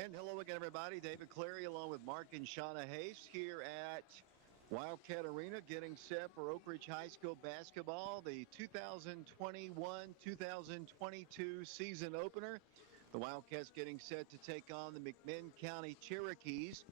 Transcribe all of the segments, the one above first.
And hello again, everybody. David Clary along with Mark and Shauna Hayes here at Wildcat Arena getting set for Oak Ridge High School basketball, the 2021-2022 season opener. The Wildcats getting set to take on the McMinn County Cherokees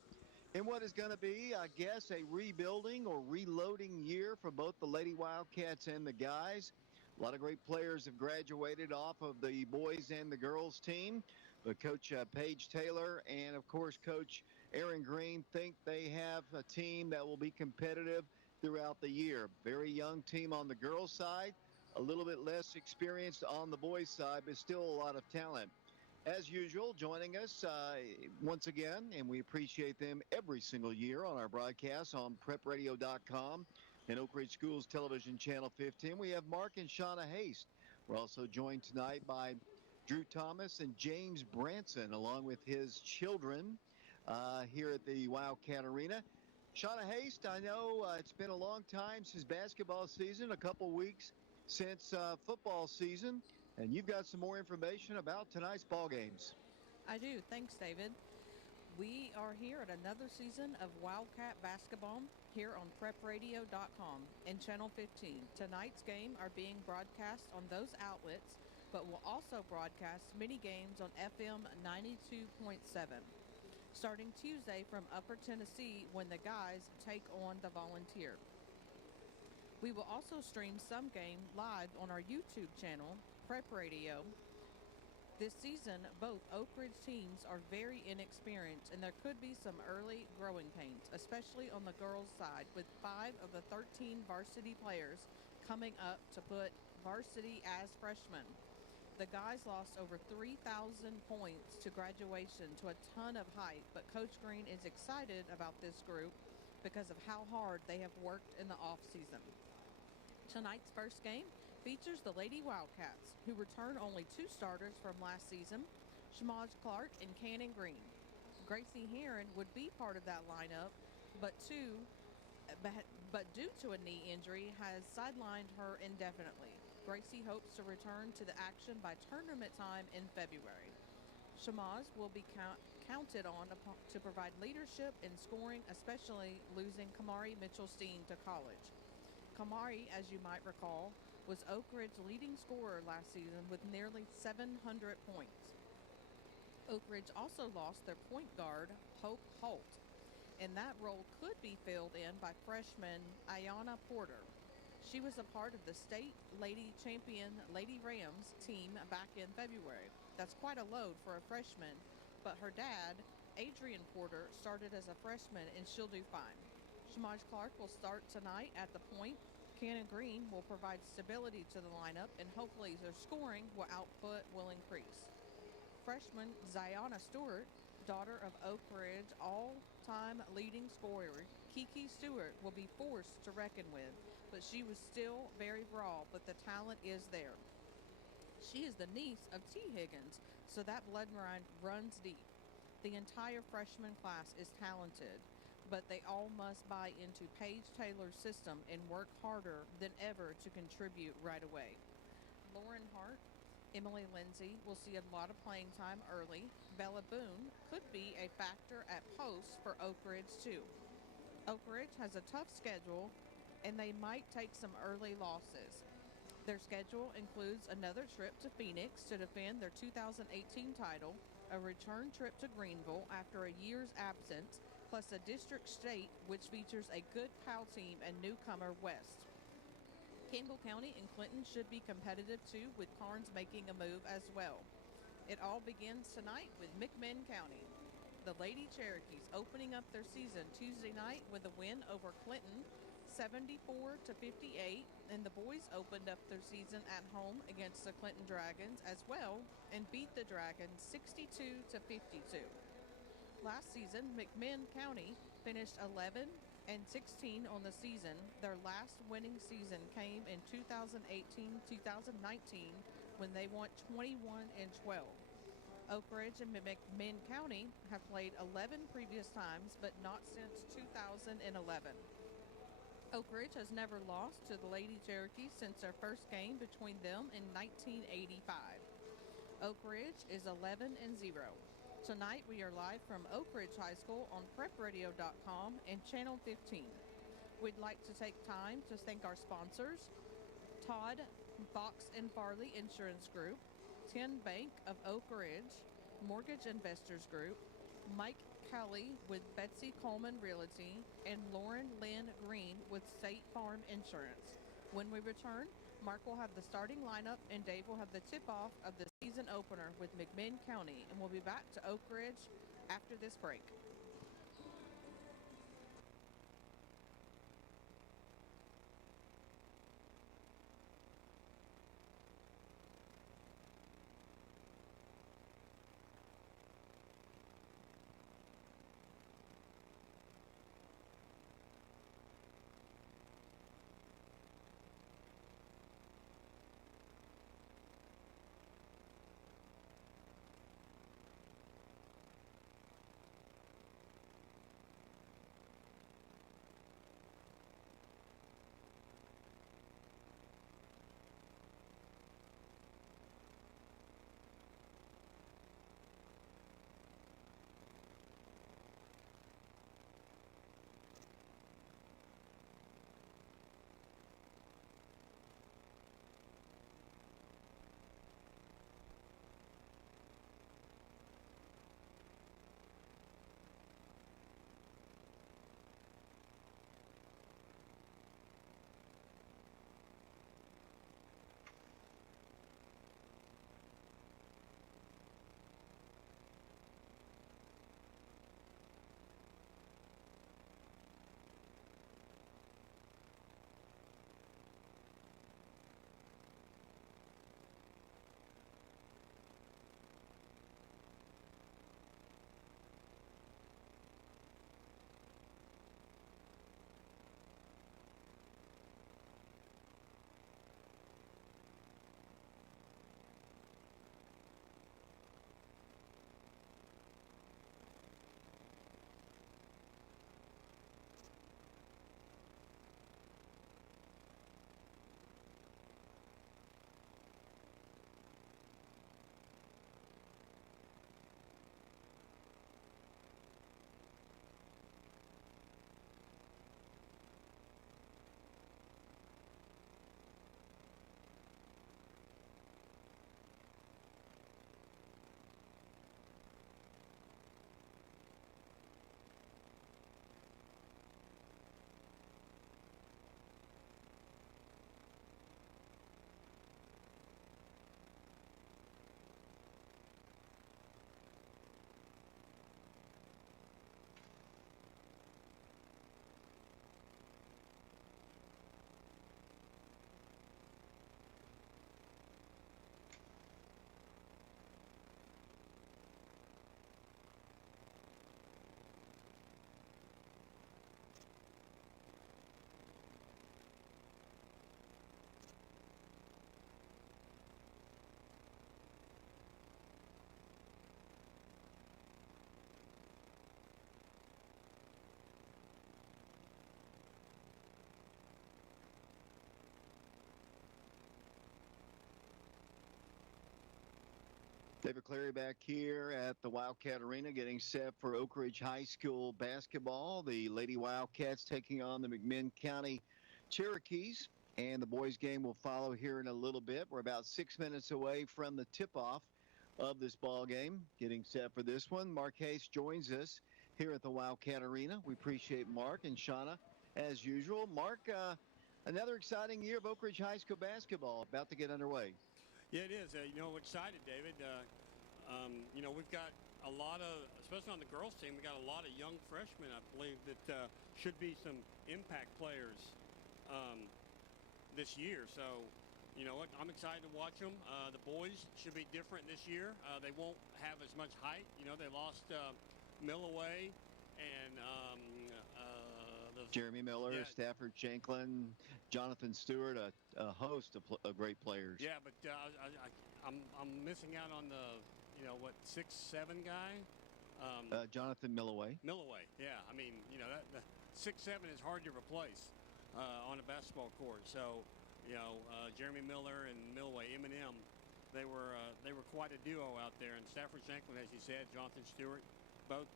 in what is going to be, I guess, a rebuilding or reloading year for both the Lady Wildcats and the guys. A lot of great players have graduated off of the boys and the girls team. But Coach Paige Taylor and, of course, Coach Aaron Green think they have a team that will be competitive throughout the year. Very young team on the girls' side, a little bit less experienced on the boys' side, but still a lot of talent. As usual, joining us once again, and we appreciate them every single year on our broadcast on prepradio.com and Oak Ridge Schools Television Channel 15. We have Mark and Shauna Haste. We're also joined tonight by Drew Thomas and James Branson, along with his children here at the Wildcat Arena. Shauna Haste, I know it's been a long time since basketball season, a couple weeks since football season. And you've got some more information about tonight's ball games. I do. Thanks, David. We are here at another season of Wildcat basketball here on prepradio.com and Channel 15. Tonight's game are being broadcast on those outlets, but will also broadcast many games on FM 92.7. Starting Tuesday from Upper Tennessee when the guys take on the Volunteer. We will also stream some game live on our YouTube channel, Prep Radio. This season, both Oak Ridge teams are very inexperienced, and there could be some early growing pains, especially on the girls' side, with 5 of the 13 varsity players coming up to put varsity as freshmen. The guys lost over 3,000 points to graduation, to a ton of hype, but Coach Green is excited about this group because of how hard they have worked in the off-season. Tonight's first game features the Lady Wildcats, who return only 2 starters from last season, Shamaj Clark and Cannon Green. Gracie Heron would be part of that lineup, but due to a knee injury, has sidelined her indefinitely. Gracie hopes to return to the action by tournament time in February. Shamaj will be counted on to provide leadership in scoring, especially losing Kamari Mitchell-Steen to college. Kamari, as you might recall, was Oak Ridge's leading scorer last season with nearly 700 points. Oak Ridge also lost their point guard, Hope Holt, and that role could be filled in by freshman Ayanna Porter. She was a part of the state lady champion Lady Rams team back in February. That's quite a load for a freshman, but her dad, Adrian Porter, started as a freshman and she'll do fine. Shamaj Clark will start tonight at the point. Cannon Green will provide stability to the lineup, and hopefully their scoring output will increase. Freshman Ziona Stewart, daughter of Oak Ridge all-time leading scorer Kiki Stewart, will be forced to reckon with, but she was still very raw, but the talent is there. She is the niece of T. Higgins, so that bloodline runs deep. The entire freshman class is talented, but they all must buy into Paige Taylor's system and work harder than ever to contribute right away. Lauren Hart, Emily Lindsay will see a lot of playing time early. Bella Boone could be a factor at post for Oak Ridge too. Oak Ridge has a tough schedule, and they might take some early losses. Their schedule includes another trip to Phoenix to defend their 2018 title, a return trip to Greenville after a year's absence, plus a district state which features a good PAL team and newcomer West. Campbell County and Clinton should be competitive too, with Carnes making a move as well. It all begins tonight with McMinn County. The Lady Cherokees opening up their season Tuesday night with a win over Clinton, 74-58, and the boys opened up their season at home against the Clinton Dragons as well and beat the Dragons 62-52. Last season, McMinn County finished 11-16 on the season. Their last winning season came in 2018-2019 when they won 21-12. Oak Ridge and McMinn County have played 11 previous times, but not since 2011. Oak Ridge has never lost to the Lady Cherokees since their first game between them in 1985. Oak Ridge is 11-0. Tonight we are live from Oak Ridge High School on prepradio.com and Channel 15. We'd like to take time to thank our sponsors, Todd Fox and Farley Insurance Group, 10 Bank of Oak Ridge, Mortgage Investors Group, Mike Kelly with Betsy Coleman Realty, and Lauren Lynn Green with State Farm Insurance. When we return, Mark will have the starting lineup and Dave will have the tip-off of the season opener with McMinn County, and we'll be back to Oak Ridge after this break. David Clary back here at the Wildcat Arena getting set for Oak Ridge High School basketball. The Lady Wildcats taking on the McMinn County Cherokees, and the boys game will follow here in a little bit. We're about 6 minutes away from the tip-off of this ball game. Getting set for this one, Mark Hayes joins us here at the Wildcat Arena. We appreciate Mark and Shauna as usual. Mark, another exciting year of Oak Ridge High School basketball about to get underway. Yeah, it is. Excited, David. We've got a lot of, especially on the girls team, we got a lot of young freshmen, I believe, that should be some impact players this year. So, you know what, I'm excited to watch them. The boys should be different this year. They won't have as much height. You know, they lost Millaway and Jeremy Miller, yeah. Stafford Shanklin, Jonathan Stewart, a host of great players. Yeah, but I'm missing out on the 6'7" guy. Jonathan Millaway. Millaway, yeah. I mean, that 6'7" is hard to replace on a basketball court. So, Jeremy Miller and Millaway, M&M, they were quite a duo out there. And Stafford Shanklin, as you said, Jonathan Stewart, both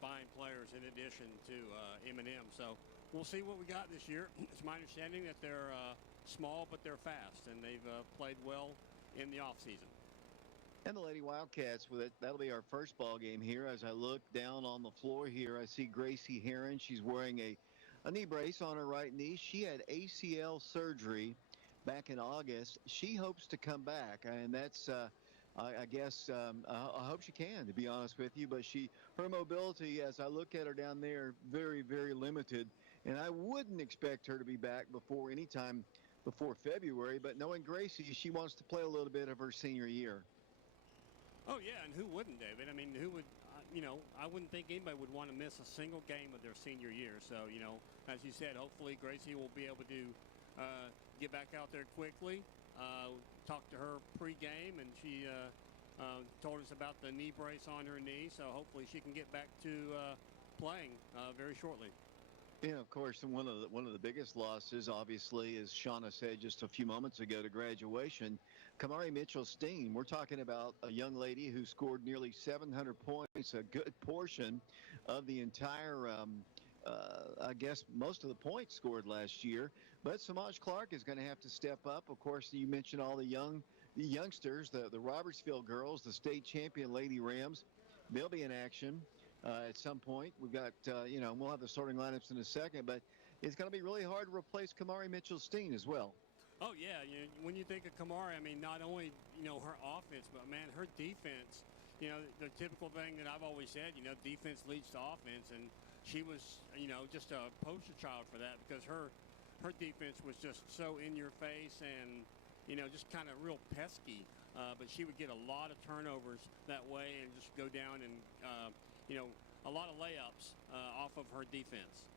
fine players in addition to M&M. So we'll see what we got this year. It's my understanding that they're small, but they're fast, and they've played well in the offseason. And the Lady Wildcats with it. That'll be our first ball game here. As I look down on the floor here, I see Gracie Heron. She's wearing a knee brace on her right knee. She had ACL surgery back in August. She hopes to come back, and that's I guess I hope she can, to be honest with you. But her mobility, as I look at her down there, very, very limited. And I wouldn't expect her to be back any time before February. But knowing Gracie, she wants to play a little bit of her senior year. Oh, yeah, and who wouldn't, David? I mean, who would, I wouldn't think anybody would want to miss a single game of their senior year. So, as you said, hopefully Gracie will be able to get back out there quickly. Talked to her pregame, and she told us about the knee brace on her knee. So hopefully she can get back to playing very shortly. Yeah, of course, one of the biggest losses, obviously, as Shauna said just a few moments ago, to graduation, Kamari Mitchell-Steen. We're talking about a young lady who scored nearly 700 points, a good portion of the entire, I guess, most of the points scored last year. But Samaj Clark is going to have to step up. Of course, you mentioned all the youngsters, the Robertsville girls, the state champion Lady Rams. They'll be in action. At some point, we've got, we'll have the starting lineups in a second, but it's going to be really hard to replace Kamari Mitchell-Steen as well. Oh, yeah. When you think of Kamari, I mean, not only, her offense, but, man, her defense, the typical thing that I've always said, defense leads to offense, and she was, just a poster child for that because her defense was just so in your face and, just kind of real pesky. But she would get a lot of turnovers that way and just go down and, a lot of layups off of her defense.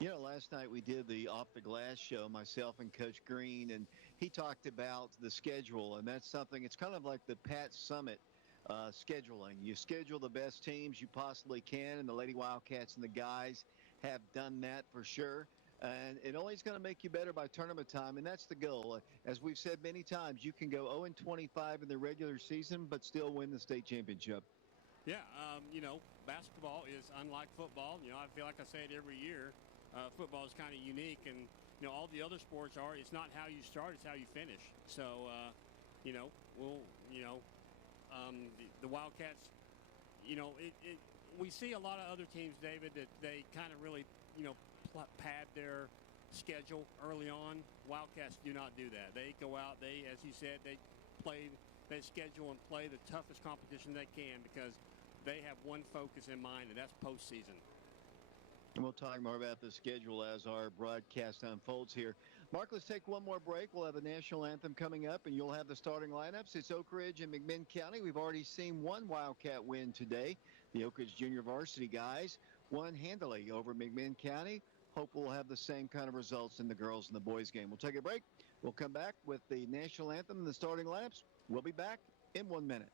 Last night we did the Off the Glass show, myself and Coach Green, and he talked about the schedule, and that's something, it's kind of like the Pat Summit scheduling. You schedule the best teams you possibly can, and the Lady Wildcats and the guys have done that for sure. And it only is going to make you better by tournament time, and that's the goal. As we've said many times, you can go 0-25 in the regular season, but still win the state championship. Yeah, basketball is unlike football. I feel like I say it every year. Football is kind of unique, and all the other sports are. It's not how you start; it's how you finish. So, the Wildcats. We see a lot of other teams, David, that they kind of really, pad their schedule early on. Wildcats do not do that. They go out. They, as you said, they schedule and play the toughest competition they can because they have one focus in mind, and that's postseason. And we'll talk more about the schedule as our broadcast unfolds here. Mark, let's take one more break. We'll have the national anthem coming up, and you'll have the starting lineups. It's Oak Ridge and McMinn County. We've already seen one Wildcat win today. The Oak Ridge Junior Varsity guys won handily over McMinn County. Hope we'll have the same kind of results in the girls and the boys game. We'll take a break. We'll come back with the national anthem and the starting lineups. We'll be back in 1 minute.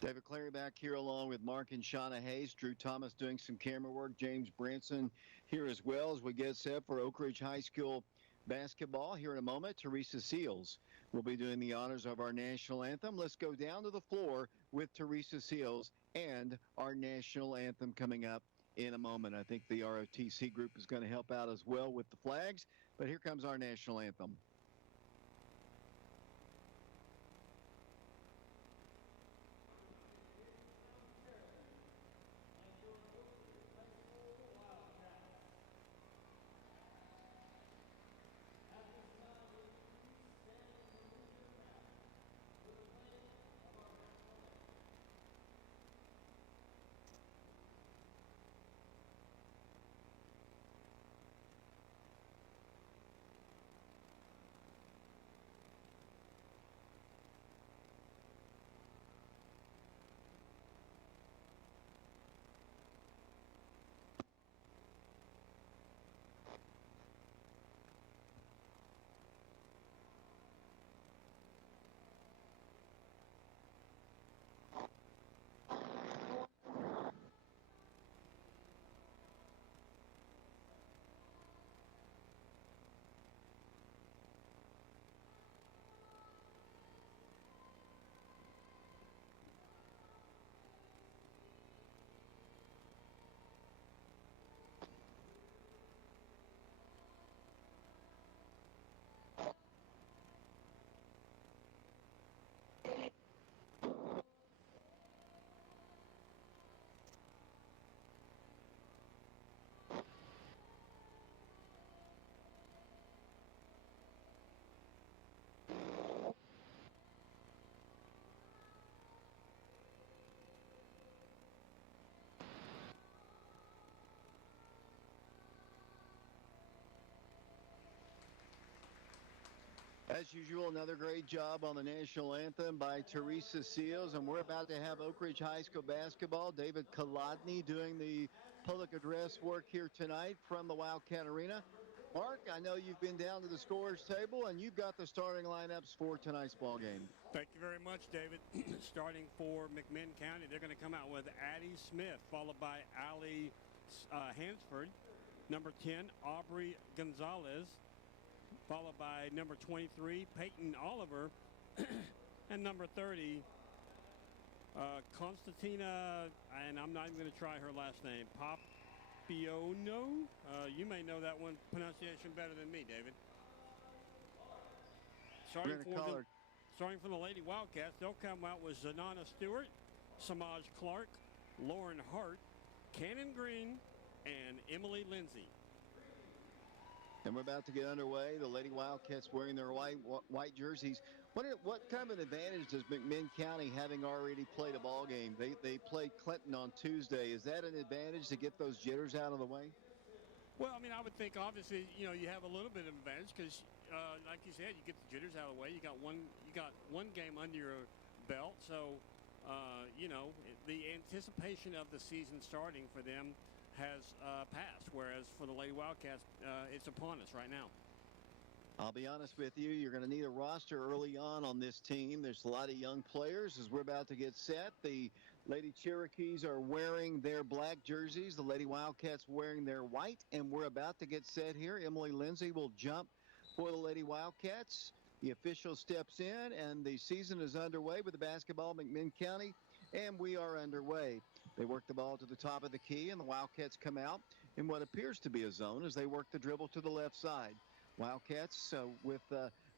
David Clary back here along with Mark and Shauna Hayes. Drew Thomas doing some camera work. James Branson here as well as we get set for Oak Ridge High School basketball. Here in a moment, Teresa Seals will be doing the honors of our national anthem. Let's go down to the floor with Teresa Seals and our national anthem coming up in a moment. I think the ROTC group is going to help out as well with the flags, but here comes our national anthem. As usual, another great job on the national anthem by Teresa Seals, and we're about to have Oak Ridge High School basketball. David Kolodny doing the public address work here tonight from the Wildcat Arena. Mark, I know you've been down to the scorer's table, and you've got the starting lineups for tonight's ball game. Thank you very much, David. Starting for McMinn County, they're going to come out with Addie Smith, followed by Allie Hansford. Number 10, Aubrey Gonzalez, followed by number 23, Peyton Oliver, and number 30, Constantina, and I'm not even going to try her last name, Papiono. You may know that one pronunciation better than me, David. Starting from the Lady Wildcats, they'll come out with Zanana Stewart, Samaj Clark, Lauren Hart, Cannon Green, and Emily Lindsay. And we're about to get underway. The Lady Wildcats wearing their white jerseys. What kind of an advantage does McMinn County having already played a ball game? They played Clinton on Tuesday. Is that an advantage to get those jitters out of the way? Well, I mean, I would think obviously, you have a little bit of advantage because, like you said, you get the jitters out of the way. You got one game under your belt, so the anticipation of the season starting for them has passed, whereas for the Lady Wildcats, it's upon us right now. I'll be honest with you, you're going to need a roster early on this team. There's a lot of young players as we're about to get set. The Lady Cherokees are wearing their black jerseys. The Lady Wildcats wearing their white, and we're about to get set here. Emily Lindsay will jump for the Lady Wildcats. The official steps in, and the season is underway with the basketball, McMinn County, and we are underway. They work the ball to the top of the key, and the Wildcats come out in what appears to be a zone as they work the dribble to the left side. Wildcats with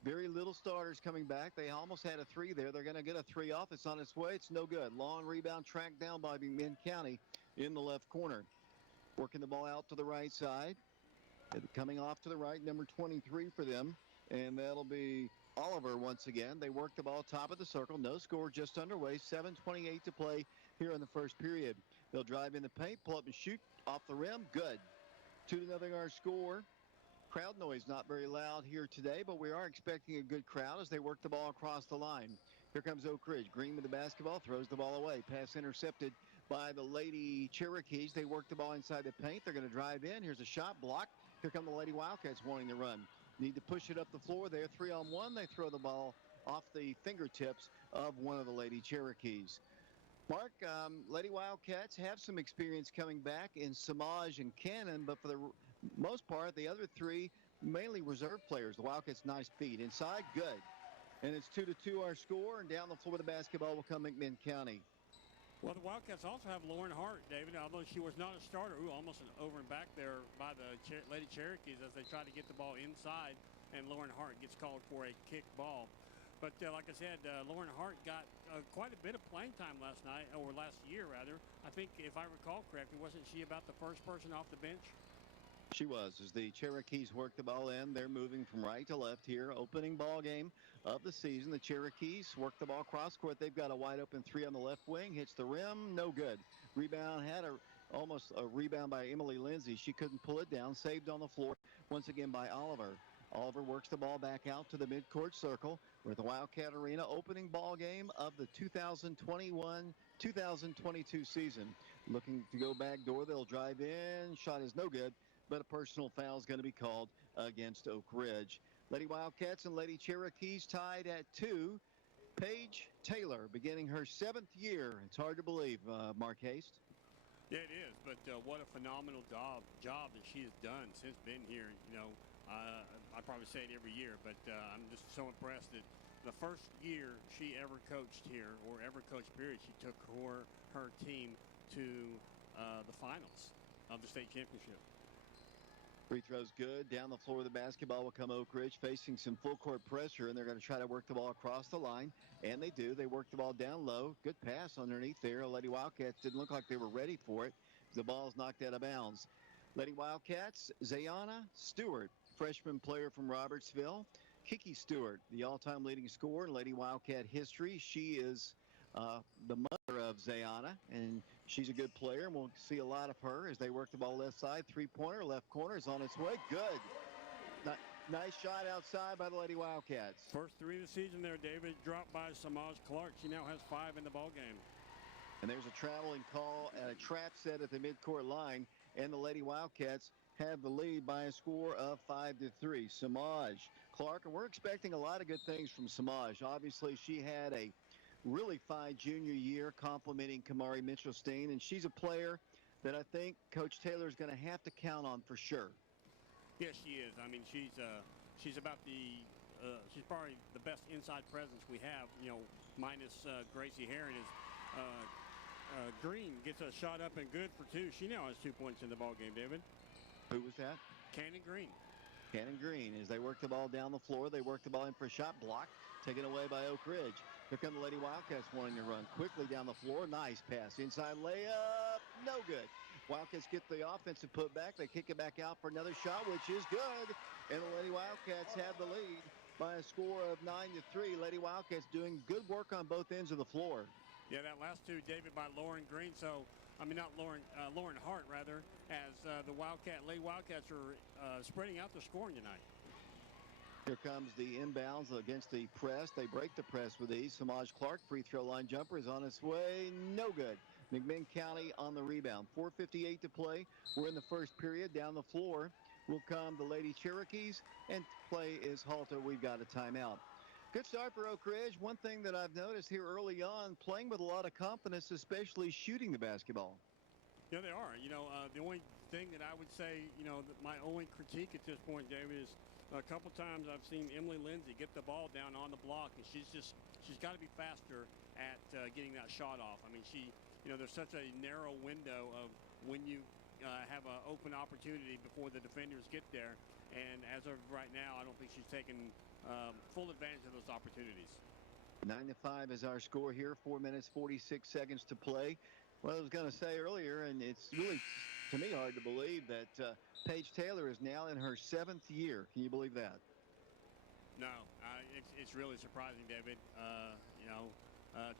very little starters coming back. They almost had a three there. They're going to get a three off. It's on its way. It's no good. Long rebound tracked down by McMinn County in the left corner. Working the ball out to the right side. Coming off to the right, number 23 for them, and that'll be Oliver once again. They work the ball top of the circle. No score, just underway. 7:28 to play here in the first period. They'll drive in the paint, pull up and shoot off the rim. Good. 2-0 our score. Crowd noise not very loud here today, but we are expecting a good crowd as they work the ball across the line. Here comes Oak Ridge. Green with the basketball, throws the ball away. Pass intercepted by the Lady Cherokees. They work the ball inside the paint. They're going to drive in. Here's a shot blocked. Here come the Lady Wildcats wanting to run. Need to push it up the floor there. 3-on-1. They throw the ball off the fingertips of one of the Lady Cherokees. Mark, Lady Wildcats have some experience coming back in Samaj and Cannon, but for the most part, the other three mainly reserve players. The Wildcats, nice feed. Inside, good. And it's 2-2 our score, and down the floor of the basketball will come McMinn County. Well, the Wildcats also have Lauren Hart, David, although she was not a starter. Ooh, almost over and back there by the Lady Cherokees as they try to get the ball inside, and Lauren Hart gets called for a kick ball. But like I said, Lauren Hart got quite a bit of playing time last night, or last year, rather. I think, if I recall correctly, wasn't she about the first person off the bench? She was. As the Cherokees work the ball in, they're moving from right to left here. Opening ball game of the season. The Cherokees work the ball cross court. They've got a wide open three on the left wing. Hits the rim. No good. Rebound had almost a rebound by Emily Lindsay. She couldn't pull it down. Saved on the floor once again by Oliver. Oliver works the ball back out to the midcourt circle with the Wildcat Arena opening ball game of the 2021-2022 season. Looking to go back door. They'll drive in. Shot is no good, but a personal foul is going to be called against Oak Ridge. Lady Wildcats and Lady Cherokees tied at 2. Paige Taylor beginning her 7th year. It's hard to believe, Mark Haste. Yeah, it is, but what a phenomenal job that she has done since being here. I probably say it every year, but I'm just so impressed that the first year she ever coached here, or ever coached period, she took her team to the finals of the state championship. Free throw's good. Down the floor of the basketball will come Oak Ridge, facing some full court pressure, and they're going to try to work the ball across the line, and they do. They work the ball down low. Good pass underneath there. Lady Wildcats didn't look like they were ready for it. The ball's knocked out of bounds. Lady Wildcats, Zayana Stewart, freshman player from Robertsville. Kiki Stewart, the all-time leading scorer in Lady Wildcat history. She is the mother of Zayana, and she's a good player, and we'll see a lot of her as they work the ball left side. Three-pointer, left corner is on its way. Good. Nice shot outside by the Lady Wildcats. First three of the season there, David, dropped by Samaj Clark. She now has 5 in the ballgame. And there's a traveling call and a trap set at the midcourt line, and the Lady Wildcats have the lead by a score of 5-3. Samaj Clark, and we're expecting a lot of good things from Samaj. Obviously, she had a really fine junior year complimenting Kamari Mitchell-Steen, and she's a player that I think Coach Taylor is going to have to count on for sure. Yes, she is. I mean, she's about she's probably the best inside presence we have, minus Gracie Herron. Green gets a shot up and good for 2. She now has 2 points in the ballgame, David. Who was that? Cannon Green. Cannon Green, as they work the ball down the floor, they work the ball in for a shot block, taken away by Oak Ridge. Here come the Lady Wildcats wanting to run quickly down the floor. Nice pass. Inside layup. No good. Wildcats get the offensive putback. They kick it back out for another shot, which is good. And the Lady Wildcats have the lead by a score of 9-3. Lady Wildcats doing good work on both ends of the floor. Yeah, that last two, David, by Lauren Green. Not Lauren, Lauren Hart, rather, as the Lady Wildcats are spreading out their scoring tonight. Here comes the inbounds against the press. They break the press with these. Samaj Clark, free throw line jumper is on its way. No good. McMinn County on the rebound. 4:58 to play. We're in the first period. Down the floor will come the Lady Cherokees, and play is halted. We've got a timeout. Good start for Oak Ridge. One thing that I've noticed here early on, playing with a lot of confidence, especially shooting the basketball. Yeah, they are. The only thing that I would say, my only critique at this point, David, is a couple times I've seen Emily Lindsay get the ball down on the block, and she's got to be faster at getting that shot off. I mean, there's such a narrow window of when you have an open opportunity before the defenders get there, and as of right now, I don't think she's taken full advantage of those opportunities. 9-5 is our score here. 4 minutes, 46 seconds to play. Well, I was going to say earlier, and it's really, to me, hard to believe that Paige Taylor is now in her 7th year. Can you believe that? No, it's really surprising, David.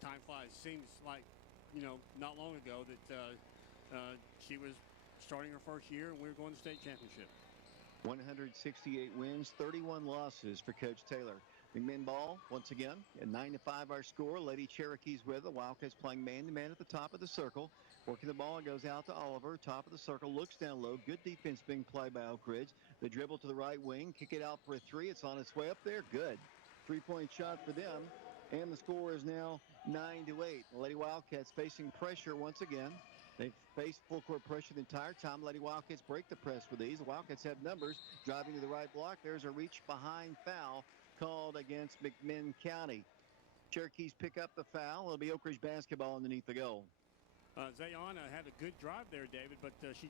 Time flies. Seems like, not long ago that she was starting her first year and we were going to state championship. 168 wins, 31 losses for Coach Taylor. McMinn ball once again at 9-5 our score. Lady Cherokees with the Wildcats playing man-to-man at the top of the circle. Working the ball, goes out to Oliver, top of the circle, looks down low. Good defense being played by Oak Ridge. The dribble to the right wing, kick it out for a 3. It's on its way up there. Good. 3-point shot for them. And the score is now 9-8. The Lady Wildcats facing pressure once again. They've faced full court pressure the entire time. Lady Wildcats break the press with these. The Wildcats have numbers. Driving to the right block. There's a reach behind foul called against McMinn County. Cherokees pick up the foul. It'll be Oak Ridge basketball underneath the goal. Zayana had a good drive there, David, but she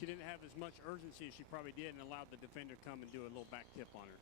didn't have as much urgency as she probably did and allowed the defender to come and do a little back tip on her.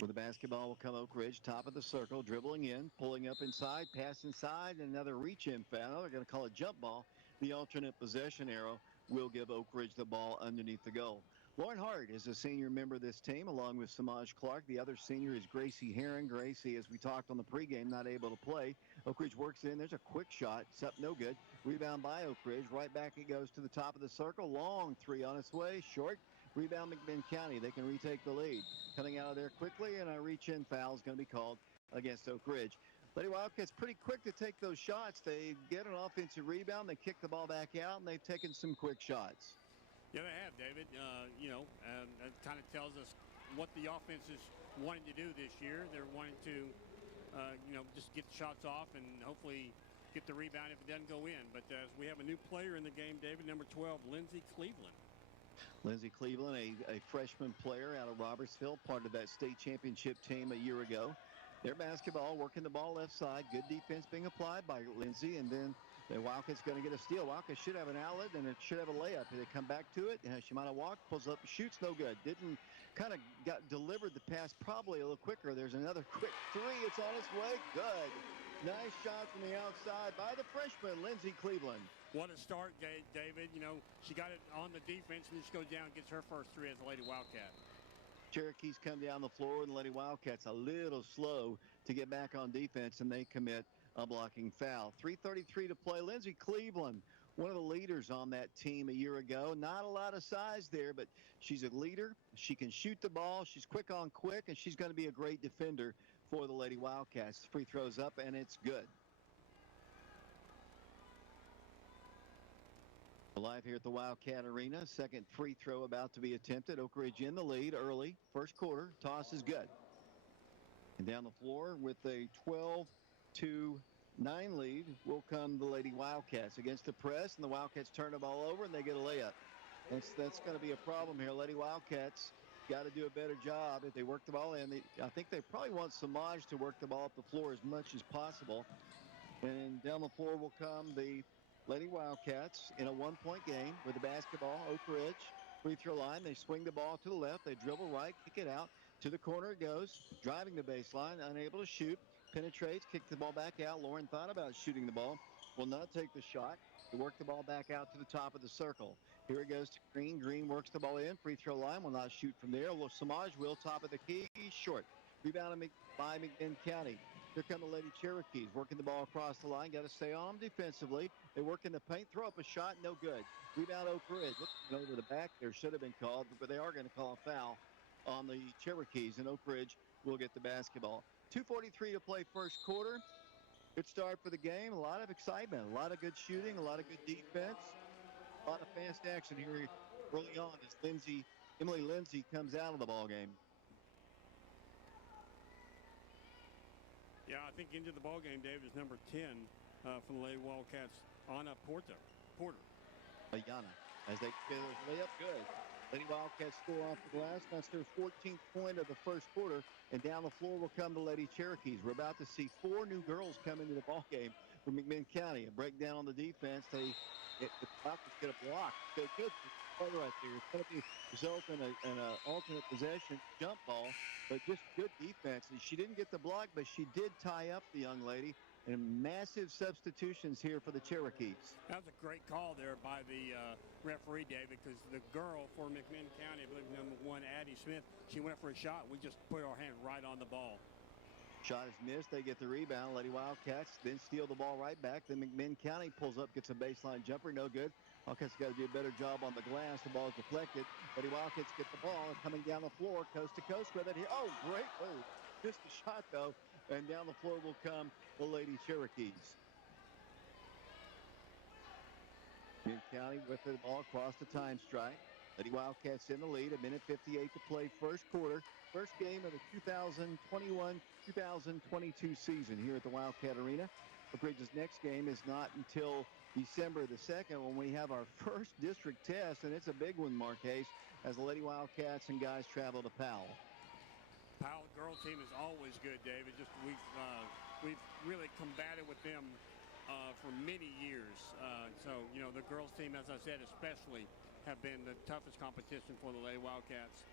With the basketball will come Oak Ridge, top of the circle, dribbling in, pulling up inside, pass inside, and another reach-in foul. They're going to call it jump ball. The alternate possession arrow will give Oak Ridge the ball underneath the goal. Lauren Hart is a senior member of this team, along with Samaj Clark. The other senior is Gracie Herring. Gracie, as we talked on the pregame, not able to play. Oak Ridge works in. There's a quick shot. It's up, no good. Rebound by Oak Ridge. Right back it goes to the top of the circle. Long three on its way. Short. Rebound McMinn County. They can retake the lead. Coming out of there quickly, and a reach-in foul is going to be called against Oak Ridge. Lady Wildcats pretty quick to take those shots. They get an offensive rebound. They kick the ball back out, and they've taken some quick shots. Yeah, they have, David. That kind of tells us what the offense is wanting to do this year. They're wanting to, just get the shots off and hopefully get the rebound if it doesn't go in. But we have a new player in the game, David, number 12, Lindsey Cleveland. Lindsey Cleveland, a freshman player out of Robertsville, part of that state championship team a year ago. Their basketball, working the ball left side. Good defense being applied by Lindsey, and then the Wildcats going to get a steal. Wildcats should have an outlet, and it should have a layup. They come back to it. She might have walked, pulls up, shoots, no good. Didn't kind of got delivered the pass probably a little quicker. There's another quick three. It's on its way. Good. Nice shot from the outside by the freshman, Lindsey Cleveland. What a start, David. She got it on the defense, and then she goes down and gets her first three as a Lady Wildcat. Cherokees come down the floor, and the Lady Wildcats a little slow to get back on defense, and they commit a blocking foul. 3:33 to play. Lindsey Cleveland, one of the leaders on that team a year ago. Not a lot of size there, but she's a leader. She can shoot the ball. She's quick on quick, and she's going to be a great defender for the Lady Wildcats. Free throws up, and it's good. Live here at the Wildcat Arena. Second free throw about to be attempted. Oak Ridge in the lead early. First quarter. Toss is good. And down the floor with a 12-9 lead will come the Lady Wildcats against the press, and the Wildcats turn the ball over, and they get a layup. That's going to be a problem here. Lady Wildcats got to do a better job if they work the ball in. I think they probably want Samaj to work the ball up the floor as much as possible. And down the floor will come the Lady Wildcats in a one-point game with the basketball. Oak Ridge, free throw line. They swing the ball to the left. They dribble right, kick it out. To the corner it goes, driving the baseline, unable to shoot. Penetrates, kicks the ball back out. Lauren thought about shooting the ball. Will not take the shot. To work the ball back out to the top of the circle. Here it goes to Green. Green works the ball in. Free throw line will not shoot from there. Samaj will, top of the key, short. Rebound by McMinn County. Here come the Lady Cherokees working the ball across the line. Got to stay on them defensively. They work in the paint, throw up a shot, no good. Rebound Oak Ridge. Looking over the back there, should have been called, but they are going to call a foul on the Cherokees, and Oak Ridge will get the basketball. 2:43 to play first quarter. Good start for the game. A lot of excitement, a lot of good shooting, a lot of good defense, a lot of fast action here early on as Emily Lindsey comes out of the ball game. Yeah, I think into the ball game, Dave, is number 10 from the Lady Wildcats, Anna Porter. Ayana, as they lay up good. Lady Wildcats score off the glass. That's their 14th point of the first quarter. And down the floor will come the Lady Cherokees. We're about to see 4 new girls come into the ball game from McMinn County. A breakdown on the defense. The Wildcats get a block. So good play right there. It's going to result in an alternate possession jump ball, but just good defense. And she didn't get the block, but she did tie up the young lady. And massive substitutions here for the Cherokees. That was a great call there by the referee, David, because the girl for McMinn County, I believe number 1, Addie Smith, she went for a shot. We just put our hand right on the ball. Shot is missed. They get the rebound. Lady Wildcats then steal the ball right back. Then McMinn County pulls up, gets a baseline jumper. No good. Wildcats got to do a better job on the glass. The ball is deflected. Lady Wildcats get the ball and coming down the floor, coast to coast with it. Oh, great move. Missed the shot, though. And down the floor will come the Lady Cherokees. McMinn County with the ball across the time strike. Lady Wildcats in the lead. 1:58 to play first quarter. First game of the 2021-2022 season here at the Wildcat Arena. Oak Ridge's next game is not until December the 2nd when we have our first district test, and it's a big one, Marquez, as the Lady Wildcats and guys travel to Powell. Powell girl team is always good, David. Just we've really combated with them for many years. So, you know, the girls team, as I said, especially have been the toughest competition for the Lady Wildcats.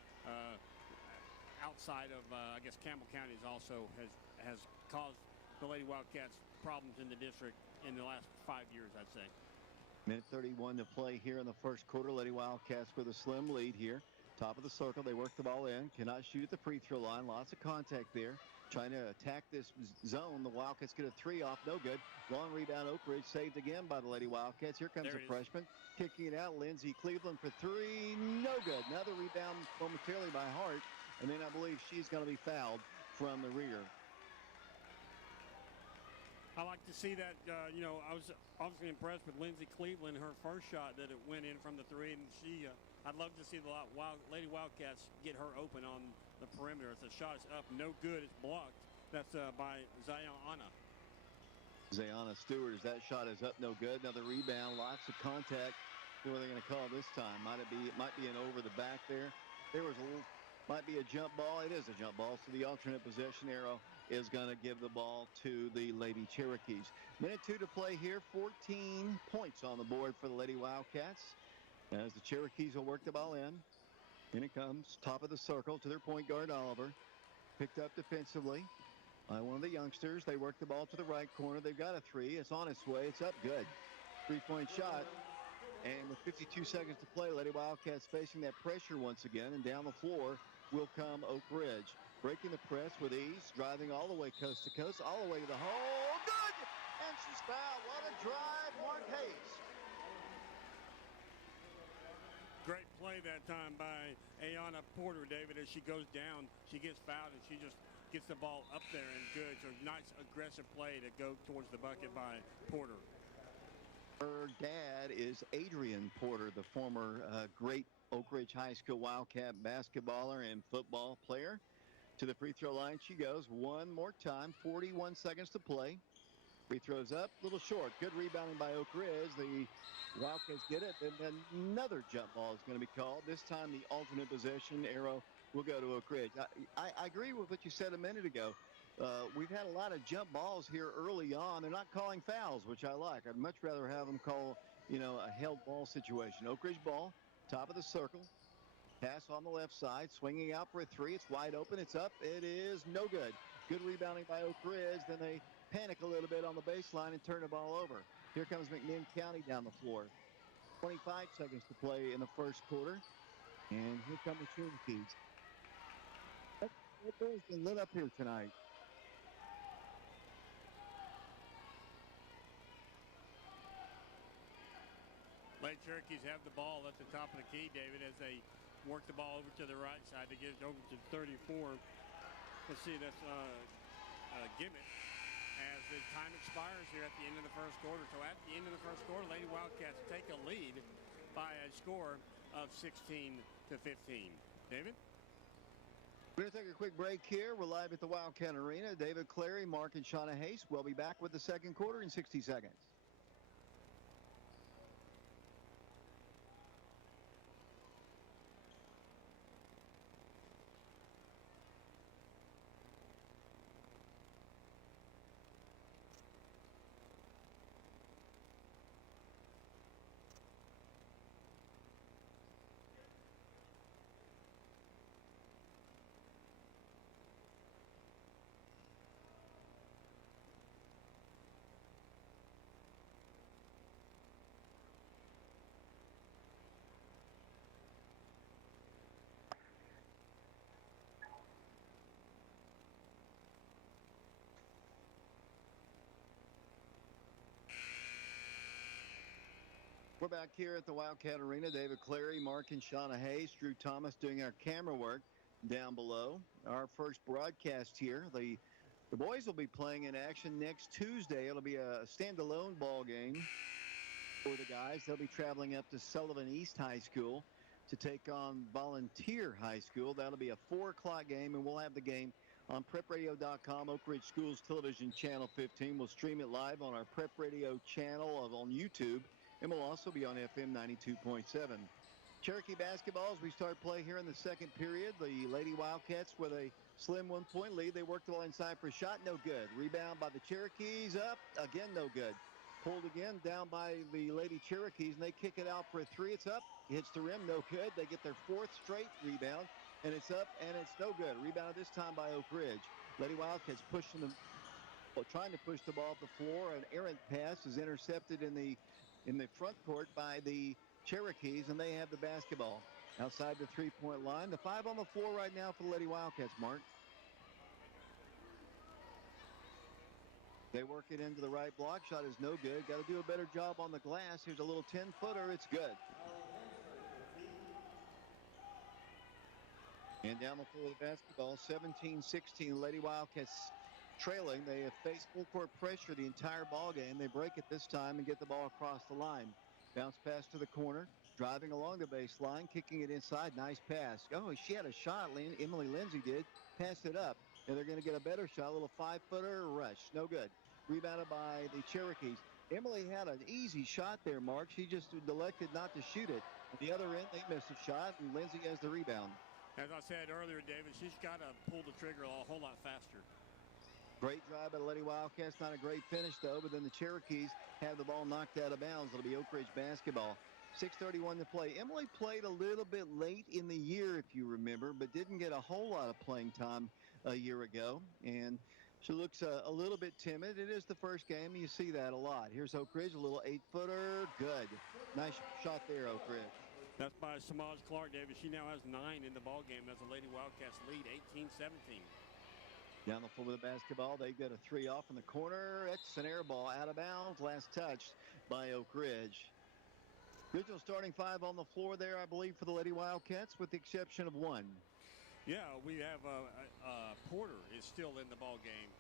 Outside of, I guess, Campbell County also has caused the Lady Wildcats problems in the district in the last 5 years, I'd say. Minute 31 to play here in the first quarter. Lady Wildcats with a slim lead here. Top of the circle, they work the ball in. Cannot shoot at the free throw line. Lots of contact there. Trying to attack this zone. The Wildcats get a three off. No good. Long rebound. Oak Ridge saved again by the Lady Wildcats. Here comes the freshman. Kicking it out. Lindsey Cleveland for three. No good. Another rebound momentarily by Hart. And then I believe she's going to be fouled from the rear. I like to see that. You know, I was obviously impressed with Lindsey Cleveland, her first shot that it went in from the three, and I'd love to see the Lady Wildcats get her open on the perimeter. If the shot is up, no good, it's blocked. That's by Zayana. Zayana Stewart, as that shot is up, no good. Another rebound, lots of contact. What are they going to call this time? It might be an over the back there. There was might be a jump ball. It is a jump ball, so the alternate possession arrow is going to give the ball to the Lady Cherokees. Minute 2 to play here. 14 points on the board for the Lady Wildcats as the Cherokees will work the ball in. In it comes, top of the circle to their point guard, Oliver. Picked up defensively by one of the youngsters. They work the ball to the right corner. They've got a three. It's on its way. It's up good. 3-point shot. And with 52 seconds to play, Lady Wildcats facing that pressure once again. And down the floor will come Oak Ridge. Breaking the press with ease, driving all the way coast to coast, all the way to the hole. Good! And she's fouled. What a drive, Mark Hayes. Great play that time by Ayanna Porter, David. As she goes down, she gets fouled, and she just gets the ball up there and good. So nice aggressive play to go towards the bucket by Porter. Her dad is Adrian Porter, the former great Oak Ridge High School Wildcat basketballer and football player. To the free throw line she goes one more time. 41 seconds to play. Free throws up, a little short. Good rebounding by Oak Ridge. The Wildcats get it, and then another jump ball is going to be called. This time the alternate possession arrow will go to Oak Ridge. I agree with what you said a minute ago. We've had a lot of jump balls here early on. They're not calling fouls, which I like. I'd much rather have them call, you know, a held ball situation. Oak Ridge ball, top of the circle. Pass on the left side, swinging out for a three. It's wide open. It's up. It is no good. Good rebounding by Oak Ridge. Then they panic a little bit on the baseline and turn the ball over. Here comes McMinn County down the floor. 25 seconds to play in the first quarter. And here come the Cherokees. That ball's been lit up here tonight. Lady Cherokees have the ball at the top of the key, David, as they work the ball over to the right side to get it over to 34. Let's see, that's Gimmick as the time expires here at the end of the first quarter. So at the end of the first quarter, Lady Wildcats take a lead by a score of 16-15. David? We're going to take a quick break here. We're live at the Wildcat Arena. David Clary, Mark, and Shauna Hayes will be back with the second quarter in 60 seconds. We're back here at the Wildcat Arena. David Clary, Mark, and Shauna Hayes. Drew Thomas doing our camera work down below. Our first broadcast here. The boys will be playing in action next Tuesday. It'll be a standalone ball game for the guys. They'll be traveling up to Sullivan East High School to take on Volunteer High School. That'll be a 4 o'clock game, and we'll have the game on prepradio.com, Oak Ridge Schools Television Channel 15. We'll stream it live on our Prep Radio channel on YouTube. And we'll also be on FM 92.7. Cherokee basketball as we start play here in the second period. The Lady Wildcats with a slim 1-point lead. They work the line side for a shot. No good. Rebound by the Cherokees. Up. Again, no good. Pulled again down by the Lady Cherokees, and they kick it out for a three. It's up. Hits the rim. No good. They get their fourth straight rebound, and it's up, and it's no good. Rebound this time by Oak Ridge. Lady Wildcats pushing them, trying to push the ball off the floor. An errant pass is intercepted in the front court by the Cherokees, and they have the basketball outside the three-point line. The 5 on the floor right now for the Lady Wildcats, Mark. They work it into the right block. Shot is no good. Got to do a better job on the glass. Here's a little 10-footer. It's good. And down the floor of the basketball, 17-16. Lady Wildcats trailing. They have faced full court pressure the entire ball game. They break it this time and get the ball across the line. Bounce pass to the corner. Driving along the baseline, kicking it inside. Nice pass. Oh, she had a shot. Emily Lindsay did. Passed it up. And they're going to get a better shot. A little 5-footer rush. No good. Rebounded by the Cherokees. Emily had an easy shot there, Mark. She just elected not to shoot it. At the other end, they missed a shot, and Lindsay has the rebound. As I said earlier, David, she's got to pull the trigger a whole lot faster. Great drive by the Lady Wildcats. Not a great finish, though, but then the Cherokees have the ball knocked out of bounds. It'll be Oak Ridge basketball. 6:31 to play. Emily played a little bit late in the year, if you remember, but didn't get a whole lot of playing time a year ago. And she looks a little bit timid. It is the first game. You see that a lot. Here's Oak Ridge, a little 8-footer. Good. Nice shot there, Oak Ridge. That's by Samaj Clark, David. She now has 9 in the ball game as the Lady Wildcats lead 18-17. Down the floor with the basketball. They get a 3 off in the corner. It's an air ball out of bounds. Last touch by Oak Ridge. Original starting 5 on the floor there, I believe, for the Lady Wildcats, with the exception of 1. Yeah, we have Porter is still in the ball game,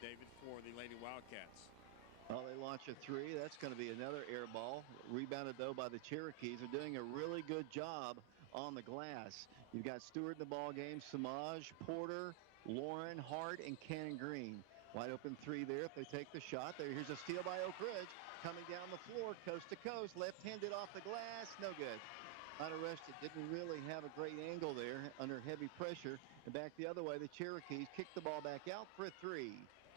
David, for the Lady Wildcats. Well, they launch a 3. That's going to be another air ball. Rebounded, though, by the Cherokees. They're doing a really good job on the glass. You've got Stewart in the ball game, Samaj, Porter, Lauren, Hart, and Cannon Green. Wide open 3 there if they take the shot. Here's a steal by Oak Ridge. Coming down the floor, coast to coast, left-handed off the glass, no good. Not arrested, didn't really have a great angle there under heavy pressure. And back the other way, the Cherokees kick the ball back out for a 3.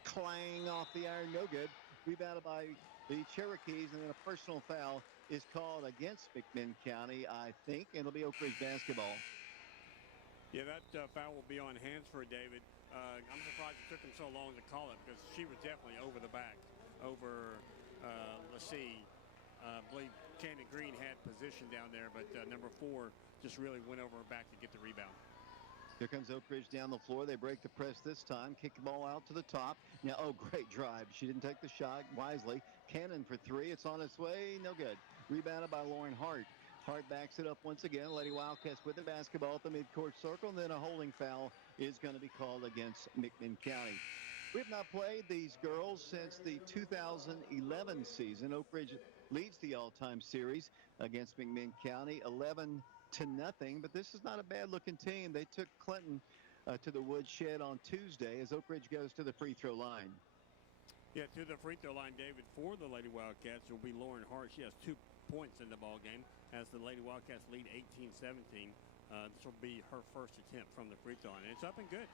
Clang off the iron, no good. Rebounded by the Cherokees, and then a personal foul is called against McMinn County, I think, and it'll be Oak Ridge basketball. Yeah, that foul will be on Hansford, David. I'm surprised it took him so long to call it because she was definitely over the back, over, let's see, I believe Candy Green had position down there, but number 4 just really went over her back to get the rebound. Here comes Oak Ridge down the floor. They break the press this time, kick the ball out to the top. Now, great drive. She didn't take the shot wisely. Cannon for 3. It's on its way. No good. Rebounded by Lauren Hart. Hart backs it up once again. Lady Wildcats with the basketball at the midcourt circle. And then a holding foul is going to be called against McMinn County. We have not played these girls since the 2011 season. Oak Ridge leads the all-time series against McMinn County 11-0. But this is not a bad-looking team. They took Clinton to the woodshed on Tuesday as Oak Ridge goes to the free throw line. Yeah, to the free throw line, David, for the Lady Wildcats will be Lauren Hart. She has 2 points in the ball game as the Lady Wildcats lead 18-17. This will be her first attempt from the free throw line. It's up and good.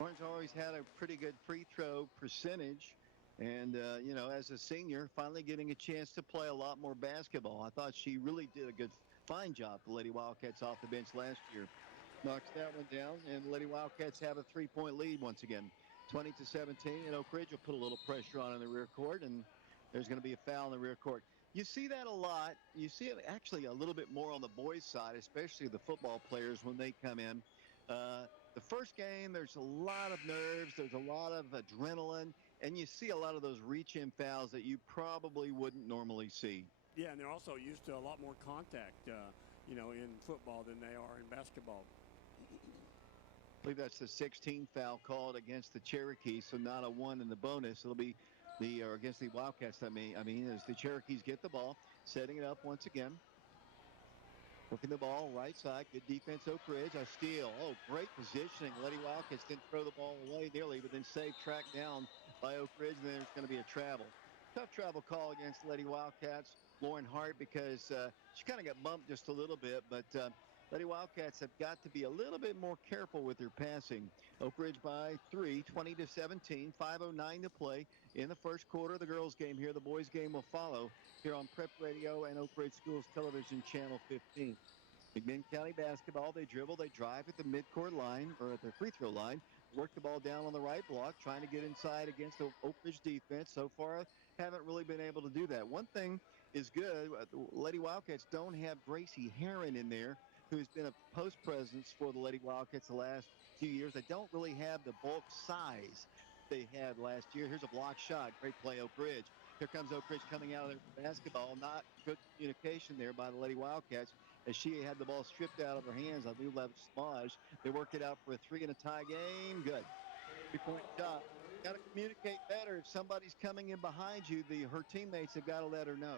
Lauren's always had a pretty good free throw percentage. And, as a senior, finally getting a chance to play a lot more basketball. I thought she really did a fine job, the Lady Wildcats off the bench last year. Knocks that one down, and the Lady Wildcats have a 3-point lead once again. 20-17, and Oak Ridge will put a little pressure on in the rear court, and there's going to be a foul in the rear court. You see that a lot. You see it actually a little bit more on the boys' side, especially the football players when they come in. The first game, there's a lot of nerves. There's a lot of adrenaline, and you see a lot of those reach-in fouls that you probably wouldn't normally see. Yeah, and they're also used to a lot more contact, in football than they are in basketball. I believe that's the 16th foul called against the Cherokees, so not a 1 in the bonus. It'll be against the Wildcats, I mean, as the Cherokees get the ball, setting it up once again. Working the ball right side. Good defense, Oak Ridge. A steal. Great positioning. Lady Wildcats didn't throw the ball away nearly, but then saved, tracked down by Oak Ridge, and then there's going to be a travel. Tough travel call against Lady Wildcats. Lauren Hart because she kind of got bumped just a little bit, but Lady Wildcats have got to be a little bit more careful with their passing. Oak Ridge by 3, 20-17, 5:09 to play in the first quarter of the girls' game here. The boys' game will follow here on Prep Radio and Oak Ridge Schools Television Channel 15. McMinn County basketball, they dribble, they drive at the midcourt line, or at the free throw line, work the ball down on the right block, trying to get inside against the Oak Ridge defense. So far, haven't really been able to do that. One thing is good, the Lady Wildcats don't have Gracie Herron in there, who's been a post presence for the Lady Wildcats the last few years. They don't really have the bulk size they had last year. Here's a block shot. Great play, Oak Ridge. Here comes Oak Ridge coming out of there for basketball. Not good communication there by the Lady Wildcats as she had the ball stripped out of her hands. I believe that was Smaj. They work it out for a 3 and a tie game. Good. 3-point shot. Got to communicate better. If somebody's coming in behind you, her teammates have got to let her know.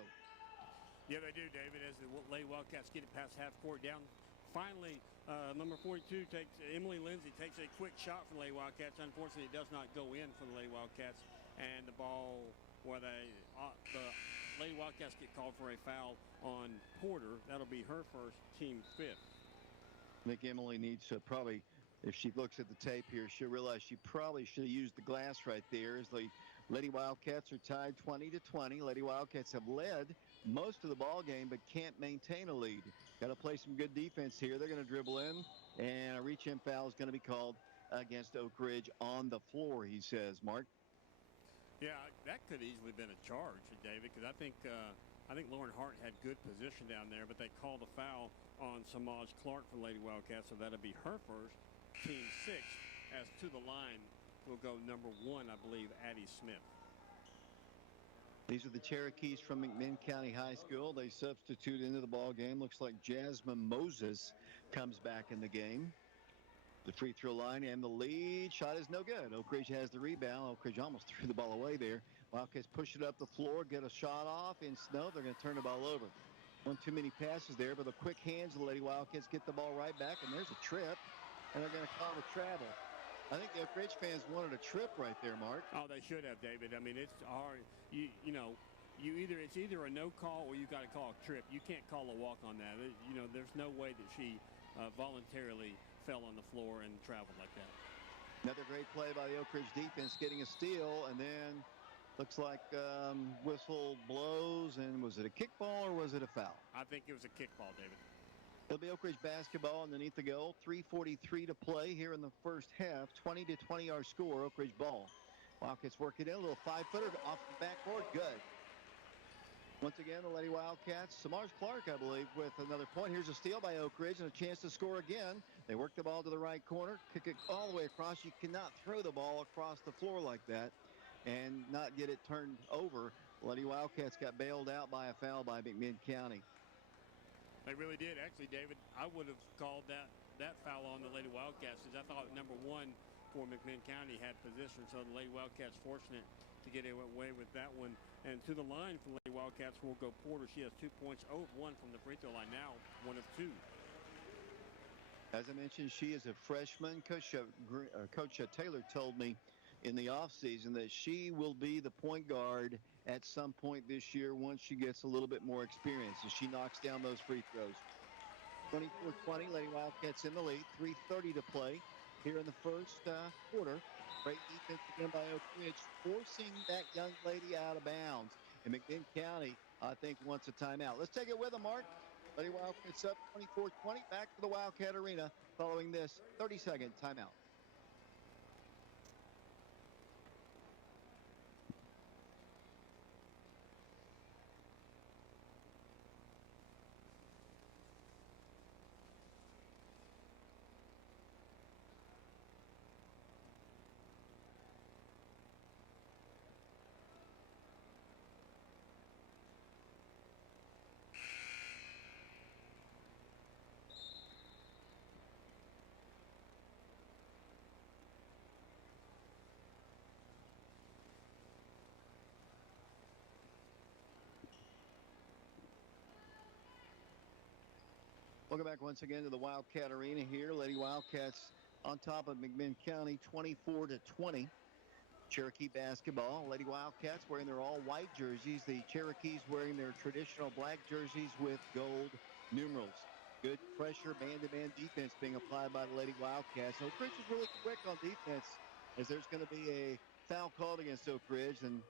Yeah, they do, David, as the Lady Wildcats get it past half court down. Finally, number 42 Emily Lindsay takes a quick shot for the Lady Wildcats. Unfortunately, it does not go in for the Lady Wildcats. And the ball, where the Lady Wildcats get called for a foul on Porter. That'll be her first, team fifth. I think Emily needs to probably, if she looks at the tape here, she'll realize she probably should have used the glass right there as the Lady Wildcats are tied 20-20. Lady Wildcats have led most of the ball game but can't maintain a lead. Got to play some good defense here. They're going to dribble in, and a reach-in foul is going to be called against Oak Ridge on the floor, he says. Mark? Yeah, that could easily been a charge, David, because I think Lauren Hart had good position down there, but they called a foul on Samaj Clark for Lady Wildcats, so that'll be her first, team sixth. As to the line will go number 1, I believe, Addie Smith. These are the Cherokees from McMinn County High School. They substitute into the ball game. Looks like Jasmine Moses comes back in the game. The free throw line and the lead shot is no good. Oak Ridge has the rebound. Oak Ridge almost threw the ball away there. Wildcats push it up the floor, get a shot off, and no, they're going to turn the ball over. One too many passes there, but the quick hands of the Lady Wildcats get the ball right back, and there's a trip, and they're going to call a travel. I think the Oak Ridge fans wanted a trip right there, Mark. Oh, they should have, David. I mean, it's hard. It's either a no call or you got to call a trip. You can't call a walk on that. There's no way that she voluntarily fell on the floor and traveled like that. Another great play by the Oak Ridge defense, getting a steal, and then looks like whistle blows, and was it a kickball or was it a foul? I think it was a kickball, David. It'll be Oak Ridge basketball underneath the goal. 3:43 to play here in the first half. 20-20 our score. Oak Ridge ball. Wildcats work it in. A little 5-footer off the backboard. Good. Once again, the Lady Wildcats. Samaj Clark, I believe, with another point. Here's a steal by Oak Ridge and a chance to score again. They work the ball to the right corner, kick it all the way across. You cannot throw the ball across the floor like that and not get it turned over. Lady Wildcats got bailed out by a foul by McMinn County. They really did. Actually, David, I would have called that foul on the Lady Wildcats because I thought number 1 for McMinn County had position. So the Lady Wildcats fortunate to get away with that one. And to the line for the Lady Wildcats will go Porter. She has 2 points, 0 of 1 from the free throw line now, 1 of 2. As I mentioned, she is a freshman. Coach Taylor told me in the offseason that she will be the point guard at some point this year once she gets a little bit more experience as she knocks down those free throws. 24-20, Lady Wildcats in the lead. 3:30 to play here in the first quarter. Great defense again by Oak Ridge, forcing that young lady out of bounds. And McMinn County, I think, wants a timeout. Let's take it with them, Mark. Lady Wildcats up 24-20. Back to the Wildcat Arena following this 30-second timeout. Welcome back once again to the Wildcat Arena here. Lady Wildcats on top of McMinn County, 24-20. Cherokee basketball. Lady Wildcats wearing their all-white jerseys. The Cherokees wearing their traditional black jerseys with gold numerals. Good pressure, man-to-man defense being applied by the Lady Wildcats. Oak Ridge is really quick on defense, as there's going to be a foul called against Oak Ridge. And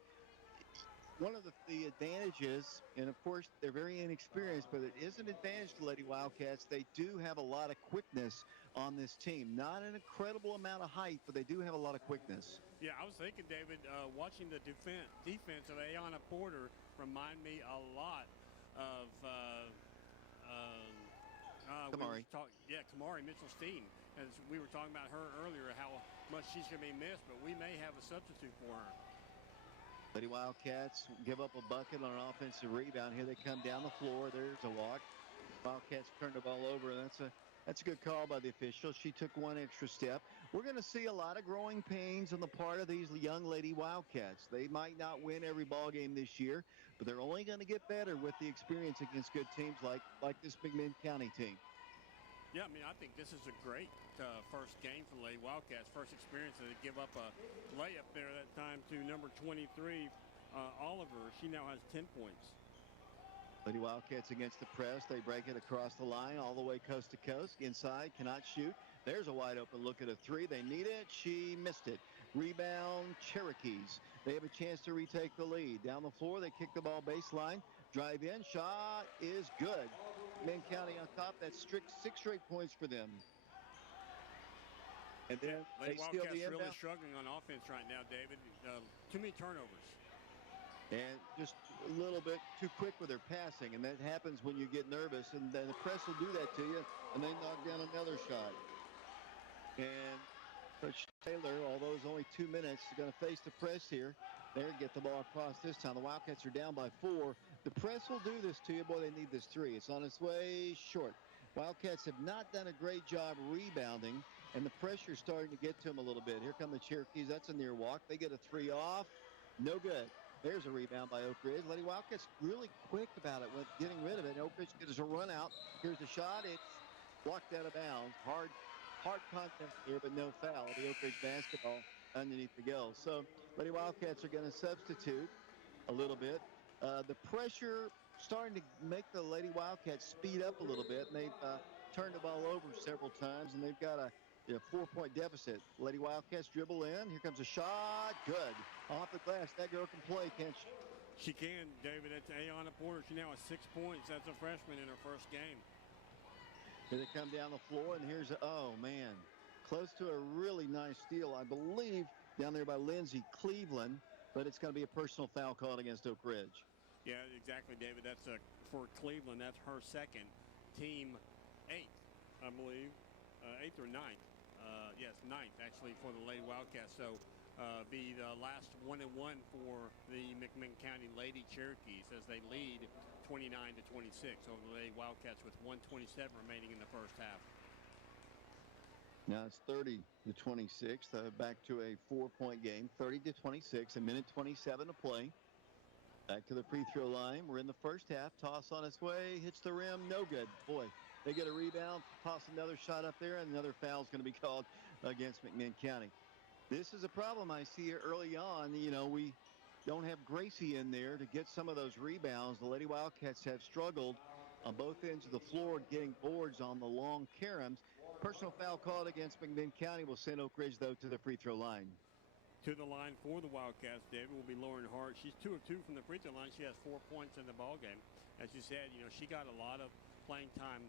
one of the advantages, and of course they're very inexperienced, but it is an advantage to Lady Wildcats. They do have a lot of quickness on this team. Not an incredible amount of height, but they do have a lot of quickness. Yeah, I was thinking, David, watching the defense of Ayanna Porter remind me a lot of Kamari. Kamari Mitchell-Steen. As we were talking about her earlier, how much she's going to be missed, but we may have a substitute for her. Lady Wildcats give up a bucket on an offensive rebound. Here they come down the floor. There's a walk. Wildcats turned the ball over. That's a good call by the official. She took one extra step. We're going to see a lot of growing pains on the part of these young Lady Wildcats. They might not win every ball game this year, but they're only going to get better with the experience against good teams like this McMinn County team. Yeah, I mean, I think this is a great first game for the Lady Wildcats. First experience, and they give up a layup there that time to number 23, Oliver. She now has 10 points. Lady Wildcats against the press. They break it across the line all the way coast to coast. Inside, cannot shoot. There's a wide open look at a three. They need it. She missed it. Rebound, Cherokees. They have a chance to retake the lead. Down the floor, they kick the ball baseline. Drive in. Shot is good. McMinn County on top. That's strict 6 straight points for them. And then Lady they steal Wildcats the inbound. really struggling on offense right now, David. Too many turnovers. And just a little bit too quick with their passing, and that happens when you get nervous, and then the press will do that to you, and they knock down another shot. And Coach Taylor, although it's only 2 minutes, is going to face the press here. There, get the ball across this time. The Wildcats are down by 4. The press will do this to you. Boy, they need this three. It's on its way short. Wildcats have not done a great job rebounding, and the pressure's starting to get to them a little bit. Here come the Cherokees. That's a near walk. They get a three off. No good. There's a rebound by Oak Ridge. Lady Wildcats really quick about it with getting rid of it. Oak Ridge gets a run out. Here's the shot. It's blocked out of bounds. Hard contact here, but no foul. The Oak Ridge basketball underneath the goal. So Lady Wildcats are going to substitute a little bit. The pressure starting to make the Lady Wildcats speed up a little bit, and they've turned the ball over several times, and they've got a 4-point deficit. Lady Wildcats dribble in. Here comes a shot. Good. Off the glass. That girl can play, can't she? She can, David. That's Ayanna Porter. She now has 6 points. That's a freshman in her first game. Here they come down the floor, and here's oh, man. Close to a really nice steal, I believe, down there by Lindsay Cleveland, but it's going to be a personal foul called against Oak Ridge. Yeah, exactly, David. That's for Cleveland. That's her second. Team 8th, I believe. 8th or 9th. Yes, 9th, actually, for the Lady Wildcats. So be the last 1-1 for the McMinn County Lady Cherokees as they lead 29-26 over the Lady Wildcats with 1:27 remaining in the first half. Now it's 30-26. Back to a 4-point game. 30-26. A minute 27 to play. Back to the free throw line. We're in the first half. Toss on its way. Hits the rim. No good. Boy, they get a rebound. Toss another shot up there, and another foul is going to be called against McMinn County. This is a problem I see early on. We don't have Gracie in there to get some of those rebounds. The Lady Wildcats have struggled on both ends of the floor getting boards on the long caroms. Personal foul called against McMinn County will send Oak Ridge, though, to the free throw line. To the line for the Wildcats, David, will be Lauren Hart. She's 2 of 2 from the free throw line. She has 4 points in the ball game. As you said, she got a lot of playing time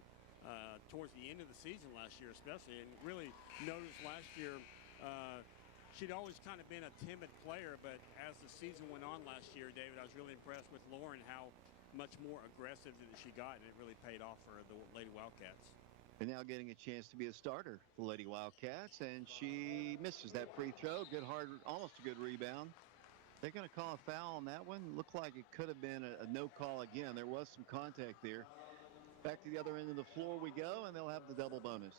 towards the end of the season last year, especially, and really noticed last year she'd always kind of been a timid player, but as the season went on last year, David, I was really impressed with Lauren, how much more aggressive that she got, and it really paid off for the Lady Wildcats. And now getting a chance to be a starter for the Lady Wildcats, and she misses that free throw. Good, almost a good rebound. They're going to call a foul on that one. Looked like it could have been a no call again. There was some contact there. Back to the other end of the floor we go, and they'll have the double bonus.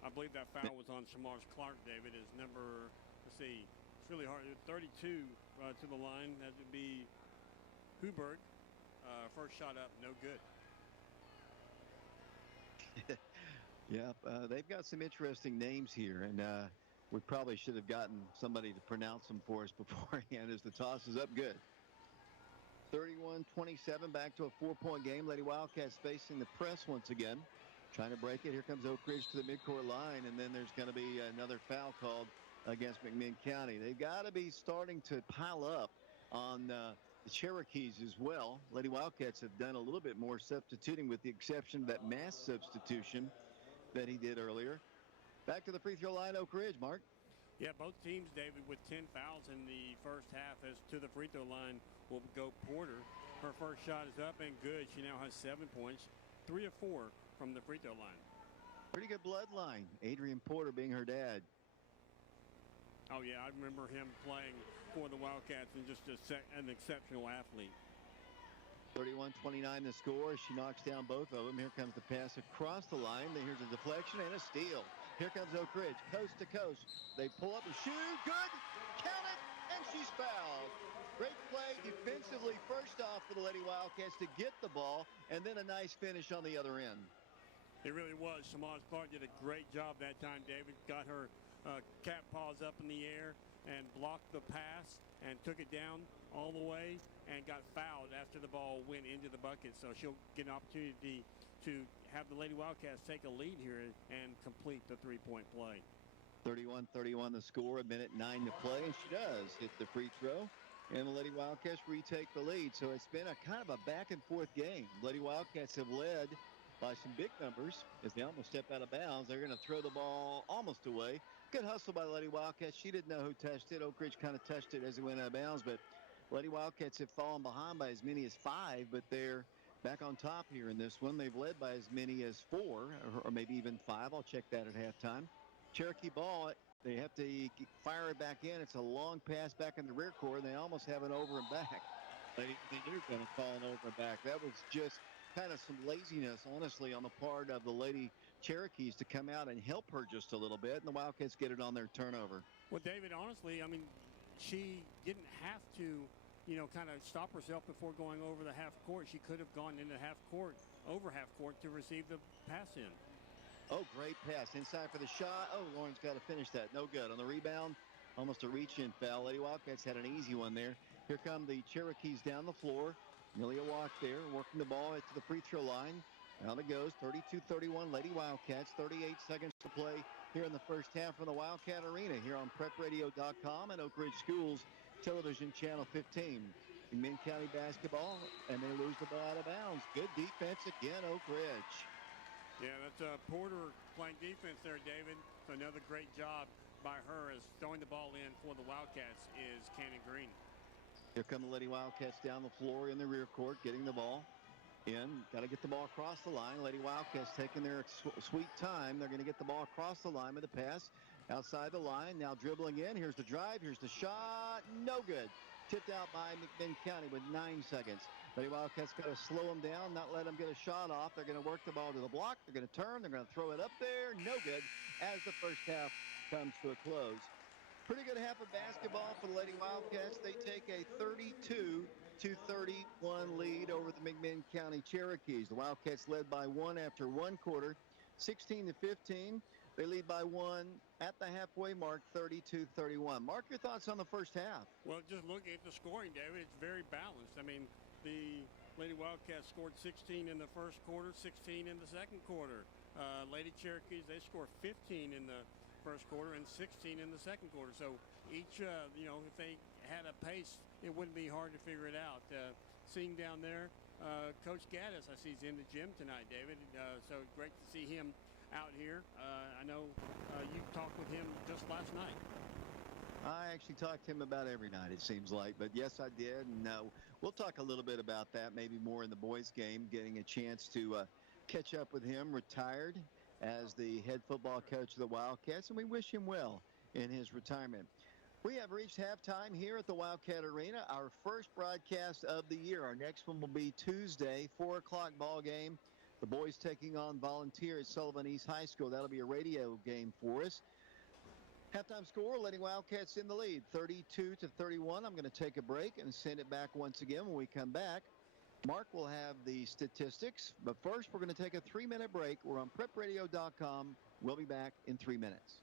I believe that foul was on Shamars Clark, David, is number, let's see, it's really hard, 32 to the line. That would be Huberg. First shot up, no good. Yeah, they've got some interesting names here, and we probably should have gotten somebody to pronounce them for us beforehand as the toss is up good. 31-27, back to a 4-point game. Lady Wildcats facing the press once again. Trying to break it. Here comes Oak Ridge to the midcourt line, and then there's going to be another foul called against McMinn County. They've got to be starting to pile up on the Cherokees as well. Lady Wildcats have done a little bit more substituting with the exception of that mass substitution that he did earlier. Back to the free throw line, Oak Ridge, Mark. Yeah, both teams, David, with 10 fouls in the first half. As to the free throw line will go Porter. Her first shot is up and good. She now has 7 points, 3 of 4 from the free throw line. Pretty good bloodline. Adrian Porter being her dad. Oh, yeah, I remember him playing for the Wildcats and just an exceptional athlete. 31-29 the score. She knocks down both of them. Here comes the pass across the line. Then here's a deflection and a steal. Here comes Oak Ridge, coast to coast. They pull up and shoot. Good. Count it. And she's fouled. Great play defensively first off for the Lady Wildcats to get the ball, and then a nice finish on the other end. It really was. Shamaz Clark did a great job that time, David. Got her cat paws up in the air and blocked the pass and took it down all the way and got fouled after the ball went into the bucket. So she'll get an opportunity to have the Lady Wildcats take a lead here and complete the three-point play. 31-31 the score, 1:09 to play, and she does hit the free throw. And the Lady Wildcats retake the lead. So it's been a kind of a back-and-forth game. Lady Wildcats have led by some big numbers as they almost step out of bounds. They're going to throw the ball almost away. Good hustle by the Lady Wildcats. She didn't know who touched it. Oak Ridge kind of touched it as it went out of bounds, but Lady Wildcats have fallen behind by as many as 5, but they're back on top here in this one. They've led by as many as 4, or maybe even 5. I'll check that at halftime. Cherokee ball, they have to fire it back in. It's a long pass back in the rear court, and they almost have an over and back. They do kind of call an over and back. That was just kind of some laziness, honestly, on the part of the Lady Cherokees to come out and help her just a little bit, and the Wildcats get it on their turnover. Well, David, honestly, I mean, she didn't have to, kind of stop herself before going over the half court. She could have gone into half court, over half court to receive the pass in. Oh, great pass. Inside for the shot. Oh, Lauren's got to finish that. No good. On the rebound, almost a reach-in foul. Lady Wildcats had an easy one there. Here come the Cherokees down the floor. Amelia Walk there, working the ball to the free throw line. Down it goes, 32-31, Lady Wildcats. 38 seconds to play here in the first half from the Wildcat Arena here on prepradio.com and Oak Ridge Schools Television Channel 15. McMinn County basketball, and they lose the ball out of bounds. Good defense again, Oak Ridge. Yeah, that's Porter playing defense there, David. So another great job by her as throwing the ball in for the Wildcats is Cannon Green. Here come the Lady Wildcats down the floor in the rear court, getting the ball in. Got to get the ball across the line. Lady Wildcats taking their sweet time. They're going to get the ball across the line with a pass outside the line. Now dribbling in. Here's the drive. Here's the shot. No good. Tipped out by McMinn County with 9 seconds. Lady Wildcats got to slow them down, not let them get a shot off. They're going to work the ball to the block. They're going to turn. They're going to throw it up there. No good as the first half comes to a close. Pretty good half of basketball for the Lady Wildcats. They take a 32-31 lead over the McMinn County Cherokees. The Wildcats led by 1 after 1 quarter, 16-15. They lead by 1 at the halfway mark, 32-31. Mark, your thoughts on the first half? Well, just looking at the scoring, David, it's very balanced. I mean, the Lady Wildcats scored 16 in the first quarter, 16 in the second quarter. Lady Cherokees, they scored 15 in the first quarter and 16 in the second quarter. So each, if they had a pace, it wouldn't be hard to figure it out. Seeing down there, Coach Gaddis, I see, is in the gym tonight, David. So great to see him out here. I know you talked with him just last night. I actually talked to him about every night, it seems like. But yes, I did. And we'll talk a little bit about that, maybe more in the boys' game, getting a chance to catch up with him, retired as the head football coach of the Wildcats, and we wish him well in his retirement. We have reached halftime here at the Wildcat Arena, our first broadcast of the year. Our next one will be Tuesday, 4 o'clock ball game. The boys taking on Volunteer at Sullivan East High School. That'll be a radio game for us. Halftime score, Lady Wildcats in the lead, 32-31. I'm going to take a break and send it back once again when we come back. Mark will have the statistics, but first we're going to take a 3-minute break. We're on prepradio.com. We'll be back in 3 minutes.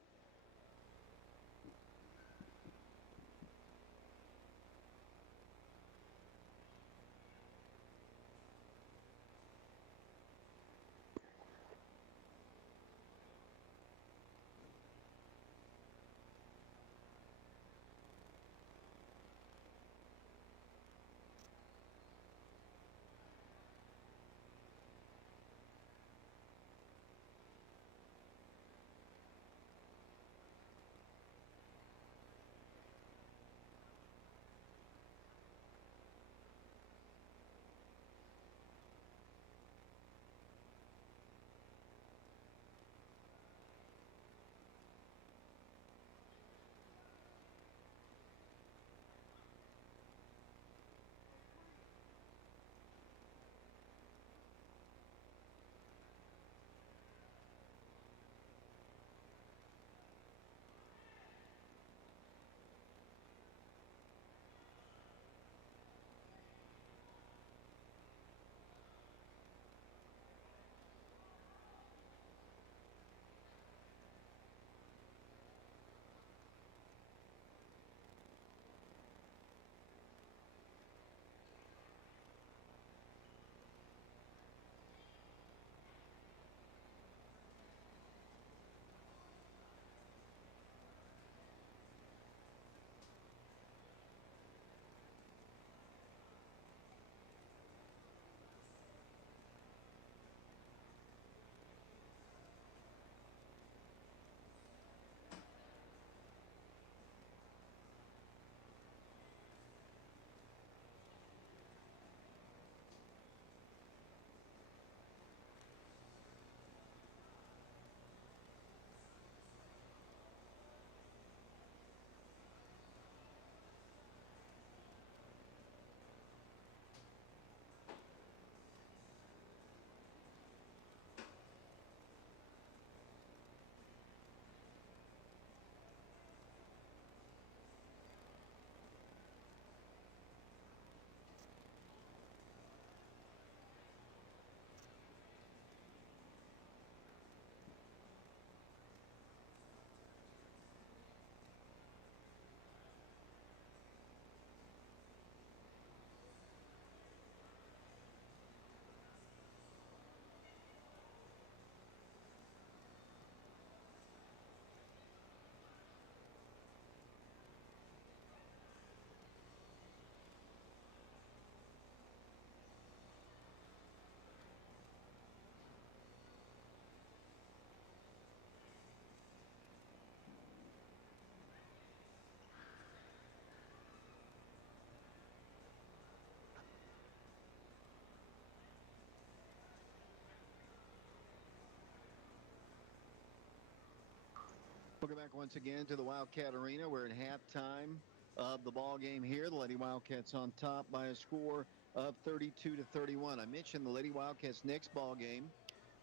Welcome back once again to the Wildcat Arena. We're at halftime of the ball game here. The Lady Wildcats on top by a score of 32-31. I mentioned the Lady Wildcats' next ball game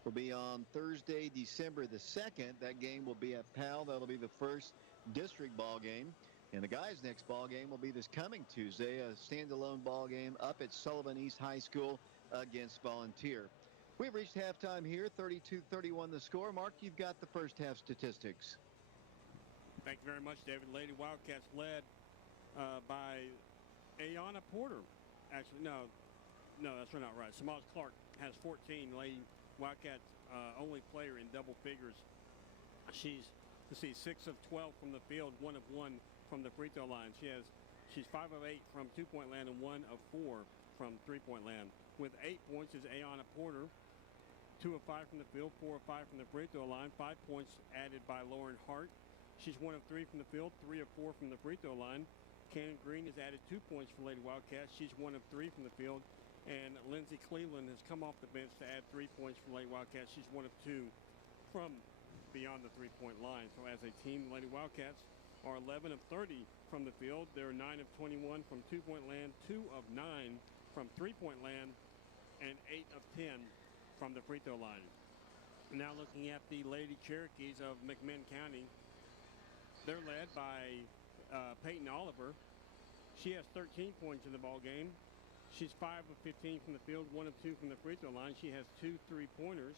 will be on Thursday, December the 2nd. That game will be at Powell. That'll be the first district ball game. And the guys' next ball game will be this coming Tuesday, a standalone ball game up at Sullivan East High School against Volunteer. We've reached halftime here, 32-31 the score. Mark, you've got the first half statistics. Thank you very much, David. Lady Wildcats led by Ayana Porter. Actually, no, that's not right. Samaj Clark has 14. Lady Wildcats only player in double figures. She's 6 of 12 from the field, 1 of 1 from the free throw line. She's 5 of 8 from 2-point land and 1 of 4 from 3-point land. With 8 points is Ayana Porter. 2 of 5 from the field, 4 of 5 from the free throw line. 5 points added by Lauren Hart. She's 1 of 3 from the field, 3 of 4 from the free throw line. Cannon Green has added 2 points for Lady Wildcats. She's 1 of 3 from the field. And Lindsay Cleveland has come off the bench to add 3 points for Lady Wildcats. She's 1 of 2 from beyond the 3-point line. So as a team, Lady Wildcats are 11 of 30 from the field. They're 9 of 21 from 2-point land, 2 of 9 from 3-point land, and 8 of 10 from the free throw line. Now looking at the Lady Cherokees of McMinn County, they're led by Peyton Oliver. She has 13 points in the ball game. She's 5 of 15 from the field, 1 of 2 from the free throw line. She has 2 3-pointers.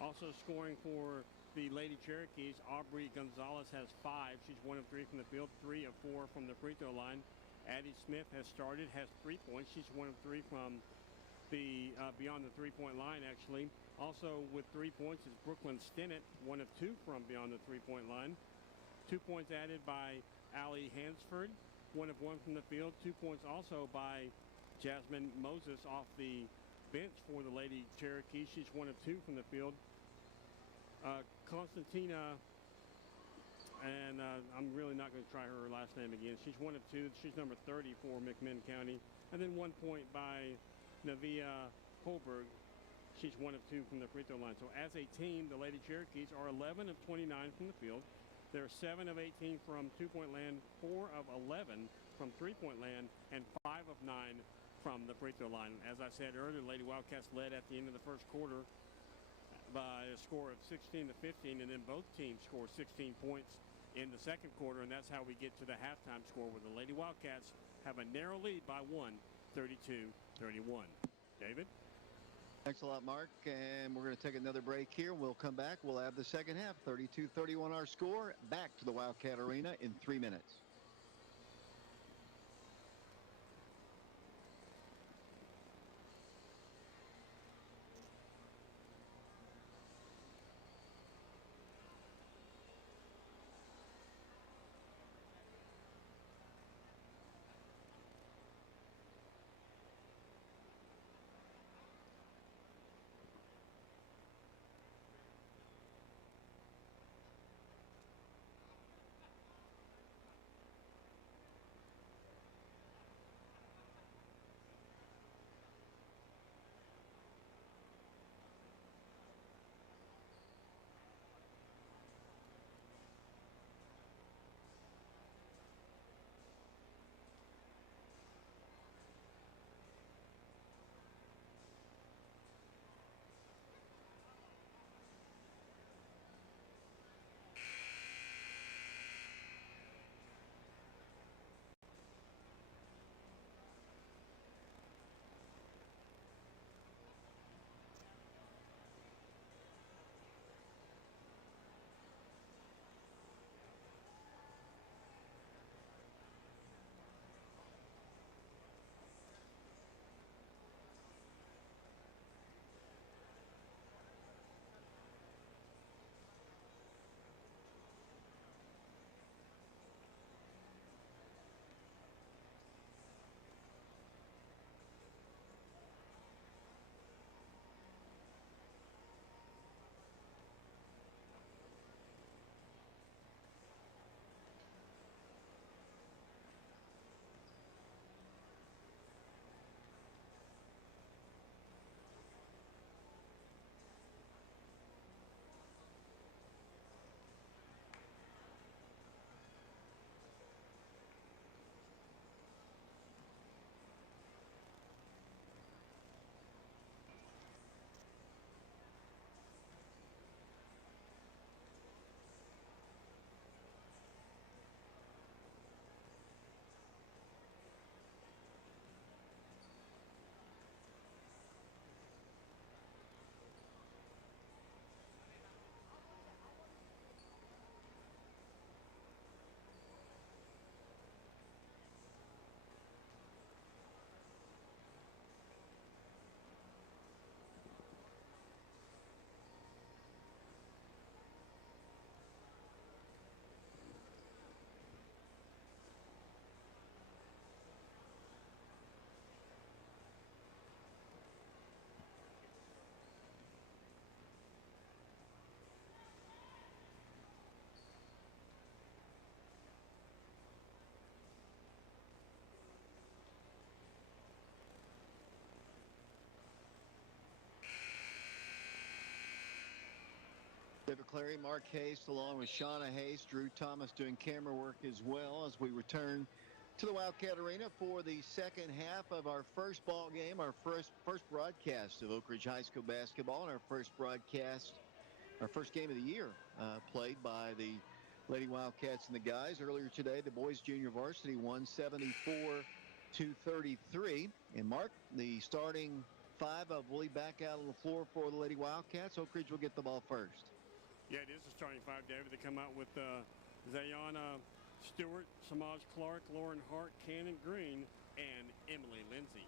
Also scoring for the Lady Cherokees, Aubrey Gonzalez has 5. She's 1 of 3 from the field, 3 of 4 from the free throw line. Addie Smith has started, has 3 points. She's 1 of 3 from the beyond the three-point line, actually. Also with 3 points is Brooklyn Stinnett, 1 of 2 from beyond the three-point line. 2 points added by Allie Hansford, 1 of 1 from the field. 2 points also by Jasmine Moses off the bench for the Lady Cherokee. She's 1 of 2 from the field. Constantina, and I'm really not going to try her last name again. She's 1 of 2. She's number 30 for McMinn County. And then 1 point by Navia Holberg. She's 1 of 2 from the free throw line. So as a team, the Lady Cherokees are 11 of 29 from the field. They're 7 of 18 from two-point land, 4 of 11 from three-point land, and 5 of 9 from the free throw line. As I said earlier, Lady Wildcats led at the end of the first quarter by a score of 16 to 15, and then both teams scored 16 points in the second quarter, and that's how we get to the halftime score, where the Lady Wildcats have a narrow lead by 1, 32-31. David? Thanks a lot, Mark. And we're going to take another break here. We'll come back. We'll have the second half. 32-31 our score. Back to the Wildcat Arena in 3 minutes. David Clary, Mark Hayes, along with Shauna Hayes, Drew Thomas doing camera work as well as we return to the Wildcat Arena for the second half of our first ball game, our first broadcast of Oak Ridge High School basketball, and our first game of the year played by the Lady Wildcats and the guys. Earlier today, the boys junior varsity won 2:33. And Mark, the starting five, I believe, back out on the floor for the Lady Wildcats. Oak Ridge will get the ball first. Yeah, it is the starting five, David. They come out with Zayana Stewart, Samaj Clark, Lauren Hart, Cannon Green, and Emily Lindsay.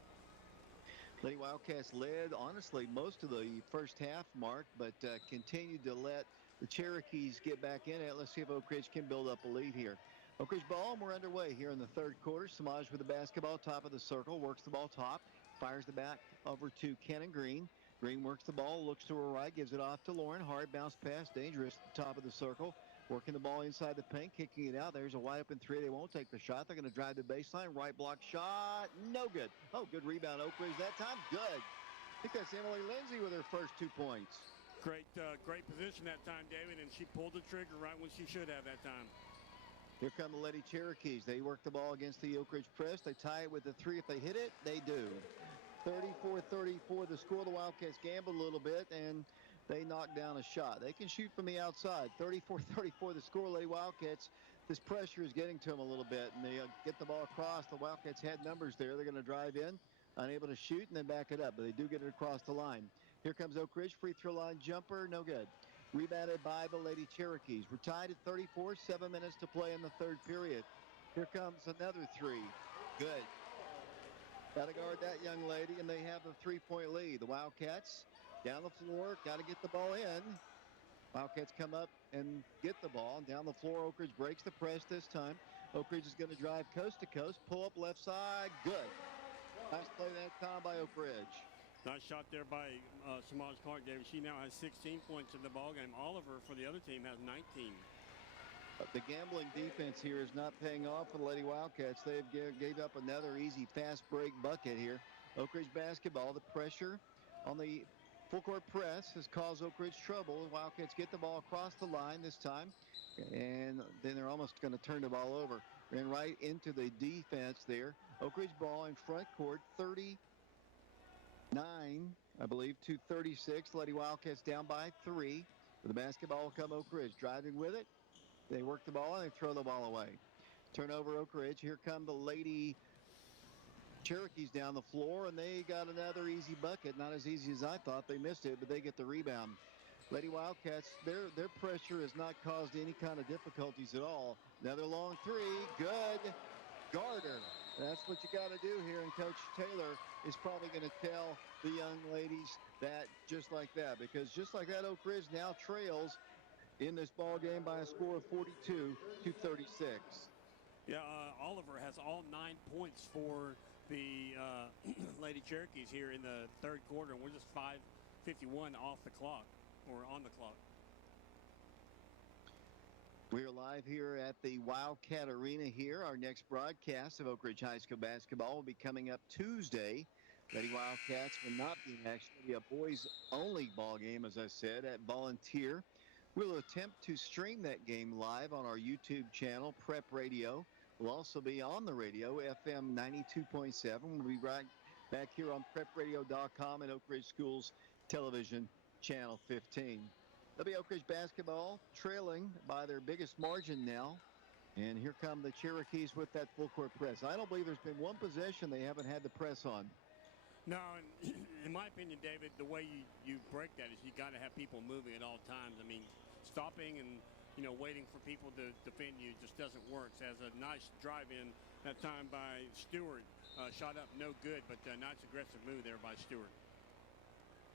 Lady Wildcats led, honestly, most of the first half, Mark, but continued to let the Cherokees get back in it. Let's see if Oak Ridge can build up a lead here. Oak Ridge ball, and we're underway here in the third quarter. Samaj with the basketball, top of the circle, works the ball top, fires the back over to Cannon Green. Green works the ball, looks to her right, gives it off to Lauren. Hard bounce pass, dangerous, top of the circle. Working the ball inside the paint, kicking it out. There's a wide open three. They won't take the shot. They're going to drive the baseline. Right block shot. No good. Oh, good rebound, Oak Ridge that time. Good. I think that's Emily Lindsay with her first 2 points. Great position that time, David, and she pulled the trigger right when she should have that time. Here come the Lady Cherokees. They work the ball against the Oak Ridge press. They tie it with the three. If they hit it, they do. 34-34 the score. The Wildcats gambled a little bit, and they knocked down a shot. They can shoot from the outside. 34-34 the score. Lady Wildcats, this pressure is getting to them a little bit, and they get the ball across. The Wildcats had numbers there. They're going to drive in, unable to shoot, and then back it up, but they do get it across the line. Here comes Oak Ridge, free throw line jumper, no good. Rebounded by the Lady Cherokees. We're tied at 34, 7 minutes to play in the third period. Here comes another three. Good. Got to guard that young lady, and they have the three-point lead. The Wildcats down the floor, got to get the ball in. Wildcats come up and get the ball. Down the floor, Oak Ridge breaks the press this time. Oak Ridge is going to drive coast to coast, pull up left side. Good. Nice play that time by Oak Ridge. Nice shot there by Samaj Clark, David. She now has 16 points in the ballgame. Oliver, for the other team, has 19. The gambling defense here is not paying off for the Lady Wildcats. They've gave up another easy fast break bucket here. Oak Ridge basketball, the pressure on the full court press has caused Oak Ridge trouble. The Wildcats get the ball across the line this time, and then they're almost going to turn the ball over. Ran right into the defense there. Oak Ridge ball in front court, 39, I believe, to 36. Lady Wildcats down by 3. With the basketball will come Oak Ridge. Driving with it. They work the ball and they throw the ball away. Turnover Oak Ridge. Here come the Lady Cherokees down the floor, and they got another easy bucket. Not as easy as I thought. They missed it, but they get the rebound. Lady Wildcats, their pressure has not caused any kind of difficulties at all. Another long three. Good. Garter. That's what you got to do here, and Coach Taylor is probably going to tell the young ladies that just like that, because just like that, Oak Ridge now trails in this ball game by a score of 42-36. Yeah, Oliver has all 9 points for the Lady Cherokees here in the third quarter, and we're just 5:51 off the clock, or on the clock. We're live here at the Wildcat Arena here. Our next broadcast of Oak Ridge High School basketball will be coming up Tuesday. Lady Wildcats will not be actually be a boys-only ball game, as I said, at Volunteer. We'll attempt to stream that game live on our YouTube channel, Prep Radio. We'll also be on the radio, FM 92.7. We'll be right back here on prepradio.com and Oak Ridge Schools Television, Channel 15. There'll be Oak Ridge basketball trailing by their biggest margin now. And here come the Cherokees with that full court press. I don't believe there's been one possession they haven't had the press on. No, and in my opinion, David, the way you break that is you got to have people moving at all times. I mean, stopping and, waiting for people to defend you just doesn't work. So, as a nice drive-in that time by Stewart. Shot up no good, but a nice aggressive move there by Stewart.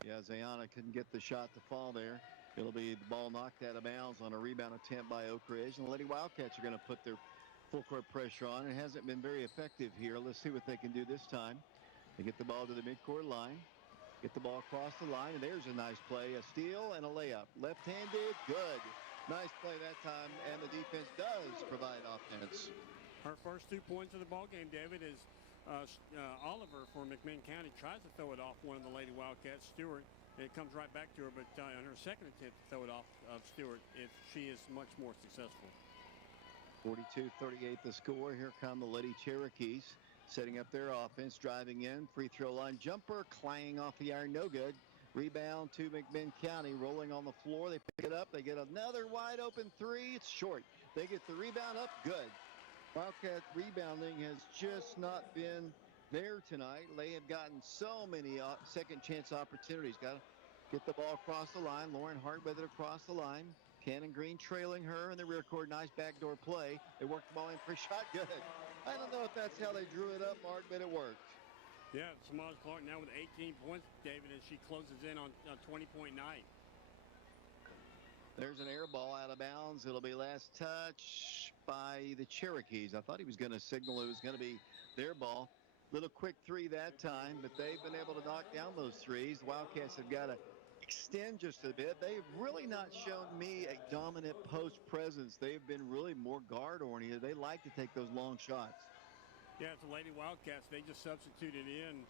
Yeah, Zayana couldn't get the shot to fall there. It'll be the ball knocked out of bounds on a rebound attempt by Oak Ridge. And the Lady Wildcats are going to put their full court pressure on. It hasn't been very effective here. Let's see what they can do this time. They get the ball to the midcourt line. Get the ball across the line, and there's a nice play. A steal and a layup. Left-handed, good. Nice play that time, and the defense does provide offense. Her first 2 points of the ball game, David, is Oliver for McMinn County tries to throw it off one of the Lady Wildcats, Stewart. It comes right back to her, but on her second attempt to throw it off of Stewart, she is much more successful. 42-38 the score. Here come the Lady Cherokees setting up their offense, driving in. Free throw line jumper, clanging off the iron, no good. Rebound to McMinn County, rolling on the floor. They pick it up. They get another wide open three. It's short. They get the rebound up, good. Wildcat rebounding has just not been there tonight. They have gotten so many second chance opportunities. Got to get the ball across the line. Lauren Hart with it across the line. Cannon Green trailing her in the rear court. Nice backdoor play. They worked the ball in for a shot. Good. I don't know if that's how they drew it up, Mark, but it worked. Yeah, Samaj Clark now with 18 points, David, as she closes in on a 20-point night. There's an air ball out of bounds. It'll be last touch by the Cherokees. I thought he was going to signal it was going to be their ball. Little quick three that time, but they've been able to knock down those threes. The Wildcats have got to extend just a bit. They've really not shown me a dominant post presence. They've been really more guard oriented. They like to take those long shots. Yeah, it's the Lady Wildcats. They just substituted in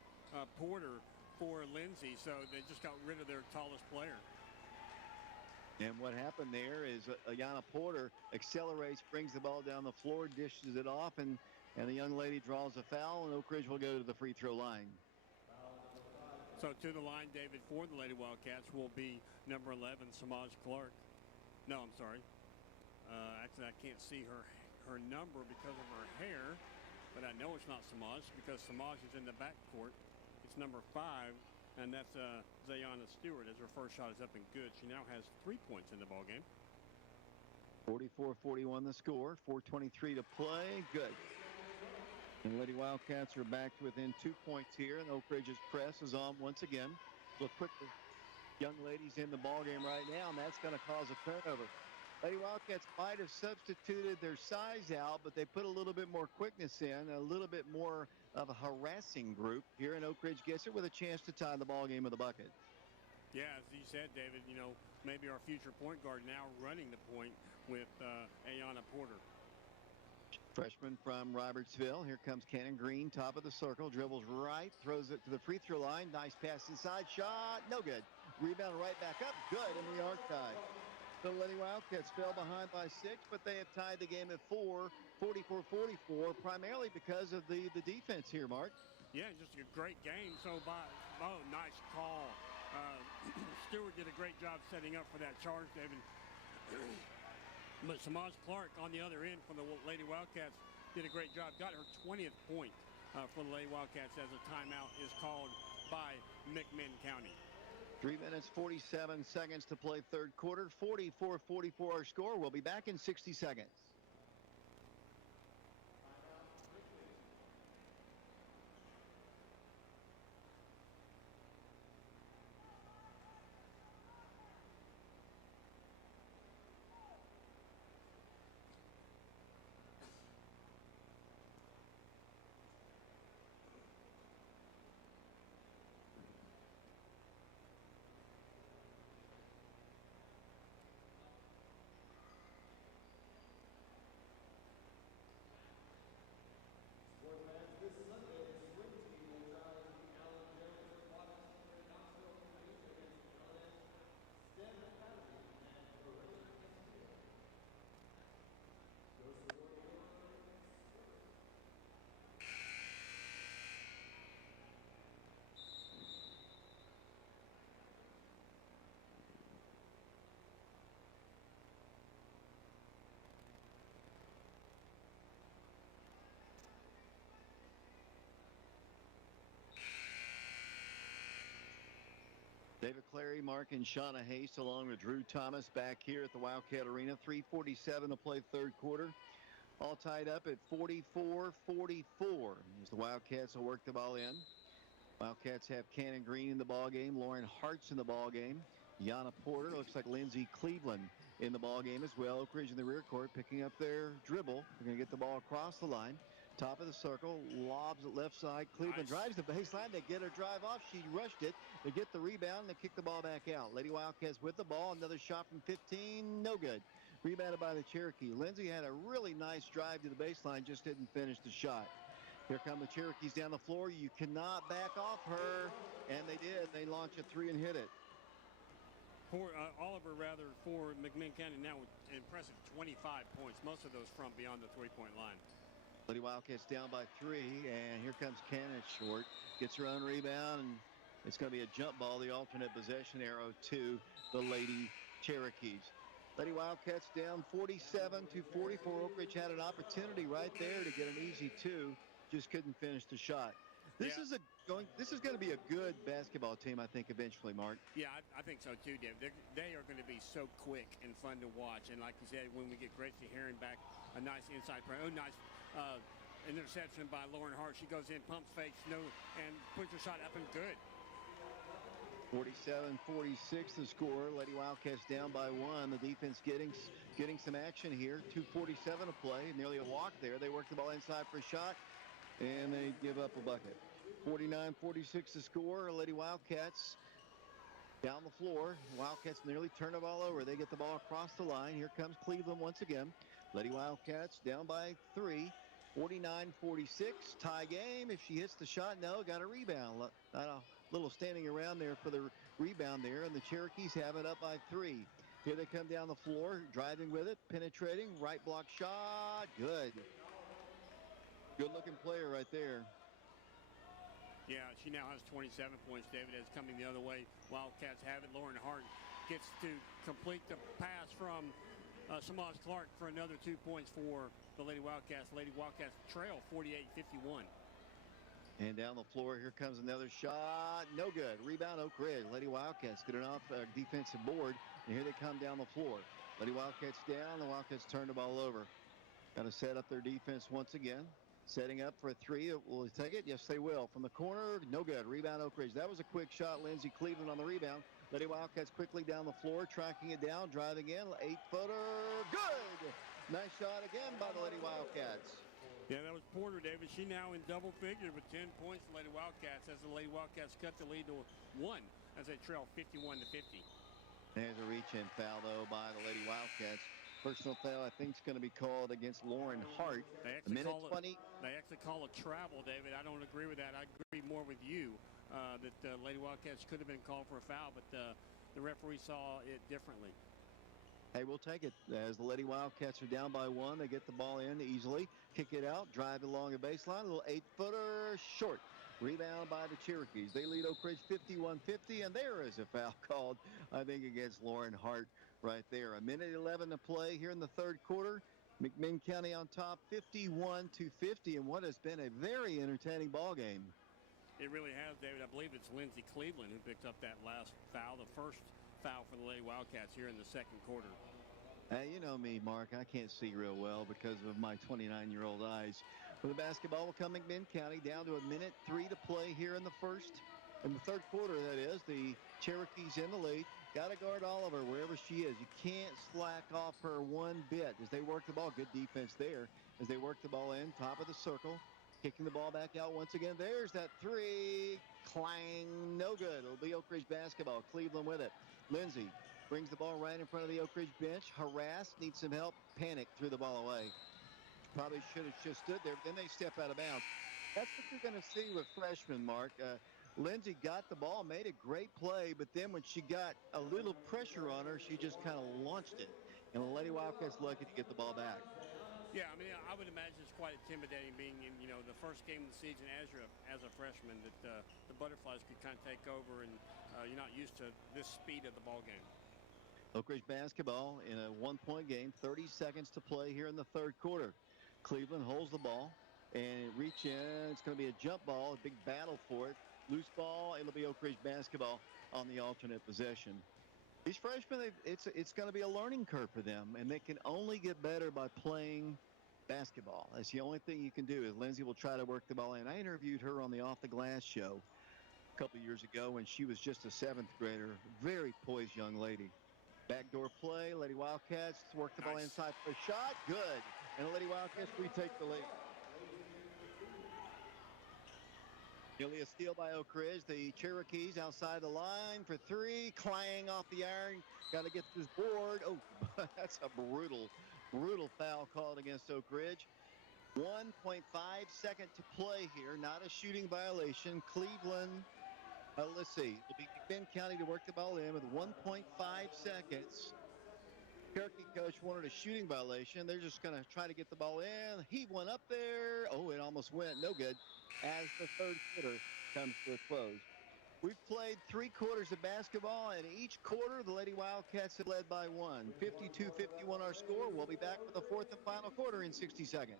Porter for Lindsay, so they just got rid of their tallest player. And what happened there is Ayanna Porter accelerates, brings the ball down the floor, dishes it off, and the young lady draws a foul, and Oak Ridge will go to the free throw line. So to the line, David, for the Lady Wildcats will be number 11, Samaj Clark. No, I'm sorry. Actually, I can't see her number because of her hair, but I know it's not Samaj because Samaj is in the backcourt. It's number 5. And that's Zayana Stewart as her first shot is up and good. She now has 3 points in the ballgame. 44-41 the score. 4:23 to play. Good. And the Lady Wildcats are back to within 2 points here. And Oak Ridge's press is on once again. Look quickly. Young ladies in the ballgame right now, and that's going to cause a turnover. Lady Wildcats might have substituted their size out, but they put a little bit more quickness in, a little bit more of a harassing group here, and Oak Ridge gets it with a chance to tie the ball game with a bucket. Yeah, as you said, David, maybe our future point guard now running the point with Ayanna Porter. Freshman from Robertsville. Here comes Cannon Green, top of the circle, dribbles right, throws it to the free throw line. Nice pass inside, shot, no good. Rebound right back up, good, and the arc tie. The Lady Wildcats fell behind by 6, but they have tied the game at 4, 44-44, primarily because of the defense here, Mark. Yeah, just a great game. Nice call. Stewart did a great job setting up for that charge, David. But Samaj Clark on the other end for the Lady Wildcats did a great job. Got her 20th point for the Lady Wildcats as a timeout is called by McMinn County. 3 minutes, 47 seconds to play third quarter. 44-44 our score. We'll be back in 60 seconds. David Clary, Mark, and Shauna Hayes along with Drew Thomas back here at the Wildcat Arena. 3:47 to play third quarter. All tied up at 44-44 as the Wildcats will work the ball in. Wildcats have Cannon Green in the ballgame. Lauren Hart's in the ballgame. Yana Porter, looks like Lindsay Cleveland in the ballgame as well. Oak Ridge in the rear court picking up their dribble. They're going to get the ball across the line. Top of the circle, lobs it left side. Cleveland drives the baseline. They get her drive off. She rushed it. They get the rebound and they kick the ball back out. Lady Wildcats with the ball. Another shot from 15. No good. Rebounded by the Cherokee. Lindsay had a really nice drive to the baseline, just didn't finish the shot. Here come the Cherokees down the floor. You cannot back off her. And they did. They launch a three and hit it. Oliver, for McMinn County now with an impressive 25 points. Most of those from beyond the three-point line. Lady Wildcats down by 3, and here comes Cannon short. Gets her own rebound, and it's going to be a jump ball, the alternate possession arrow to the Lady Cherokees. Lady Wildcats down 47-44. Oak Ridge had an opportunity right there to get an easy two, just couldn't finish the shot. This is going to be a good basketball team, I think, eventually, Mark. Yeah, I think so too, Dave. They are going to be so quick and fun to watch. And like you said, when we get Gracie Herring back, a nice inside play, nice interception by Lauren Hart. She goes in, pumps fakes, and puts her shot up and good. 47-46 the score. Lady Wildcats down by one. The defense getting some action here. 2:47 to play. Nearly a walk there. They work the ball inside for a shot, and they give up a bucket. 49-46 the score. Lady Wildcats down the floor. Wildcats nearly turn the ball over. They get the ball across the line. Here comes Cleveland once again. Lady Wildcats down by 3. 49-46. Tie game. If she hits the shot, no, got a rebound. A little standing around there for the rebound there, and the Cherokees have it up by 3. Here they come down the floor, driving with it, penetrating, right block shot. Good. Good-looking player right there. Yeah, she now has 27 points, David, as coming the other way. Wildcats have it. Lauren Hart gets to complete the pass from Samaj Clark for another 2 points for the Lady Wildcats. Lady Wildcats trail 48-51. And down the floor, here comes another shot. No good. Rebound, Oak Ridge. Lady Wildcats get an off defensive board, and here they come down the floor. Lady Wildcats down. The Wildcats turn the ball over. Got to set up their defense once again. Setting up for a three. Will they take it? Yes, they will. From the corner, no good. Rebound, Oak Ridge. That was a quick shot. Lindsay Cleveland on the rebound. Lady Wildcats quickly down the floor, tracking it down, driving in. 8-footer. Good! Nice shot again by the Lady Wildcats. Yeah, that was Porter, David. She now in double figures with 10 points for Lady Wildcats as the Lady Wildcats cut the lead to 1 as they trail 51-50. There's a reach-in foul, though, by the Lady Wildcats. Personal foul, I think, is going to be called against Lauren Hart. They actually call it travel, David. I don't agree with that. I agree more with you that Lady Wildcats could have been called for a foul, but the referee saw it differently. Hey, we'll take it. As the Lady Wildcats are down by 1, they get the ball in easily, kick it out, drive along the baseline, a little 8-footer short. Rebound by the Cherokees. They lead Oak Ridge 51-50, and there is a foul called, I think, against Lauren Hart right there. 1:11 to play here in the third quarter. McMinn County on top 51-50 in what has been a very entertaining ball game. It really has, David. I believe it's Lindsay Cleveland who picked up that last foul, the first foul for the Lady Wildcats here in the second quarter. Hey, you know me, Mark. I can't see real well because of my 29-year-old eyes. For the basketball will come McMinn County down to 1:03 to play here in the third quarter, that is. The Cherokees in the lead. Got to guard Oliver wherever she is. You can't slack off her one bit as they work the ball. Good defense there as they work the ball in, top of the circle. Kicking the ball back out once again. There's that three. Clang. No good. It'll be Oak Ridge basketball. Cleveland with it. Lindsay brings the ball right in front of the Oak Ridge bench. Harassed. Needs some help. Panic. Threw the ball away. Probably should have just stood there. But then they step out of bounds. That's what you're going to see with freshmen, Mark. Lindsay got the ball, made a great play, but then when she got a little pressure on her, she just kind of launched it. And the Lady Wildcats lucky to get the ball back. Yeah, I mean, I would imagine it's quite intimidating being in, the first game of the season as a freshman that the Butterflies could kind of take over, and you're not used to this speed of the ball game. Oak Ridge basketball in a one-point game, 30 seconds to play here in the third quarter. Cleveland holds the ball and reach in. It's going to be a jump ball, a big battle for it. Loose ball, it'll be Oak Ridge basketball on the alternate possession. These freshmen, it's going to be a learning curve for them, and they can only get better by playing basketball. That's the only thing you can do is Lindsay will try to work the ball in. I interviewed her on the Off the Glass show a couple years ago when she was just a 7th grader. Very poised young lady. Backdoor play, Lady Wildcats work the ball inside for a shot. Good. And the Lady Wildcats retake the lead. Nearly a steal by Oak Ridge. The Cherokees outside the line for three. Clang off the iron. Got to get this board. Oh, that's a brutal foul called against Oak Ridge. 1.5 seconds to play here. Not a shooting violation. Cleveland, let's see. It'll be McMinn County to work the ball in with 1.5 seconds. Cherokee coach wanted a shooting violation. They're just going to try to get the ball in. He went up there. Oh, it almost went. No good. As the third quarter comes to a close. We've played 3 quarters of basketball, and each quarter the Lady Wildcats have led by 1. 52-51 our score. We'll be back for the fourth and final quarter in 60 seconds.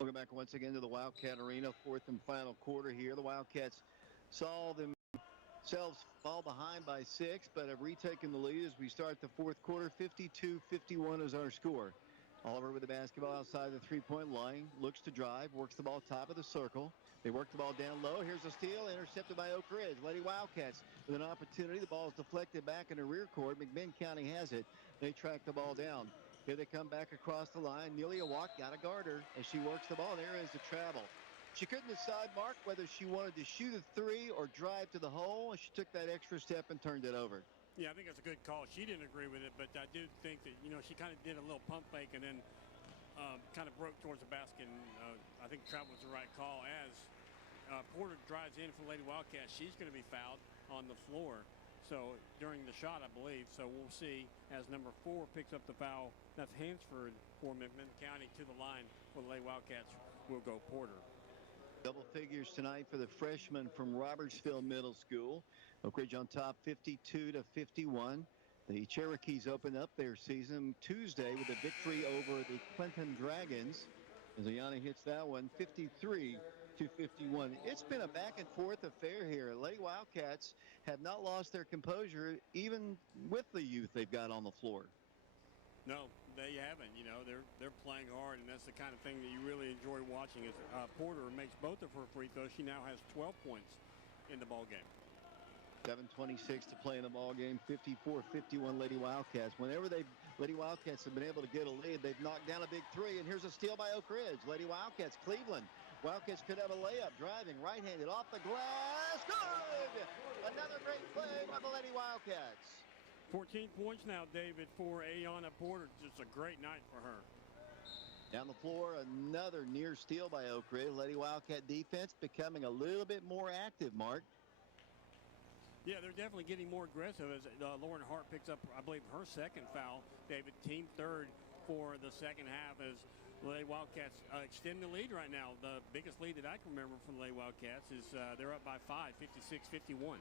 Welcome back once again to the Wildcat Arena, fourth and final quarter here. The Wildcats saw themselves fall behind by 6, but have retaken the lead as we start the fourth quarter. 52-51 is our score. Oliver with the basketball outside the three-point line, looks to drive, works the ball top of the circle. They work the ball down low. Here's a steal, intercepted by Oak Ridge. Lady Wildcats with an opportunity. The ball is deflected back in the rear court. McMinn County has it. They track the ball down. Here they come back across the line. Nelia Watt got a guarder as she works the ball. There is the travel. She couldn't decide, Mark, whether she wanted to shoot a three or drive to the hole, and she took that extra step and turned it over. Yeah, I think that's a good call. She didn't agree with it, but I do think that, she kind of did a little pump fake and then kind of broke towards the basket. And I think travel was the right call. As Porter drives in for Lady Wildcats, she's going to be fouled on the floor. So during the shot, I believe. So we'll see as number 4 picks up the foul. That's Hansford for McMinn County to the line for the Lady Wildcats. Will go Porter. Double figures tonight for the freshman from Robertsville Middle School. Oak Ridge on top 52-51. The Cherokees opened up their season Tuesday with a victory over the Clinton Dragons. As Ayana hits that one, 53-51. It's been a back and forth affair here. Lady Wildcats have not lost their composure even with the youth they've got on the floor. No, they haven't. They're playing hard, and that's the kind of thing that you really enjoy watching. As Porter makes both of her free throws, she now has 12 points in the ball game. 7:26 to play in the ball game. 54-51 Lady Wildcats. Whenever Lady Wildcats have been able to get a lead, they've knocked down a big three, and here's a steal by Oak Ridge. Lady Wildcats, Cleveland. Wildcats could have a layup, driving right-handed off the glass. Good! Another great play by the Lady Wildcats. 14 points now, David, for Ayana Porter. Just a great night for her. Down the floor, another near steal by Oak Ridge. Lady Wildcat defense becoming a little bit more active, Mark. Yeah, they're definitely getting more aggressive as Lauren Hart picks up, I believe, her second foul. David, team third for the second half as the Lady Wildcats extend the lead right now. The biggest lead that I can remember from the Lady Wildcats is they're up by 5, 56-51.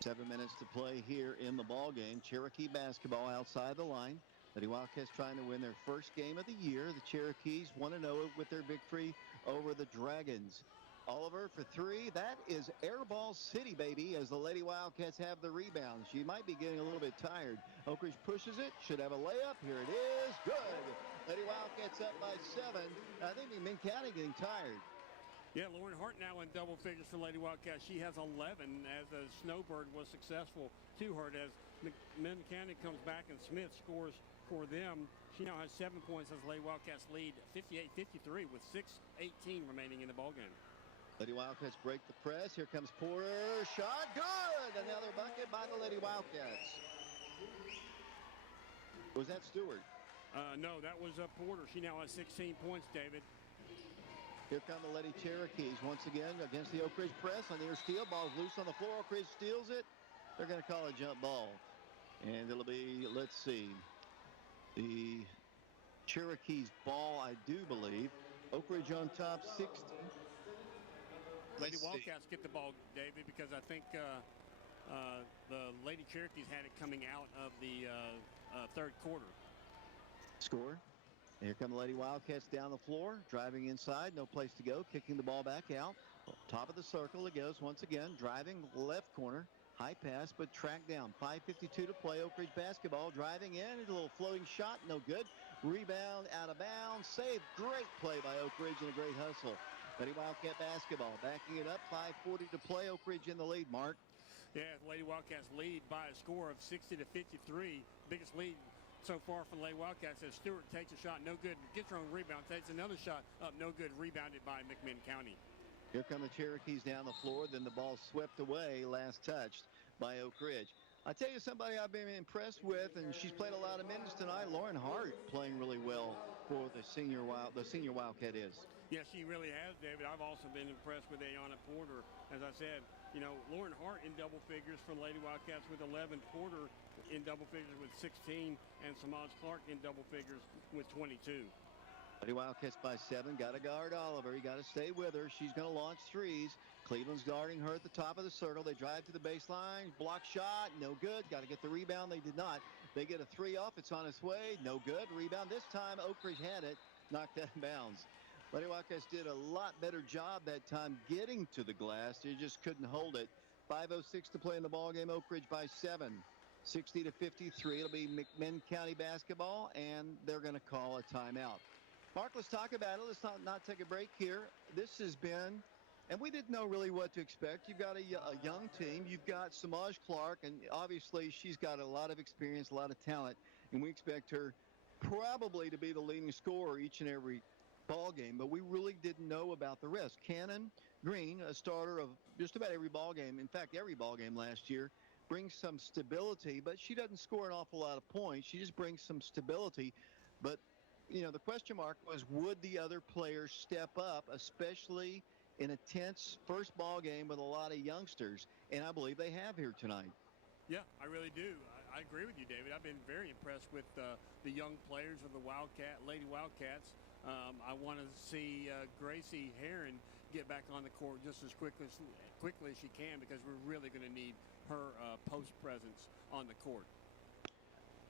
7 minutes to play here in the ball game. Cherokee basketball outside the line. Lady Wildcats trying to win their first game of the year. The Cherokees 1-0 with their victory over the Dragons. Oliver for 3. That is airball city, baby, as the Lady Wildcats have the rebound. She might be getting a little bit tired. Oak Ridge pushes it. Should have a layup. Here it is. Good. Lady Wildcats up by 7. I think McMinn County getting tired. Yeah, Lauren Hart now in double figures for Lady Wildcats. She has 11 as a Snowbird was successful to her as McMinn County comes back and Smith scores for them. She now has 7 points as Lady Wildcats lead 58-53 with 6:18 remaining in the ballgame. Lady Wildcats break the press. Here comes Porter. Shot. Good. Another bucket by the Lady Wildcats. Was that Stewart? No, that was Porter. She now has 16 points, David. Here come the Lady Cherokees once again against the Oak Ridge press on their steal. Ball's loose on the floor. Oak Ridge steals it. They're going to call a jump ball. And it'll be, let's see, the Cherokees ball, I do believe. Oak Ridge on top 60. Lady Let's see. Wildcats get the ball, David, because I think the Lady Cherokees had it coming out of the third quarter. Score. Here come the Lady Wildcats down the floor, driving inside, no place to go, kicking the ball back out. Top of the circle it goes once again, driving left corner. High pass, but tracked down. 5:52 to play. Oak Ridge basketball driving in. A little floating shot, no good. Rebound out of bounds. Save. Great play by Oak Ridge and a great hustle. Lady Wildcat basketball backing it up. 5:40 to play. Oak Ridge in the lead, Mark. Yeah, Lady Wildcats lead by a score of 60-53. Biggest lead so far for the Lady Wildcats as Stewart takes a shot, no good. Gets her own rebound, takes another shot up, no good. Rebounded by McMinn County. Here come the Cherokees down the floor. Then the ball swept away, last touched by Oak Ridge. I tell you somebody I've been impressed with, and she's played a lot of minutes tonight. Lauren Hart playing really well for the senior Wildcat is. Yeah, she really has, David. I've also been impressed with Ayana Porter. As I said, you know, Lauren Hart in double figures for Lady Wildcats with 11. Porter in double figures with 16. And Samaj Clark in double figures with 22. Lady Wildcats by 7. Got to guard Oliver. You got to stay with her. She's going to launch threes. Cleveland's guarding her at the top of the circle. They drive to the baseline. Block shot. No good. Got to get the rebound. They did not. They get a three off. It's on its way. No good. Rebound. This time, Oak Ridge had it. Knocked out of bounds. Lady Wildcats did a lot better job that time getting to the glass. They just couldn't hold it. 5:06 to play in the ballgame. Oak Ridge by 7. 60-53. It'll be McMinn County basketball, and they're going to call a timeout. Mark, let's talk about it. Let's not take a break here. This has been, and we didn't know really what to expect. You've got a young team. You've got Samaj Clark, and obviously she's got a lot of experience, a lot of talent, and we expect her probably to be the leading scorer each and every ball game. But we really didn't know about the rest. Cannon Green, a starter of just about every ball game, in fact, every ball game last year, brings some stability, but she doesn't score an awful lot of points. She just brings some stability. But you know, the question mark was, would the other players step up, especially in a tense first ball game with a lot of youngsters? And I believe they have here tonight. Yeah, I really do. I agree with you, David. I've been very impressed with the young players of the Lady Wildcats. I want to see Gracie Heron get back on the court just as quickly as she can, because we're really going to need her post presence on the court.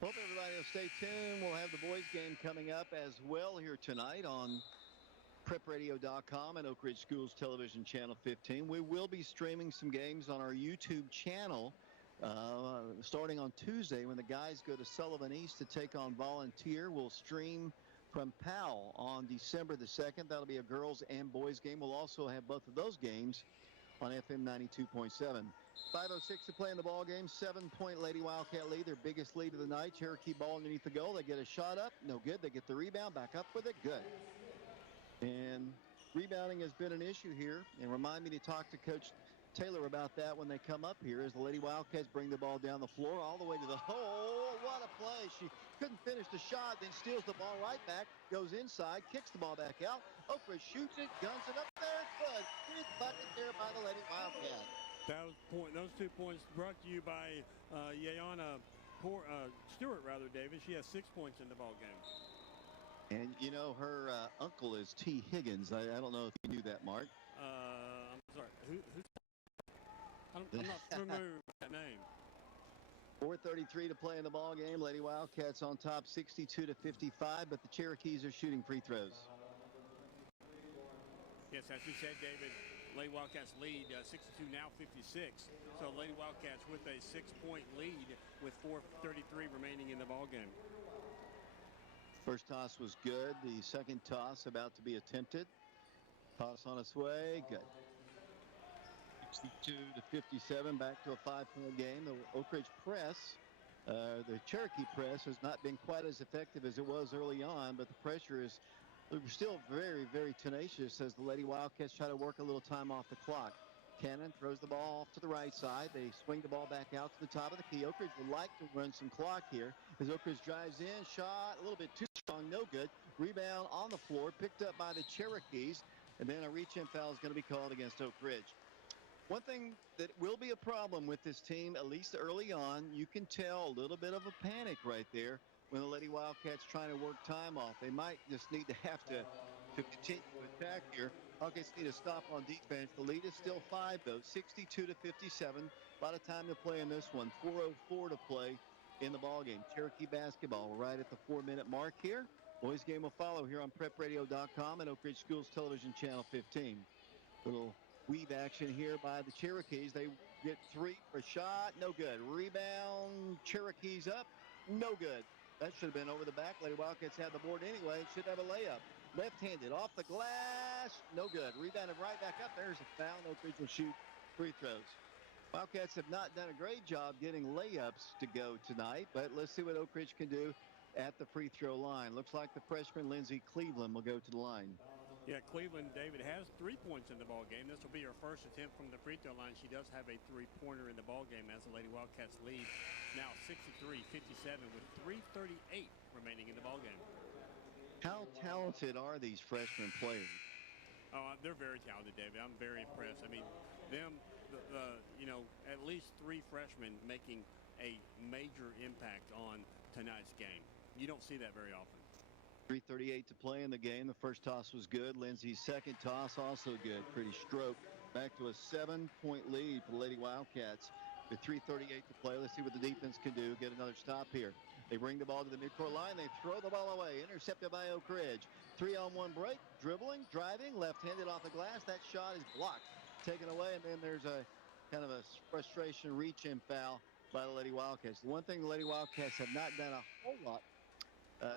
Hope everybody will stay tuned. We'll have the boys game coming up as well here tonight on prepradio.com and Oak Ridge Schools Television Channel 15. We will be streaming some games on our YouTube channel starting on Tuesday when the guys go to Sullivan East to take on Volunteer. We'll stream from Powell on December the 2nd. That'll be a girls and boys game. We'll also have both of those games on FM 92.7. 5:06 to play in the ball game. 7-point Lady Wildcat lead, their biggest lead of the night. Cherokee ball underneath the goal. They get a shot up, no good. They get the rebound, back up with it, good. And rebounding has been an issue here. And remind me to talk to Coach Taylor about that when they come up here, as the Lady Wildcats bring the ball down the floor all the way to the hole. What a play. She couldn't finish the shot, then steals the ball right back, goes inside, kicks the ball back out. Oak Ridge shoots it, guns it up there. Good. Good bucket there by the Lady Wildcat. Those 2 points brought to you by Ayana Stewart, David. She has 6 points in the ball game. And, you know, her uncle is T. Higgins. I don't know if you knew that, Mark. I'm sorry. I'm not familiar with that name. 4:33 to play in the ball game. Lady Wildcats on top 62-55, but the Cherokees are shooting free throws. Yes, as you said, David, Lady Wildcats lead 62 now 56. So Lady Wildcats with a 6-point lead with 4:33 remaining in the ball game. First toss was good. The second toss about to be attempted. Toss on its way. Good. 62-57, back to a 5-point game. The Oak Ridge press, the Cherokee press, has not been quite as effective as it was early on, but the pressure is still very, very tenacious as the Lady Wildcats try to work a little time off the clock. Cannon throws the ball off to the right side. They swing the ball back out to the top of the key. Oak Ridge would like to run some clock here as Oak Ridge drives in. Shot a little bit too strong, no good. Rebound on the floor, picked up by the Cherokees, and then a reach-in foul is going to be called against Oak Ridge. One thing that will be a problem with this team, at least early on, you can tell a little bit of a panic right there when the Lady Wildcats trying to work time off. They might just need to have to continue to attack here. Hawkins need a stop on defense. The lead is still 5, though, 62-57. A lot of time to play in this one. 4:04 to play in the ballgame. Cherokee basketball right at the 4-minute mark here. Boys game will follow here on prepradio.com and Oak Ridge Schools Television Channel 15. Little weave action here by the Cherokees. They get 3 for a shot. No good. Rebound. Cherokees up. No good. That should have been over the back. Lady Wildcats had the board anyway. Should have a layup. Left-handed off the glass. No good. Rebounded right back up. There's a foul. Oak Ridge will shoot free throws. Wildcats have not done a great job getting layups to go tonight, but let's see what Oak Ridge can do at the free throw line. Looks like the freshman Lindsay Cleveland will go to the line. Yeah, Cleveland, David, has 3 points in the ball game. This will be her first attempt from the free throw line. She does have a three-pointer in the ball game as the Lady Wildcats lead now 63-57 with 3:38 remaining in the ball game. How talented are these freshman players? Oh, they're very talented, David. I'm very impressed. I mean, them, at least 3 freshmen making a major impact on tonight's game. You don't see that very often. 3:38 to play in the game. The first toss was good. Lindsay's second toss also good. Pretty stroke. Back to a 7-point lead for the Lady Wildcats. With 3:38 to play, let's see what the defense can do. Get another stop here. They bring the ball to the midcourt line. They throw the ball away. Intercepted by Oak Ridge. 3-on-1 break. Dribbling, driving, left-handed off the glass. That shot is blocked. Taken away, and then there's a kind of a frustration reach-in foul by the Lady Wildcats. The one thing the Lady Wildcats have not done a whole lot,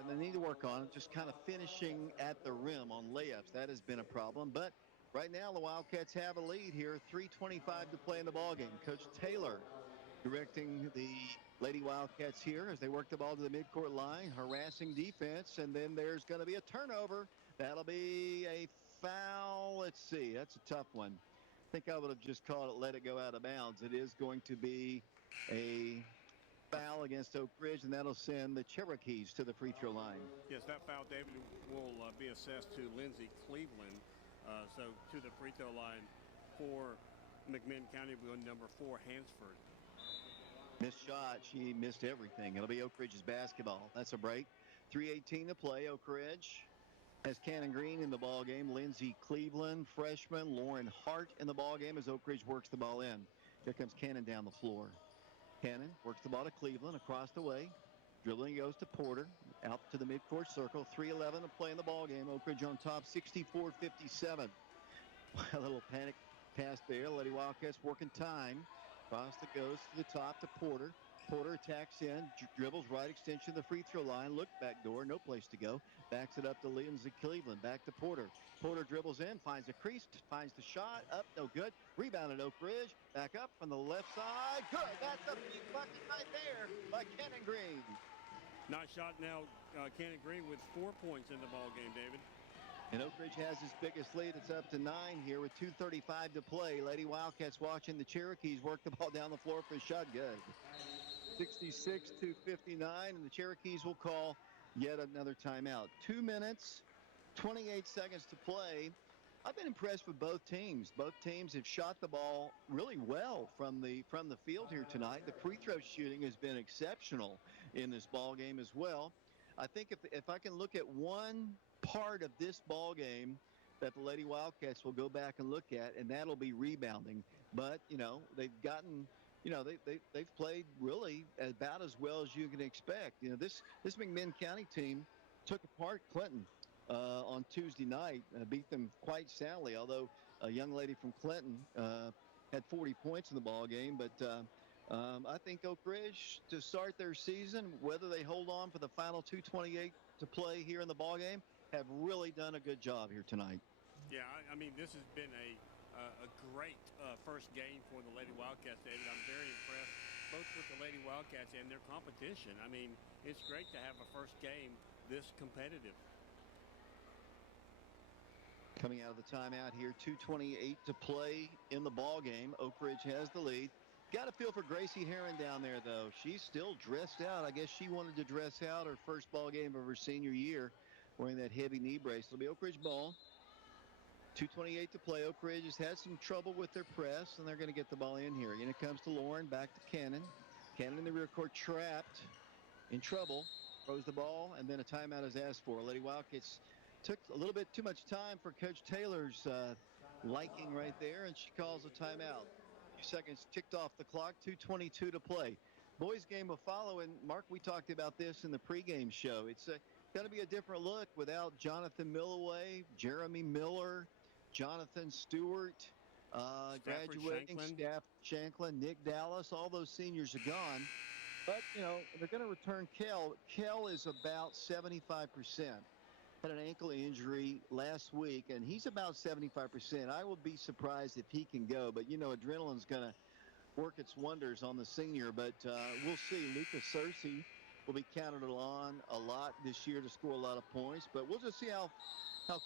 they need to work on, just kind of finishing at the rim on layups. That has been a problem. But right now, the Wildcats have a lead here. 3:25 to play in the ballgame. Coach Taylor directing the Lady Wildcats here as they work the ball to the midcourt line, harassing defense, and then there's going to be a turnover. That'll be a foul. Let's see. That's a tough one. I think I would have just called it, let it go out of bounds. It is going to be a foul against Oak Ridge, and that'll send the Cherokees to the free throw line. Yes, that foul, David, will be assessed to Lindsay Cleveland. So to the free throw line for McMinn County will go number 4, Hansford. Missed shot. She missed everything. It'll be Oak Ridge's basketball. That's a break. 3:18 to play. Oak Ridge has Cannon Green in the ball game. Lindsay Cleveland, freshman. Lauren Hart in the ball game as Oak Ridge works the ball in. Here comes Cannon down the floor. Cannon works the ball to Cleveland across the way. Dribbling goes to Porter. Out to the midcourt circle. 3:11 to play in the ball game. Oak Ridge on top, 64-57. A little panic pass there. Lady Wildcats working time. Cross that goes to the top to Porter. Porter attacks in, dribbles right extension of the free throw line. Look back door, no place to go. Backs it up to Lindsay Cleveland. Back to Porter. Porter dribbles in, finds the crease, finds the shot. Up, no good. Rebounded Oak Ridge. Back up from the left side. Good. That's a big bucket right there by Cannon Green. Nice shot now. Cannon Green with 4 points in the ball game, David. And Oak Ridge has his biggest lead. It's up to 9 here with 2:35 to play. Lady Wildcats watching the Cherokees work the ball down the floor for a shot. Good. 66-59, and the Cherokees will call yet another timeout. 2 minutes, 28 seconds to play. I've been impressed with both teams. Both teams have shot the ball really well from the field here tonight. The free throw shooting has been exceptional in this ball game as well. I think if I can look at one part of this ball game that the Lady Wildcats will go back and look at, and that'll be rebounding. But they've gotten, they've played really about as well as you can expect. This McMinn County team took apart Clinton on Tuesday night, beat them quite soundly. Although a young lady from Clinton had 40 points in the ball game, but I think Oak Ridge to start their season, whether they hold on for the final 2:28 to play here in the ball game, have really done a good job here tonight. Yeah, I mean, this has been a great first game for the Lady Wildcats, David. I'm very impressed both with the Lady Wildcats and their competition. I mean, it's great to have a first game this competitive. Coming out of the timeout here, 2:28 to play in the ball game. Oak Ridge has the lead. Got a feel for Gracie Herron down there, though. She's still dressed out. I guess she wanted to dress out her first ball game of her senior year, wearing that heavy knee brace. It'll be Oak Ridge ball. 2:28 to play. Oak Ridge has had some trouble with their press, and they're going to get the ball in here. And it comes to Lauren, back to Cannon. Cannon in the rear court, trapped, in trouble. Throws the ball, and then a timeout is asked for. Lady Wildcats Took a little bit too much time for Coach Taylor's liking right there, and she calls a timeout. A few seconds ticked off the clock, 2:22 to play. Boys game will follow, and Mark, we talked about this in the pregame show. It's going to be a different look without Jonathan Milloway, Jeremy Miller, Jonathan Stewart, graduating, Staff Shanklin, Nick Dallas, all those seniors are gone. But, you know, they're going to return Kel. Kel is about 75%. Had an ankle injury last week, and he's about 75%. I will be surprised if he can go, but, you know, adrenaline's going to work its wonders on the senior. But we'll see. Lucas Searcy will be counted on a lot this year to score a lot of points. But we'll just see how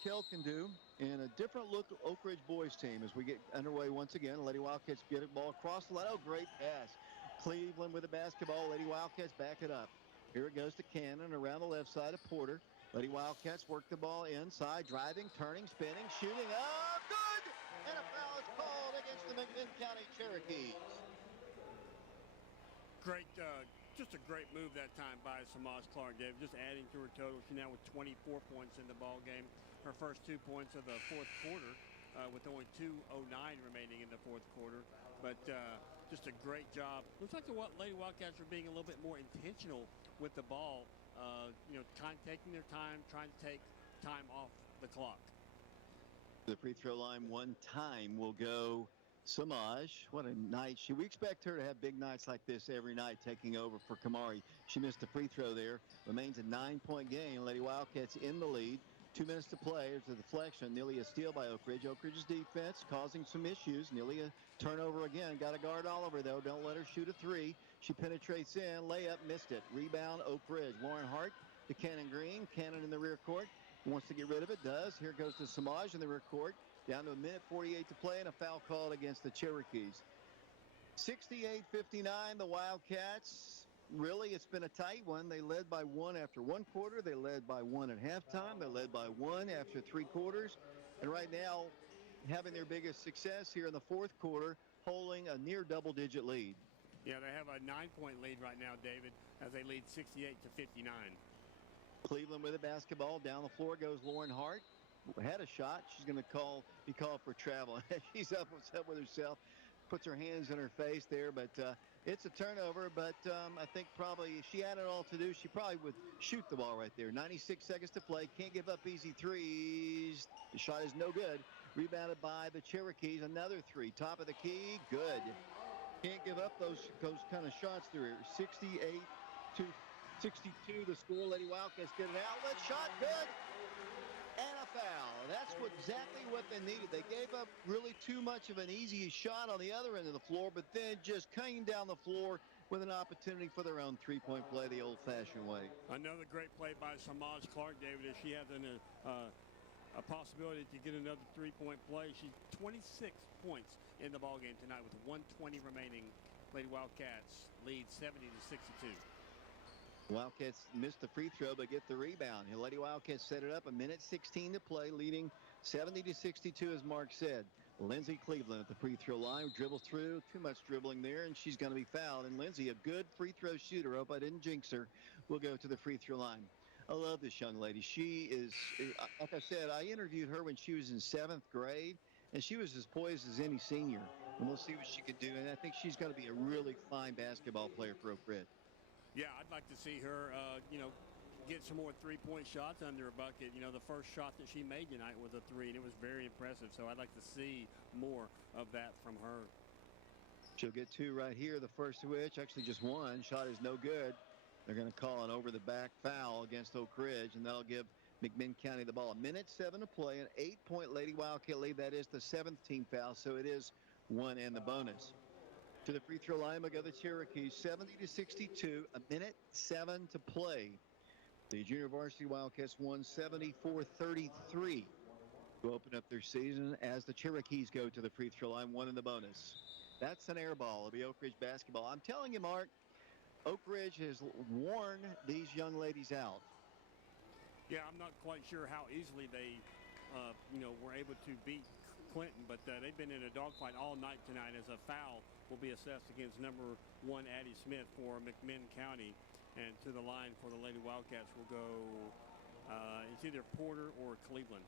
Kel can do in a different look Oak Ridge boys team as we get underway once again. Lady Wildcats get a ball across the line. Oh, great pass. Cleveland with the basketball. Lady Wildcats back it up. Here it goes to Cannon around the left side of Porter. Lady Wildcats work the ball inside, driving, turning, spinning, shooting. Oh, good! And a foul is called against the McMinn County Cherokees. Great, just a great move that time by Samaj Clark, Dave. Just adding to her total. She's now with 24 points in the ball game. Her first 2 points of the fourth quarter, with only 2:09 remaining in the fourth quarter. But just a great job. Looks like the Lady Wildcats are being a little bit more intentional with the ball. You know, kind of taking their time, trying to take time off the clock. The free throw line one time will go Samaj. What a night. We expect her to have big nights like this every night, taking over for Kamari. She missed a free throw there. Remains a 9-point game. Lady Wildcats in the lead. 2 minutes to play. There's a deflection. Nearly a steal by Oak Ridge. Oak Ridge's defense causing some issues. Nearly a turnover again. Got to guard Oliver, though. Don't let her shoot a three. She penetrates in. Layup, missed it. Rebound, Oak Ridge. Lauren Hart to Cannon Green. Cannon in the rear court. Wants to get rid of it. Does. Here goes to Samaj in the rear court. Down to a minute 48 to play and a foul called against the Cherokees. 68-59, the Wildcats. Really, it's been a tight one. They led by one after one quarter. They led by one at halftime. They led by one after 3 quarters. And right now, having their biggest success here in the fourth quarter, holding a near double-digit lead. Yeah, they have a 9-point lead right now, David, as they lead 68-59. Cleveland with the basketball. Down the floor goes Lauren Hart. Had a shot. She's going to be called for travel. She's upset with herself. Puts her hands in her face there, but it's a turnover. But I think probably if she had it all to do, she probably would shoot the ball right there. 96 seconds to play. Can't give up easy threes. The shot is no good. Rebounded by the Cherokees. Another three. Top of the key. Good. Can't give up those kind of shots there. 68-62 the score. Lady Wildcats get an outlet shot. Good. And a foul. That's exactly what they needed. They gave up really too much of an easy shot on the other end of the floor, but then just came down the floor with an opportunity for their own three-point play the old-fashioned way. Another great play by Samaj Clark, David, as she has a possibility to get another three-point play. She's 26 points in the ballgame tonight with 1:20 remaining. Lady Wildcats lead 70-62. Wildcats missed the free throw, but get the rebound. Lady Wildcats set it up. A minute 16 to play, leading 70-62, as Mark said. Lindsay Cleveland at the free throw line, dribbles through, too much dribbling there, and she's going to be fouled. And Lindsay, a good free throw shooter, hope I didn't jinx her, will go to the free throw line. I love this young lady. She is, like I said, I interviewed her when she was in 7th grade, and she was as poised as any senior. And we'll see what she could do. And I think she's going to be a really fine basketball player for Oak Ridge. Yeah, I'd like to see her, get some more three-point shots under her bucket. You know, the first shot that she made tonight was a three, and it was very impressive. So I'd like to see more of that from her. She'll get 2 right here, the first of which, actually just 1. Shot is no good. They're going to call an over-the-back foul against Oak Ridge, and that'll give McMinn County the ball. A minute 7 to play, an 8-point Lady Wildcat lead. That is the 7th team foul, so it is 1 and the bonus. To the free throw line, we go the Cherokees, 70-62, a minute 7 to play. The junior varsity Wildcats won 74-33 to open up their season as the Cherokees go to the free throw line, 1 in the bonus. That's an air ball. It'll be Oak Ridge basketball. I'm telling you, Mark, Oak Ridge has worn these young ladies out. Yeah, I'm not quite sure how easily they, were able to beat Clinton, but they've been in a dogfight all night tonight as a foul will be assessed against number 1 Addie Smith for McMinn County. And to the line for the Lady Wildcats will go It's either Porter or Cleveland.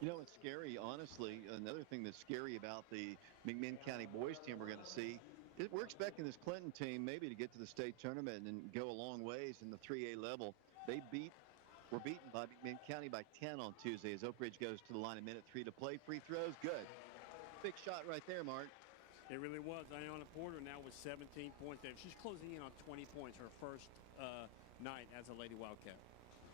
You know, it's scary, honestly. Another thing that's scary about the McMinn County boys team we're going to see is we're expecting this Clinton team maybe to get to the state tournament and go a long ways in the 3A level. Were beaten by McMinn County by 10 on Tuesday as Oak Ridge goes to the line, a minute 3 to play. Free throws, good. Big shot right there, Mark. It really was. Ayanna Porter now with 17 points. She's closing in on 20 points her first night as a Lady Wildcat.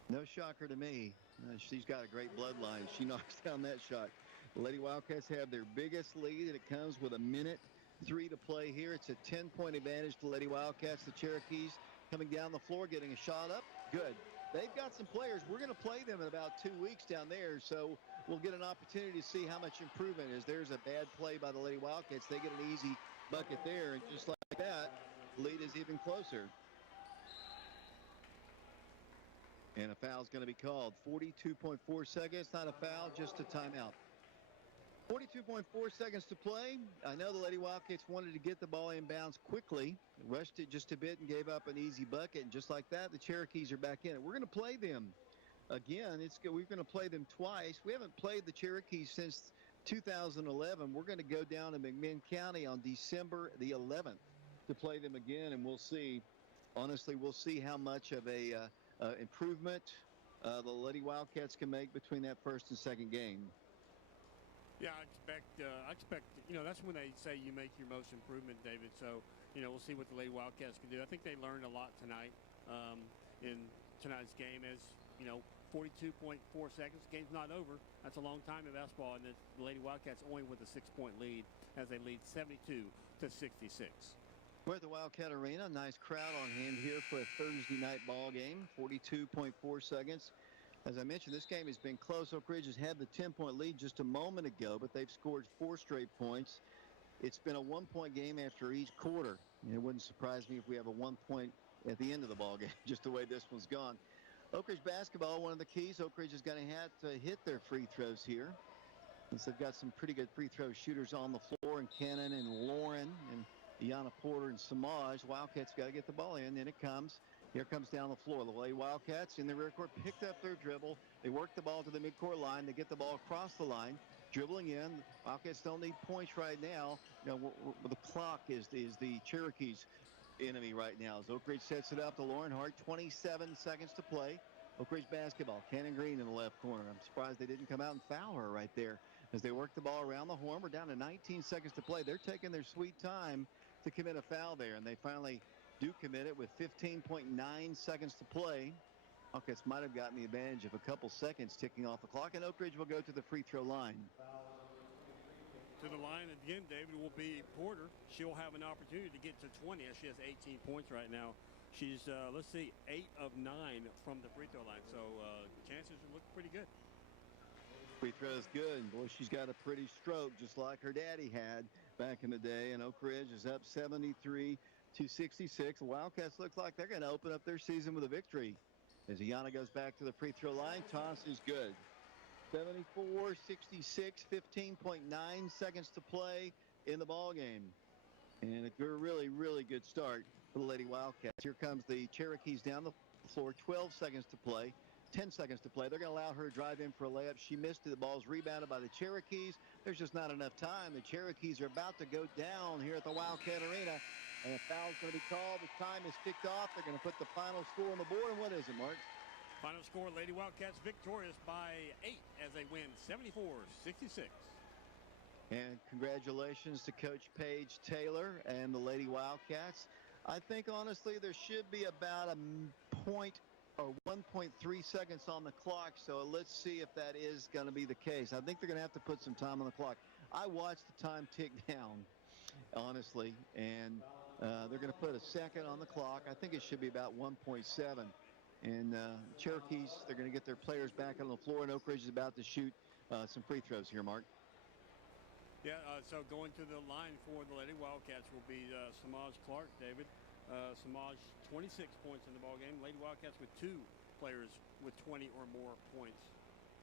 No shocker to me. She's got a great bloodline. She knocks down that shot. The Lady Wildcats have their biggest lead, and it comes with a minute 3 to play here. It's a 10-point advantage to Lady Wildcats. The Cherokees coming down the floor, getting a shot up. Good. They've got some players. We're going to play them in about 2 weeks down there, so we'll get an opportunity to see how much improvement is. There's a bad play by the Lady Wildcats. They get an easy bucket there, and just like that, the lead is even closer. And a foul's going to be called. 42.4 seconds, not a foul, just a timeout. 42.4 seconds to play. I know the Lady Wildcats wanted to get the ball inbounds quickly, rushed it just a bit and gave up an easy bucket. And just like that, the Cherokees are back in it. We're going to play them again. We're going to play them twice. We haven't played the Cherokees since 2011. We're going to go down to McMinn County on December the 11th to play them again, and we'll see. Honestly, we'll see how much of a improvement the Lady Wildcats can make between that first and second game. Yeah, I expect, that's when they say you make your most improvement, David. So, we'll see what the Lady Wildcats can do. I think they learned a lot tonight in tonight's game. As 42.4 seconds. The game's not over. That's a long time in basketball, and the Lady Wildcats only with a 6-point lead as they lead 72-66. We're at the Wildcat Arena. Nice crowd on hand here for a Thursday night ball game. 42.4 seconds. As I mentioned, this game has been close. Oak Ridge has had the 10-point lead just a moment ago, but they've scored 4 straight points. It's been a 1-point game after each quarter. It wouldn't surprise me if we have a 1 point at the end of the ball game, just the way this one's gone. Oak Ridge basketball, one of the keys. Oak Ridge is going to have to hit their free throws here, since they've got some pretty good free throw shooters on the floor, and Cannon and Lauren and Ayanna Porter and Samaj. Wildcats got to get the ball in. Then it comes. Here comes down the floor. The Lady Wildcats in the rear court picked up their dribble. They work the ball to the midcourt line. They get the ball across the line, dribbling in. Wildcats don't need points right now. The clock is the Cherokees' enemy right now. As Oak Ridge sets it up to Lauren Hart, 27 seconds to play. Oak Ridge basketball. Cannon Green in the left corner. I'm surprised they didn't come out and foul her right there as they work the ball around the horn. We're down to 19 seconds to play. They're taking their sweet time to commit a foul there, and they finally do commit it with 15.9 seconds to play. Wildcats might have gotten the advantage of a couple seconds ticking off the clock, and Oak Ridge will go to the free throw line. To the line again, David, will be Porter. She'll have an opportunity to get to 20 as she has 18 points right now. She's, 8 of 9 from the free throw line, so chances look pretty good. Free throw is good, and boy, she's got a pretty stroke just like her daddy had back in the day, and Oak Ridge is up 73-66. The Wildcats looks like they're going to open up their season with a victory. As Ayanna goes back to the free throw line, toss is good. 74-66, 15.9 seconds to play in the ball game. And a really, really good start for the Lady Wildcats. Here comes the Cherokees down the floor, 12 seconds to play. 10 seconds to play. They're going to allow her to drive in for a layup. She missed it. The ball's rebounded by the Cherokees. There's just not enough time. The Cherokees are about to go down here at the Wildcat Arena. And a foul's going to be called. The time is ticked off. They're going to put the final score on the board. And what is it, Mark? Final score, Lady Wildcats victorious by 8 as they win 74-66. And congratulations to Coach Paige Taylor and the Lady Wildcats. I think, honestly, there should be about a point or 1.3 seconds on the clock, so let's see if that is going to be the case. I think they're going to have to put some time on the clock. I watched the time tick down, honestly, and they're going to put a second on the clock. I think it should be about 1.7. And Cherokees, they're going to get their players back on the floor, and Oak Ridge is about to shoot some free throws here, Mark. Yeah, so going to the line for the Lady Wildcats will be Samaj Clark, David. Samaj, 26 points in the ballgame. Lady Wildcats with 2 players with 20 or more points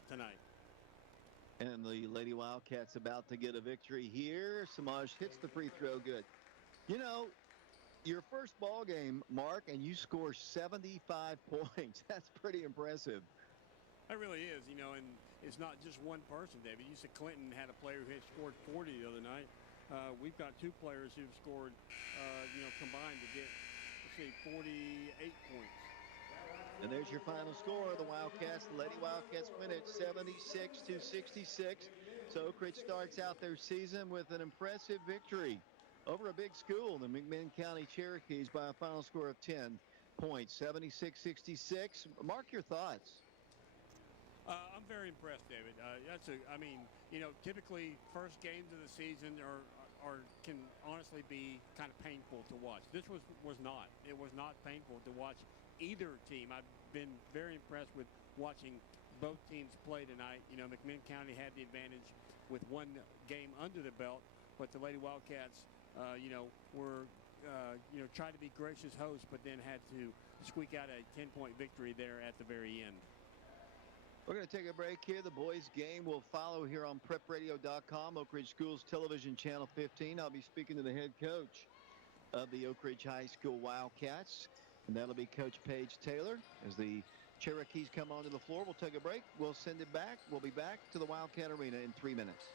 tonight. And the Lady Wildcats about to get a victory here. Samaj hits the free throw good. You know, your first ball game, Mark, and you score 75 points. That's pretty impressive. That really is, and it's not just one person, David. You said Clinton had a player who had scored 40 the other night. We've got two players who've scored, combined to get, 48 points. And there's your final score. The Wildcats, the Lady Wildcats win it 76-66. So Oak Ridge starts out their season with an impressive victory over a big school, the McMinn County Cherokees, by a final score of 10 points, 76-66. Mark, your thoughts. I'm very impressed, David. Typically first games of the season can honestly be kind of painful to watch. This was not. It was not painful to watch either team. I've been very impressed with watching both teams play tonight. McMinn County had the advantage with one game under the belt, but the Lady Wildcats, were tried to be gracious hosts, but then had to squeak out a 10-point victory there at the very end. We're going to take a break here. The boys' game will follow here on prepradio.com, Oak Ridge Schools Television Channel 15. I'll be speaking to the head coach of the Oak Ridge High School Wildcats, and that'll be Coach Paige Taylor. As the Cherokees come onto the floor, we'll take a break. We'll send it back. We'll be back to the Wildcat Arena in 3 minutes.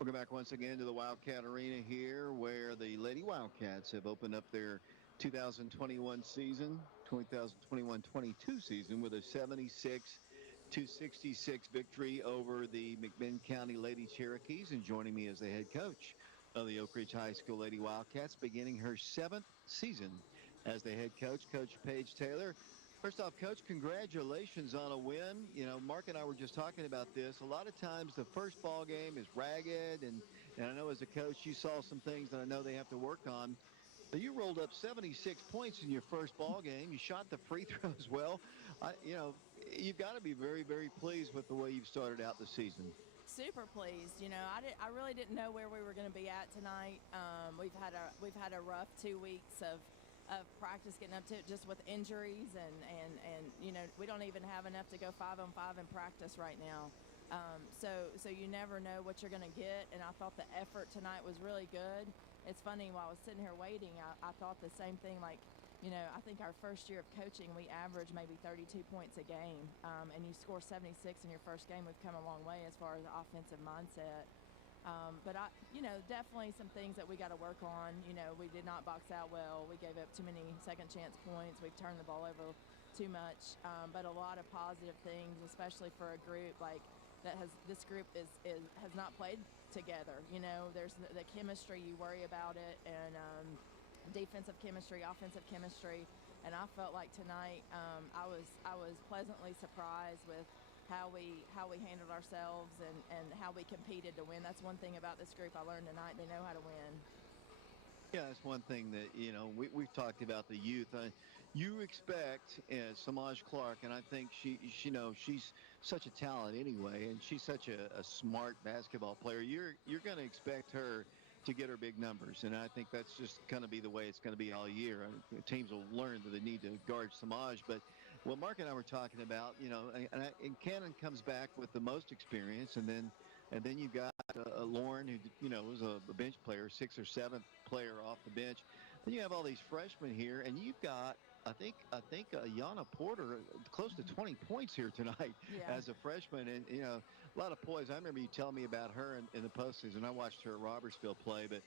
Welcome back once again to the Wildcat Arena here, where the Lady Wildcats have opened up their 2021 season, 2021-22 season, with a 76-66 victory over the McMinn County Lady Cherokees. And joining me as the head coach of the Oak Ridge High School Lady Wildcats, beginning her 7th season as the head coach, Coach Paige Taylor. First off, Coach, congratulations on a win. Mark and I were just talking about this. A lot of times the first ball game is ragged, and And I know as a coach, you saw some things that I know they have to work on. But you rolled up 76 points in your first ball game. You shot the free throws well. You've got to be very, very pleased with the way you've started out the season. Super pleased. I really didn't know where we were going to be at tonight. We've had a rough 2 weeks of practice getting up to it, just with injuries, and we don't even have enough to go 5-on-5 in practice right now. So you never know what you're going to get, and I thought the effort tonight was really good. It's funny, while I was sitting here waiting, I thought the same thing, like, I think our first year of coaching, we averaged maybe 32 points a game, and you score 76 in your first game. We've come a long way as far as the offensive mindset. But definitely some things that we got to work on. We did not box out well. We gave up too many second chance points. We've turned the ball over too much. But a lot of positive things, especially for a group like that this group has not played together. There's the chemistry, you worry about it, and defensive chemistry, offensive chemistry. And I felt like tonight I was pleasantly surprised with how we handled ourselves and how we competed to win. That's one thing about this group I learned tonight. They know how to win. Yeah, that's one thing that, we've talked about the youth. You expect Samaj Clark, and I think she's such a talent anyway, and she's such a smart basketball player. You're going to expect her to get her big numbers, and I think that's just going to be the way it's going to be all year. Teams will learn that they need to guard Samaj, but what Mark and I were talking about, and Cannon comes back with the most experience, and then you've got Lauren, who was a bench player, 6th or 7th player off the bench. Then you have all these freshmen here, and you've got I think Yana Porter close to 20 points here tonight as a freshman, and a lot of poise. I remember you telling me about her in the postseason. I watched her at Robertsville play, but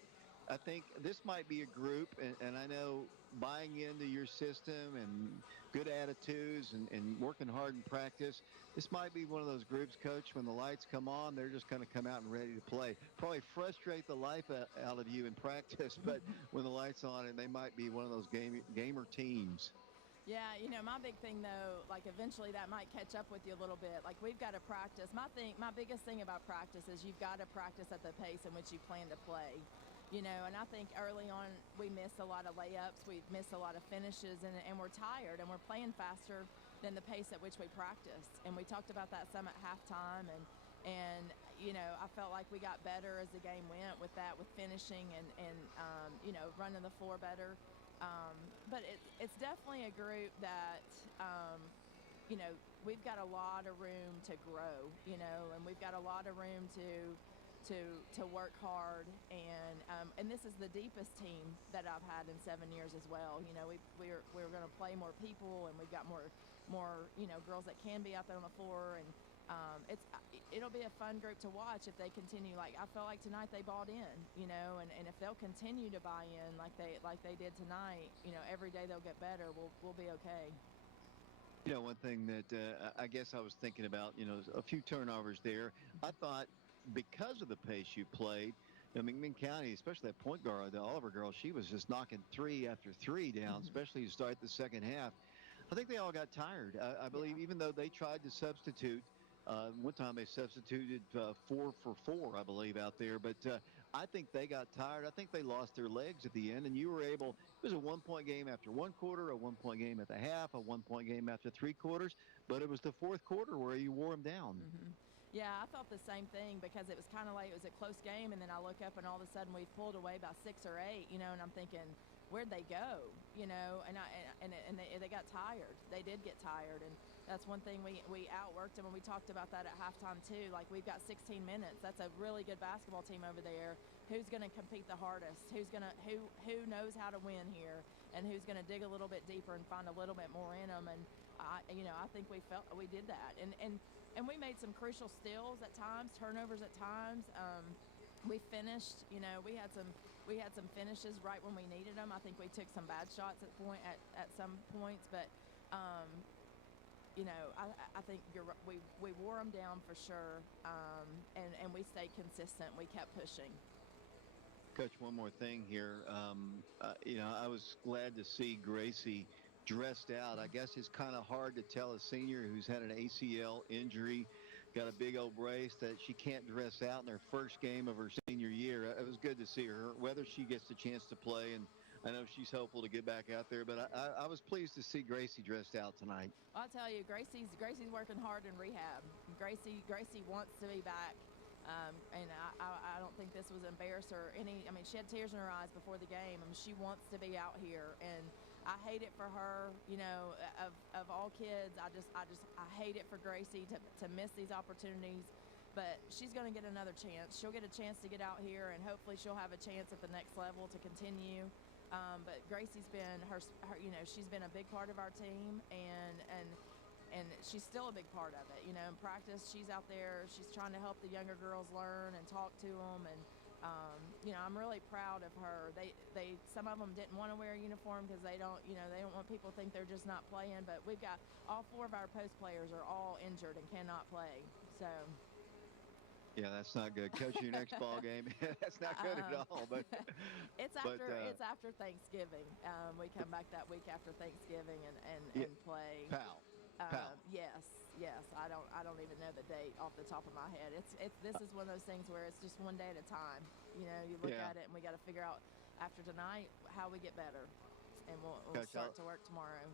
I think this might be a group, and I know buying into your system and good attitudes and working hard in practice, this might be one of those groups, Coach, when the lights come on, they're just going to come out and ready to play. Probably frustrate the life out of you in practice, but when the light's on, and they might be one of those gamer teams. Yeah, my big thing, though, like, eventually that might catch up with you a little bit. Like, we've got to practice. My biggest thing about practice is you've got to practice at the pace in which you plan to play. And I think early on we missed a lot of layups, we missed a lot of finishes, and we're tired, and we're playing faster than the pace at which we practiced. And we talked about that some at halftime, and I felt like we got better as the game went with that, with finishing and running the floor better. But it's definitely a group that, we've got a lot of room to grow, and we've got a lot of room to work hard, and this is the deepest team that I've had in 7 years as well. We're going to play more people, and we've got more girls that can be out there on the floor, and it'll be a fun group to watch if they continue. Like, I felt like tonight they bought in, and if they'll continue to buy in like they did tonight, every day they'll get better. We'll be okay. One thing that I guess I was thinking about, a few turnovers there. I thought because of the pace you played, McMinn County, especially that point guard, the Oliver girl, she was just knocking three after three down, especially to start the second half. I think they all got tired. I believe even though they tried to substitute, one time they substituted 4 for 4, I believe, out there. But I think they got tired. I think they lost their legs at the end, and you were able – it was a one-point game after one quarter, a one-point game at the half, a one-point game after 3 quarters. But it was the fourth quarter where you wore them down. Yeah, I thought the same thing, because it was kind of like it was a close game, and then I look up and all of a sudden we pulled away by 6 or 8, and I'm thinking, where'd they go? And they got tired. They did get tired, and that's one thing we outworked them, and we talked about that at halftime too. Like, we've got 16 minutes. That's a really good basketball team over there. Who's going to compete the hardest? Who knows how to win here, and who's going to dig a little bit deeper and find a little bit more in them? And I think we did that, and we made some crucial steals at times, turnovers at times. We finished. We had some finishes right when we needed them. I think we took some bad shots at some points, but I think we wore them down for sure, and we stayed consistent. We kept pushing. Coach, one more thing here. I was glad to see Gracie dressed out. I guess it's kind of hard to tell a senior who's had an ACL injury got a big old brace that she can't dress out in her first game of her senior year. It was good to see her, whether she gets the chance to play, and I know she's hopeful to get back out there, but I was pleased to see Gracie dressed out tonight. I'll tell you, Gracie's working hard in rehab. Gracie wants to be back, and I don't think this was embarrass her any. I mean, she had tears in her eyes before the game. I mean, she wants to be out here, and I hate it for her. You know, of all kids, I hate it for Gracie to miss these opportunities. But she's going to get another chance. She'll get a chance to get out here, and hopefully she'll have a chance at the next level to continue. But Gracie's been her, you know, she's been a big part of our team, and she's still a big part of it. You know, in practice, she's out there. She's trying to help the younger girls learn and talk to them, and you know, I'm really proud of her. They some of them didn't want to wear a uniform because they don't want people to think they're just not playing. But we've got all 4 of our post players are all injured and cannot play. So. Yeah, that's not good. Coach, your next ball game, that's not good at all. But it's after Thanksgiving. We come back that week after Thanksgiving and play. Pal. Yes. I don't even know the date off the top of my head. This is one of those things where it's just one day at a time. You know, you look at it, and we got to figure out after tonight how we get better, and we'll Coach, start to work tomorrow.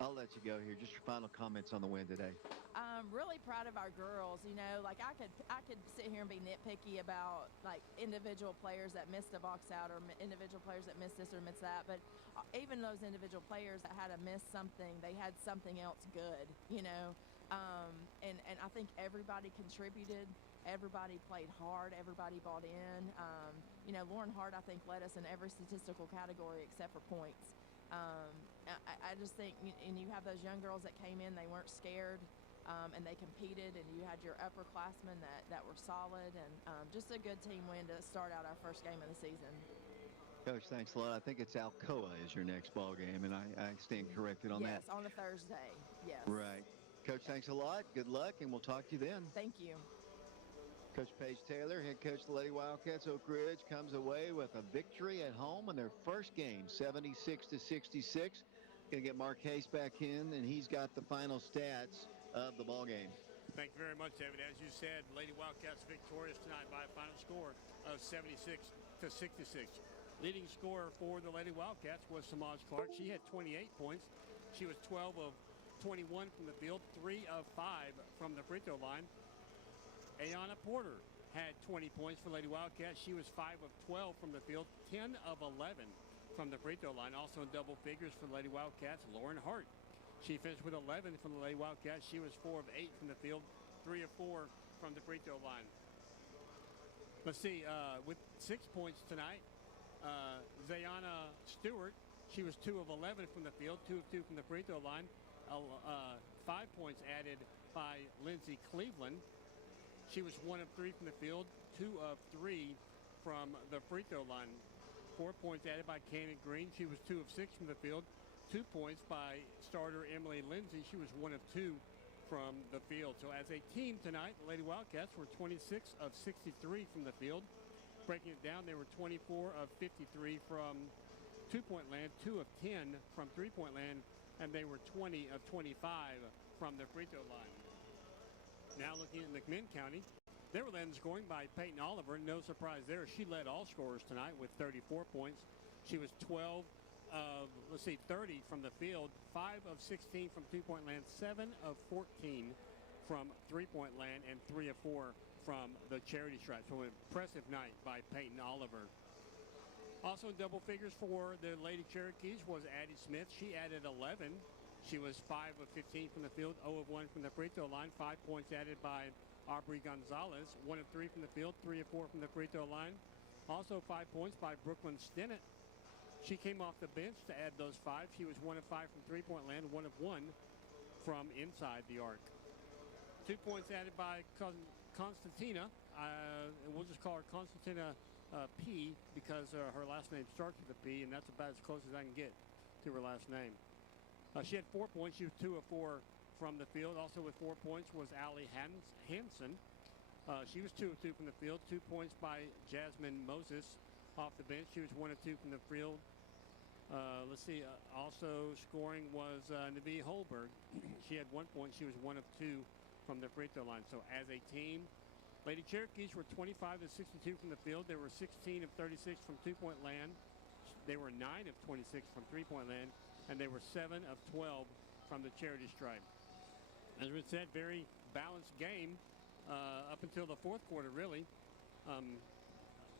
I'll let you go here. Just your final comments on the win today. I'm really proud of our girls. You know, like I could sit here and be nitpicky about like individual players that missed a box out or individual players that missed this or missed that. But even those individual players that had to miss something, they had something else good. You know, and I think everybody contributed. Everybody played hard. Everybody bought in. You know, Lauren Hart, I think, led us in every statistical category except for points. I just think, and you have those young girls that came in, they weren't scared, and they competed, and you had your upperclassmen that were solid, and just a good team win to start out our first game of the season. Coach, thanks a lot. I think it's Alcoa is your next ball game, and I stand corrected on that. Yes, on a Thursday, yes. Right. Coach, thanks a lot. Good luck, and we'll talk to you then. Thank you. Coach Paige Taylor, head coach of the Lady Wildcats. Oak Ridge comes away with a victory at home in their first game, 76-66. Going to get Mark Hayes back in, and he's got the final stats of the ball game. Thank you very much, David. As you said, Lady Wildcats victorious tonight by a final score of 76-66. Leading scorer for the Lady Wildcats was Samaj Clark. She had 28 points. She was 12 of 21 from the field, 3 of 5 from the free throw line. Ayanna Porter had 20 points for Lady Wildcats. She was 5 of 12 from the field, 10 of 11 from the free throw line. Also in double figures for the Lady Wildcats, Lauren Hart. She finished with 11 from the Lady Wildcats. She was 4 of 8 from the field, 3 of 4 from the free throw line. Let's see, with 6 points tonight, Zayana Stewart, she was 2 of 11 from the field, 2 of 2 from the free throw line. 5 points added by Lindsay Cleveland. She was 1 of 3 from the field, 2 of 3 from the free throw line. 4 points added by Cannon Green. She was 2 of 6 from the field. 2 points by starter Emily Lindsay. She was 1 of 2 from the field. So as a team tonight, the Lady Wildcats were 26 of 63 from the field. Breaking it down, they were 24 of 53 from two-point land, 2 of 10 from three-point land, and they were 20 of 25 from the free throw line. Now looking at McMinn County, they were led in scoring by Peyton Oliver. No surprise there. She led all scorers tonight with 34 points. She was 12 of, 30 from the field, 5 of 16 from two-point land, 7 of 14 from three-point land, and 3 of 4 from the charity stripe. So an impressive night by Peyton Oliver. Also in double figures for the Lady Cherokees was Addie Smith. She added 11. She was 5 of 15 from the field, 0 of 1 from the free throw line. 5 points added by Aubrey Gonzalez, 1 of 3 from the field, 3 of 4 from the free throw line. Also 5 points by Brooklyn Stinnett. She came off the bench to add those 5. She was 1 of 5 from three-point land, 1 of 1 from inside the arc. 2 points added by Constantina. We'll just call her Constantina P because her last name starts with a P, and that's about as close as I can get to her last name. She had 4 points. She was 2 of 4 from the field. Also with 4 points was Allie Hansen. She was 2 of 2 from the field. 2 points by Jasmine Moses off the bench. She was 1 of 2 from the field. Also scoring was Navi Holberg. She had 1 point. She was 1 of 2 from the free throw line. So as a team, Lady Cherokees were 25 of 62 from the field. They were 16 of 36 from two-point land. They were 9 of 26 from three-point land, and they were 7 of 12 from the charity stripe. As we said, very balanced game up until the fourth quarter, really.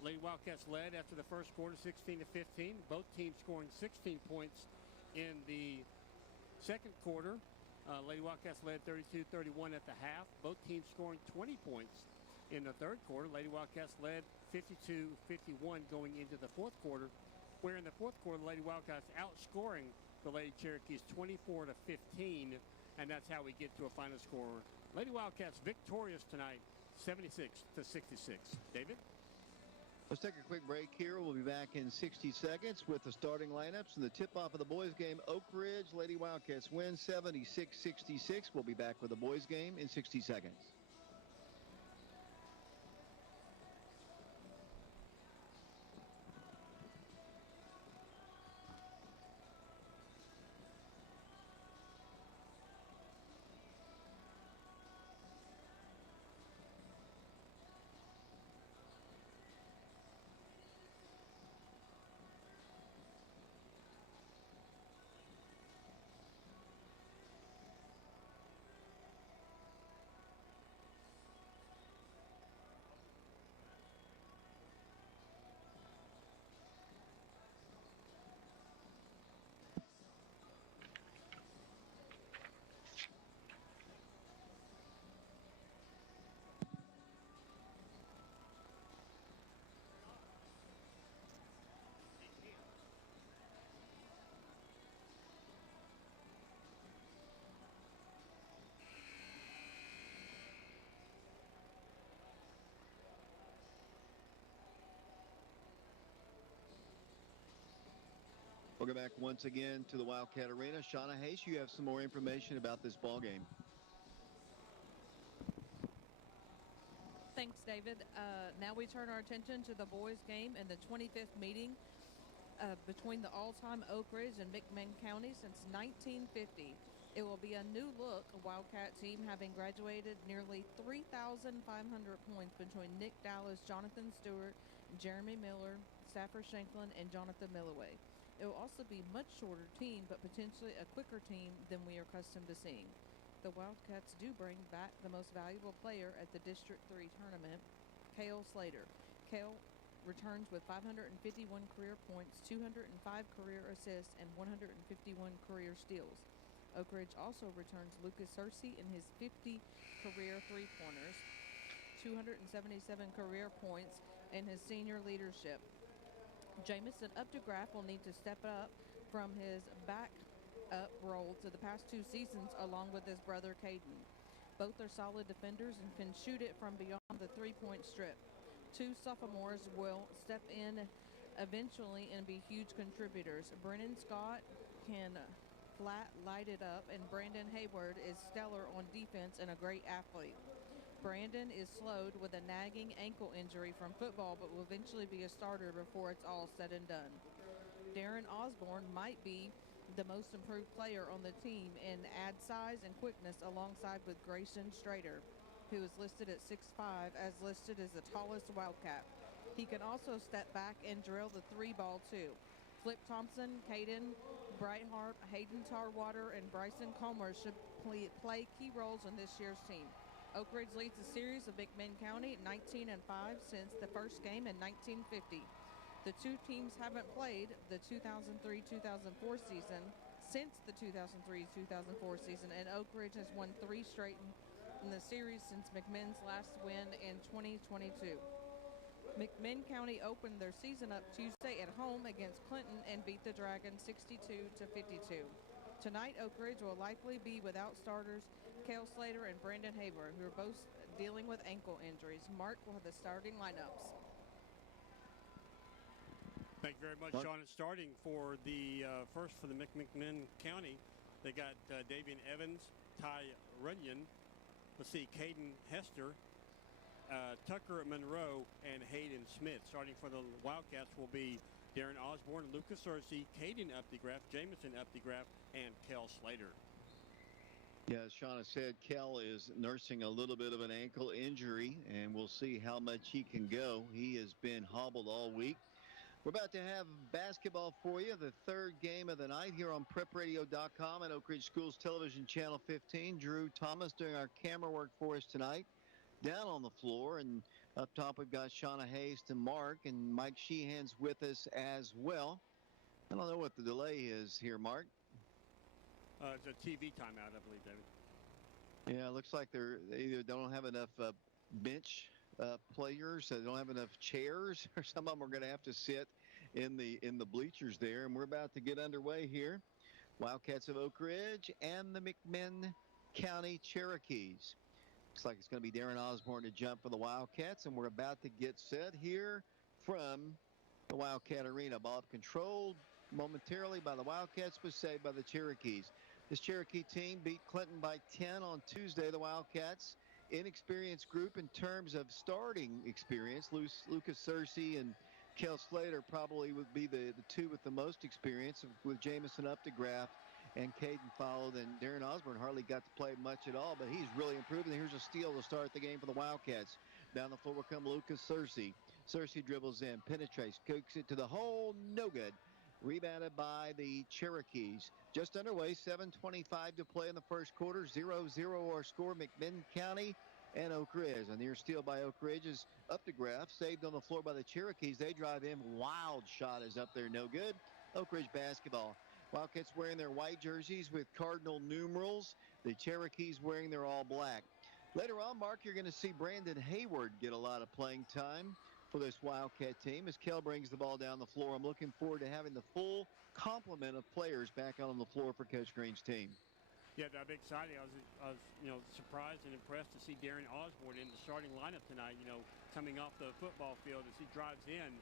Lady Wildcats led after the first quarter, 16 to 15. Both teams scoring 16 points in the second quarter. Lady Wildcats led 32-31 at the half. Both teams scoring 20 points in the third quarter. Lady Wildcats led 52-51 going into the fourth quarter, where in the fourth quarter, Lady Wildcats outscoring the Lady Cherokees 24 to 15, and that's how we get to a final score. Lady Wildcats victorious tonight, 76 to 66. David? Let's take a quick break here. We'll be back in 60 seconds with the starting lineups and the tip-off of the boys' game. Oak Ridge Lady Wildcats win 76-66. We'll be back with the boys' game in 60 seconds. Welcome back once again to the Wildcat Arena. Shauna Hayes, you have some more information about this ball game. Thanks, David. Now we turn our attention to the boys' game and the 25th meeting between the all-time Oak Ridge and McMinn County since 1950. It will be a new look Wildcat team having graduated nearly 3,500 points between Nick Dallas, Jonathan Stewart, Jeremy Miller, Stafford Shanklin, and Jonathan Milloway. It will also be a much shorter team, but potentially a quicker team than we are accustomed to seeing. The Wildcats do bring back the most valuable player at the District 3 tournament, Cale Slater. Cale returns with 551 career points, 205 career assists, and 151 career steals. Oak Ridge also returns Lucas Searcy in his 50 career three-pointers, 277 career points, and his senior leadership. Jamison Updegraff will need to step up from his back-up role to the past two seasons along with his brother Caden. Both are solid defenders and can shoot it from beyond the three-point strip. Two sophomores will step in eventually and be huge contributors. Brennan Scott can light it up, and Brandon Hayward is stellar on defense and a great athlete. Brandon is slowed with a nagging ankle injury from football, but will eventually be a starter before it's all said and done. Darren Osborne might be the most improved player on the team and add size and quickness alongside with Grayson Strader, who is listed at 6'5", as listed as the tallest Wildcat. He can also step back and drill the three ball too. Flip Thompson, Caden Brightheart, Hayden Tarwater, and Bryson Comer should play key roles in this year's team. Oak Ridge leads the series of McMinn County 19-5 since the first game in 1950. The two teams haven't played the 2003-2004 season since the 2003-2004 season, and Oak Ridge has won 3 straight in the series since McMinn's last win in 2022. McMinn County opened their season up Tuesday at home against Clinton and beat the Dragons 62-52. Tonight, Oak Ridge will likely be without starters Cale Slater and Brandon Hayward, who are both dealing with ankle injuries. Mark will have the starting lineups. Thank you very much, Sean. Starting for the first for the McMinn County, they got Davian Evans, Ty Runyon, Caden Hester, Tucker Monroe, and Hayden Smith. Starting for the Wildcats will be Darren Osborne, Lucas Searcy, Caden Updegraff, Jamison Updegraff, and Cale Slater. Yeah, as Shauna said, Kel is nursing a little bit of an ankle injury, and we'll see how much he can go. He has been hobbled all week. We're about to have basketball for you, the third game of the night here on prepradio.com and Oak Ridge Schools Television Channel 15. Drew Thomas doing our camera work for us tonight. Down on the floor, and up top we've got Shauna Hayes to Mark, and Mike Sheehan's with us as well. I don't know what the delay is here, Mark. It's a TV timeout, I believe, David. Yeah, it looks like they either don't have enough bench players, they don't have enough chairs, or some of them are going to have to sit in the bleachers there. And we're about to get underway here. Wildcats of Oak Ridge and the McMinn County Cherokees. Looks like it's going to be Darren Osborne to jump for the Wildcats, and we're about to get set here from the Wildcat Arena. Ball controlled momentarily by the Wildcats, but saved by the Cherokees. This Cherokee team beat Clinton by 10 on Tuesday. The Wildcats, inexperienced group in terms of starting experience. Lucas Searcy and Kel Slater probably would be the two with the most experience, with Jamison Updegraff and Caden followed, and Darren Osborne hardly got to play much at all, but he's really improved. And here's a steal to start the game for the Wildcats. Down the floor will come Lucas Searcy. Searcy dribbles in, penetrates, kicks it to the hole, no good. Rebounded by the Cherokees. Just underway, 7:25 to play in the first quarter. 0-0 our score, McMinn County and Oak Ridge. A near steal by Oak Ridge is Updegraff, saved on the floor by the Cherokees. They drive in, wild shot is up there, no good. Oak Ridge basketball. Wildcats wearing their white jerseys with cardinal numerals. The Cherokees wearing their all black. Later on, Mark, you're going to see Brandon Hayward get a lot of playing time for this Wildcat team as Kel brings the ball down the floor. I'm looking forward to having the full complement of players back on the floor for Coach Green's team. Yeah, that'd be exciting. I was surprised and impressed to see Darren Osborne in the starting lineup tonight, coming off the football field as he drives in,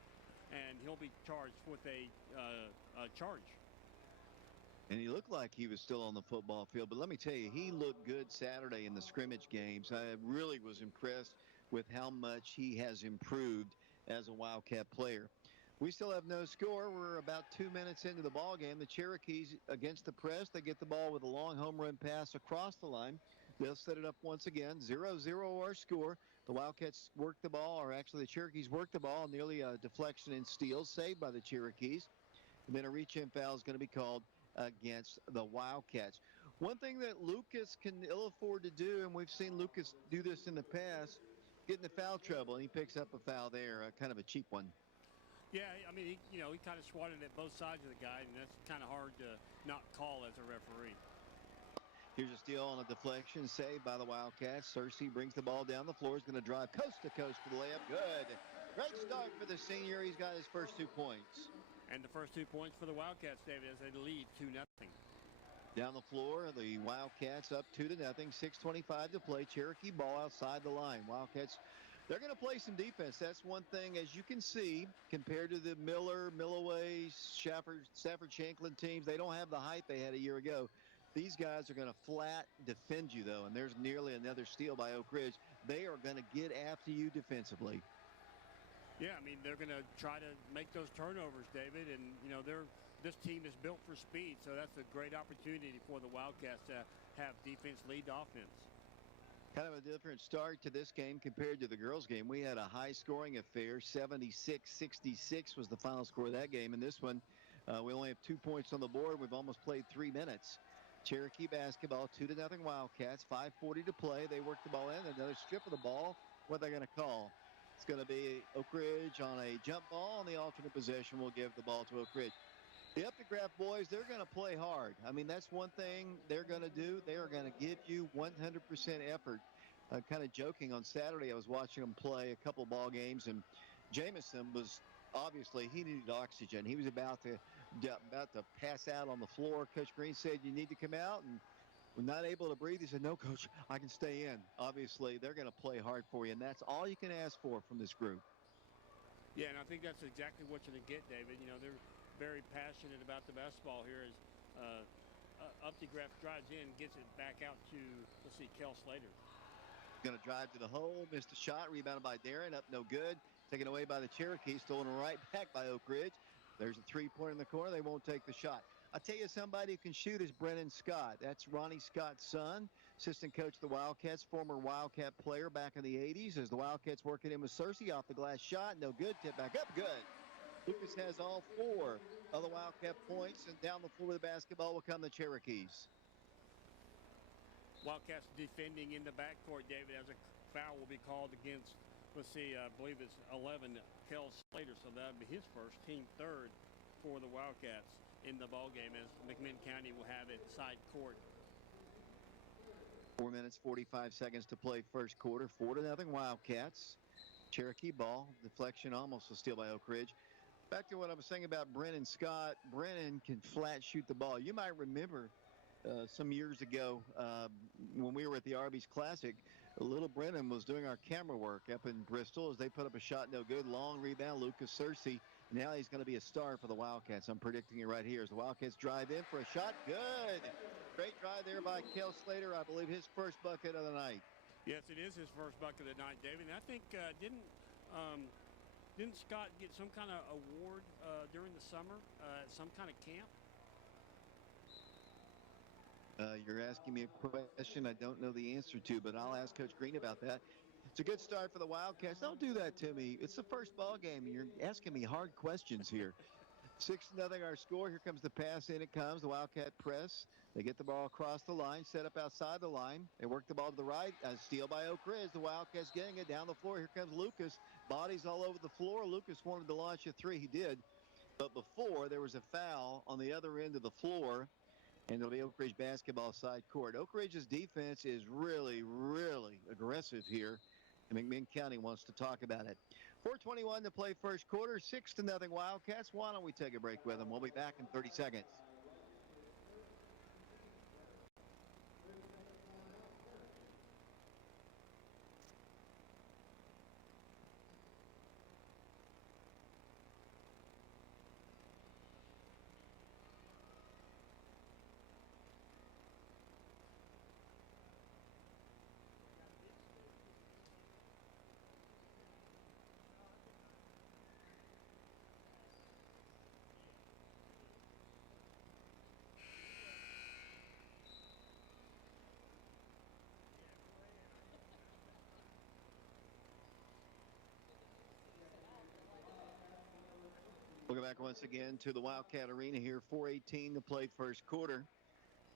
and he'll be charged with a charge. And he looked like he was still on the football field. But let me tell you, he looked good Saturday in the scrimmage games. I really was impressed with how much he has improved as a Wildcat player. We still have no score. We're about 2 minutes into the ball game. The Cherokees against the press. They get the ball with a long home run pass across the line. They'll set it up once again. 0-0 our score. The Wildcats work the ball, or actually the Cherokees work the ball. Nearly a deflection and steal saved by the Cherokees. And then a reach-in foul is going to be called against the Wildcats. One thing that Lucas can ill afford to do, and we've seen Lucas do this in the past, get into foul trouble, and he picks up a foul there, kind of a cheap one. Yeah, I mean, he kind of swatted at both sides of the guy, and that's kind of hard to not call as a referee. Here's a steal on a deflection, saved by the Wildcats. Searcy brings the ball down the floor. He's going to drive coast to coast for the layup. Good. Great start for the senior. He's got his first 2 points. And the first 2 points for the Wildcats, David, as they lead 2-0. Down the floor, the Wildcats up 2-0. 6:25 to play. Cherokee ball outside the line. Wildcats, they're going to play some defense. That's one thing, as you can see, compared to the Miller, Milloway, Stafford Shanklin teams. They don't have the height they had a year ago. These guys are going to flat defend you, though, and there's nearly another steal by Oak Ridge. They are going to get after you defensively. Yeah, I mean, they're going to try to make those turnovers, David, and, this team is built for speed, so that's a great opportunity for the Wildcats to have defense lead offense. Kind of a different start to this game compared to the girls' game. We had a high-scoring affair. 76-66 was the final score of that game. In this one, we only have 2 points on the board. We've almost played 3 minutes. Cherokee basketball, 2-0 Wildcats. 5:40 to play. They work the ball in. Another strip of the ball. What are they going to call? It's going to be Oak Ridge on a jump ball. On the alternate possession, we'll give the ball to Oak Ridge. The Updegraff boys, they're going to play hard. I mean, that's one thing they're going to do. They are going to give you 100% effort. Kind of joking, on Saturday I was watching them play a couple ball games, and Jamison was obviously, he needed oxygen. He was about to pass out on the floor. Coach Green said, you need to come out, and was not able to breathe. He said, no, Coach, I can stay in. Obviously, they're going to play hard for you, and that's all you can ask for from this group. Yeah, and I think that's exactly what you're going to get, David. They're very passionate about the basketball here as Updegraff drives in, gets it back out to, Kel Slater. Going to drive to the hole, missed a shot, rebounded by Darren, up no good. Taken away by the Cherokees, stolen right back by Oak Ridge. There's a three-pointer in the corner. They won't take the shot. I tell you, somebody who can shoot is Brennan Scott. That's Ronnie Scott's son. assistant coach of the Wildcats, former Wildcat player back in the 80s, as the Wildcats working in with Cersei off the glass shot. No good. Tip back up. Good. Lucas has all 4 of the Wildcat points, and down the floor with the basketball will come the Cherokees. Wildcats defending in the backcourt, David, as a foul will be called against, let's see, I believe it's 11, Kel Slater, so that would be his first, team third for the Wildcats in the ballgame, as McMinn County will have it side court. 4 minutes, 45 seconds to play first quarter. 4-0 Wildcats. Cherokee ball. Deflection almost a steal by Oak Ridge. Back to what I was saying about Brennan Scott. Brennan can flat shoot the ball. You might remember some years ago when we were at the Arby's Classic, little Brennan was doing our camera work up in Bristol as they put up a shot, no good. Long rebound, Lucas Cersei. Now he's going to be a star for the Wildcats. I'm predicting it right here as the Wildcats drive in for a shot. Good. Great drive there by Kel Slater. I believe his first bucket of the night. Yes, it is his first bucket of the night, David. And I think didn't Scott get some kind of award during the summer at some kind of camp? You're asking me a question I don't know the answer to, but I'll ask Coach Green about that. It's a good start for the Wildcats. Don't do that to me. It's the first ball game, and you're asking me hard questions here. 6-0 our score. Here comes the pass. In it comes. The Wildcat press. They get the ball across the line, set up outside the line. They work the ball to the right. A steal by Oak Ridge. The Wildcats getting it down the floor. Here comes Lucas. Bodies all over the floor. Lucas wanted to launch a 3. He did. But before, there was a foul on the other end of the floor, and it'll be Oak Ridge basketball side court. Oak Ridge's defense is really, really aggressive here, and McMinn County wants to talk about it. 4:21 to play first quarter. 6-0 Wildcats. Why don't we take a break with them? We'll be back in 30 seconds. We'll go back once again to the Wildcat Arena here. 4:18 to play first quarter.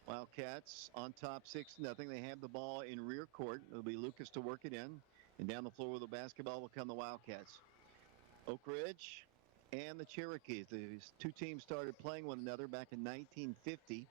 Wildcats on top 6-0. They have the ball in rear court. It'll be Lucas to work it in. And down the floor with the basketball will come the Wildcats. Oak Ridge and the Cherokees. These two teams started playing one another back in 1950.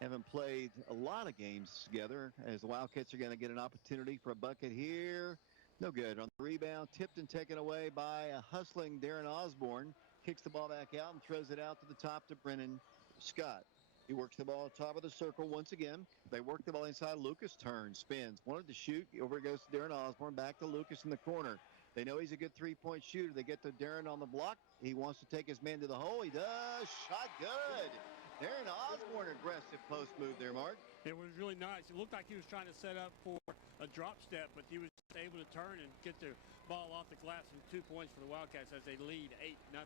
Haven't played a lot of games together, as the Wildcats are going to get an opportunity for a bucket here. No good. On the rebound, tipped and taken away by a hustling Darren Osborne. Kicks the ball back out and throws it out to the top to Brennan Scott. He works the ball top of the circle once again. They work the ball inside. Lucas turns, spins. Wanted to shoot. Over it goes to Darren Osborne. Back to Lucas in the corner. They know he's a good three-point shooter. They get to Darren on the block. He wants to take his man to the hole. He does. Shot good. Darren Osborne, aggressive post move there, Mark. It was really nice. It looked like he was trying to set up for a drop step, but he was able to turn and get the ball off the glass, and 2 points for the Wildcats as they lead 8-0.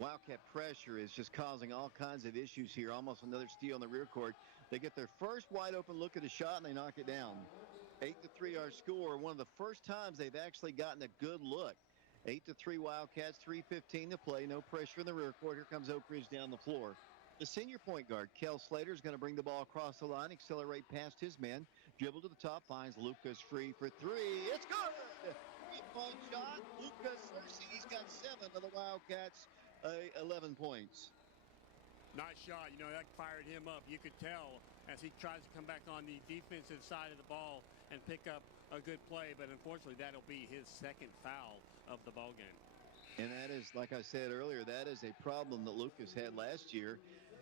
Wildcat pressure is just causing all kinds of issues here. Almost another steal in the rear court. They get their first wide open look at the shot, and they knock it down. 8-3 our score. One of the first times they've actually gotten a good look. 8-3 Wildcats, 3:15 to play. No pressure in the rear court. Here comes Oak Ridge down the floor. The senior point guard, Kel Slater, is going to bring the ball across the line, accelerate past his man, dribble to the top, finds Lucas free for 3. It's good! 3-point shot. Lucas Cersei, he's got 7 of the Wildcats, 11 points. Nice shot. You know, that fired him up. You could tell as he tries to come back on the defensive side of the ball and pick up a good play, but unfortunately that'll be his second foul of the ball game. And that is, like I said earlier, that is a problem that Lucas had last year.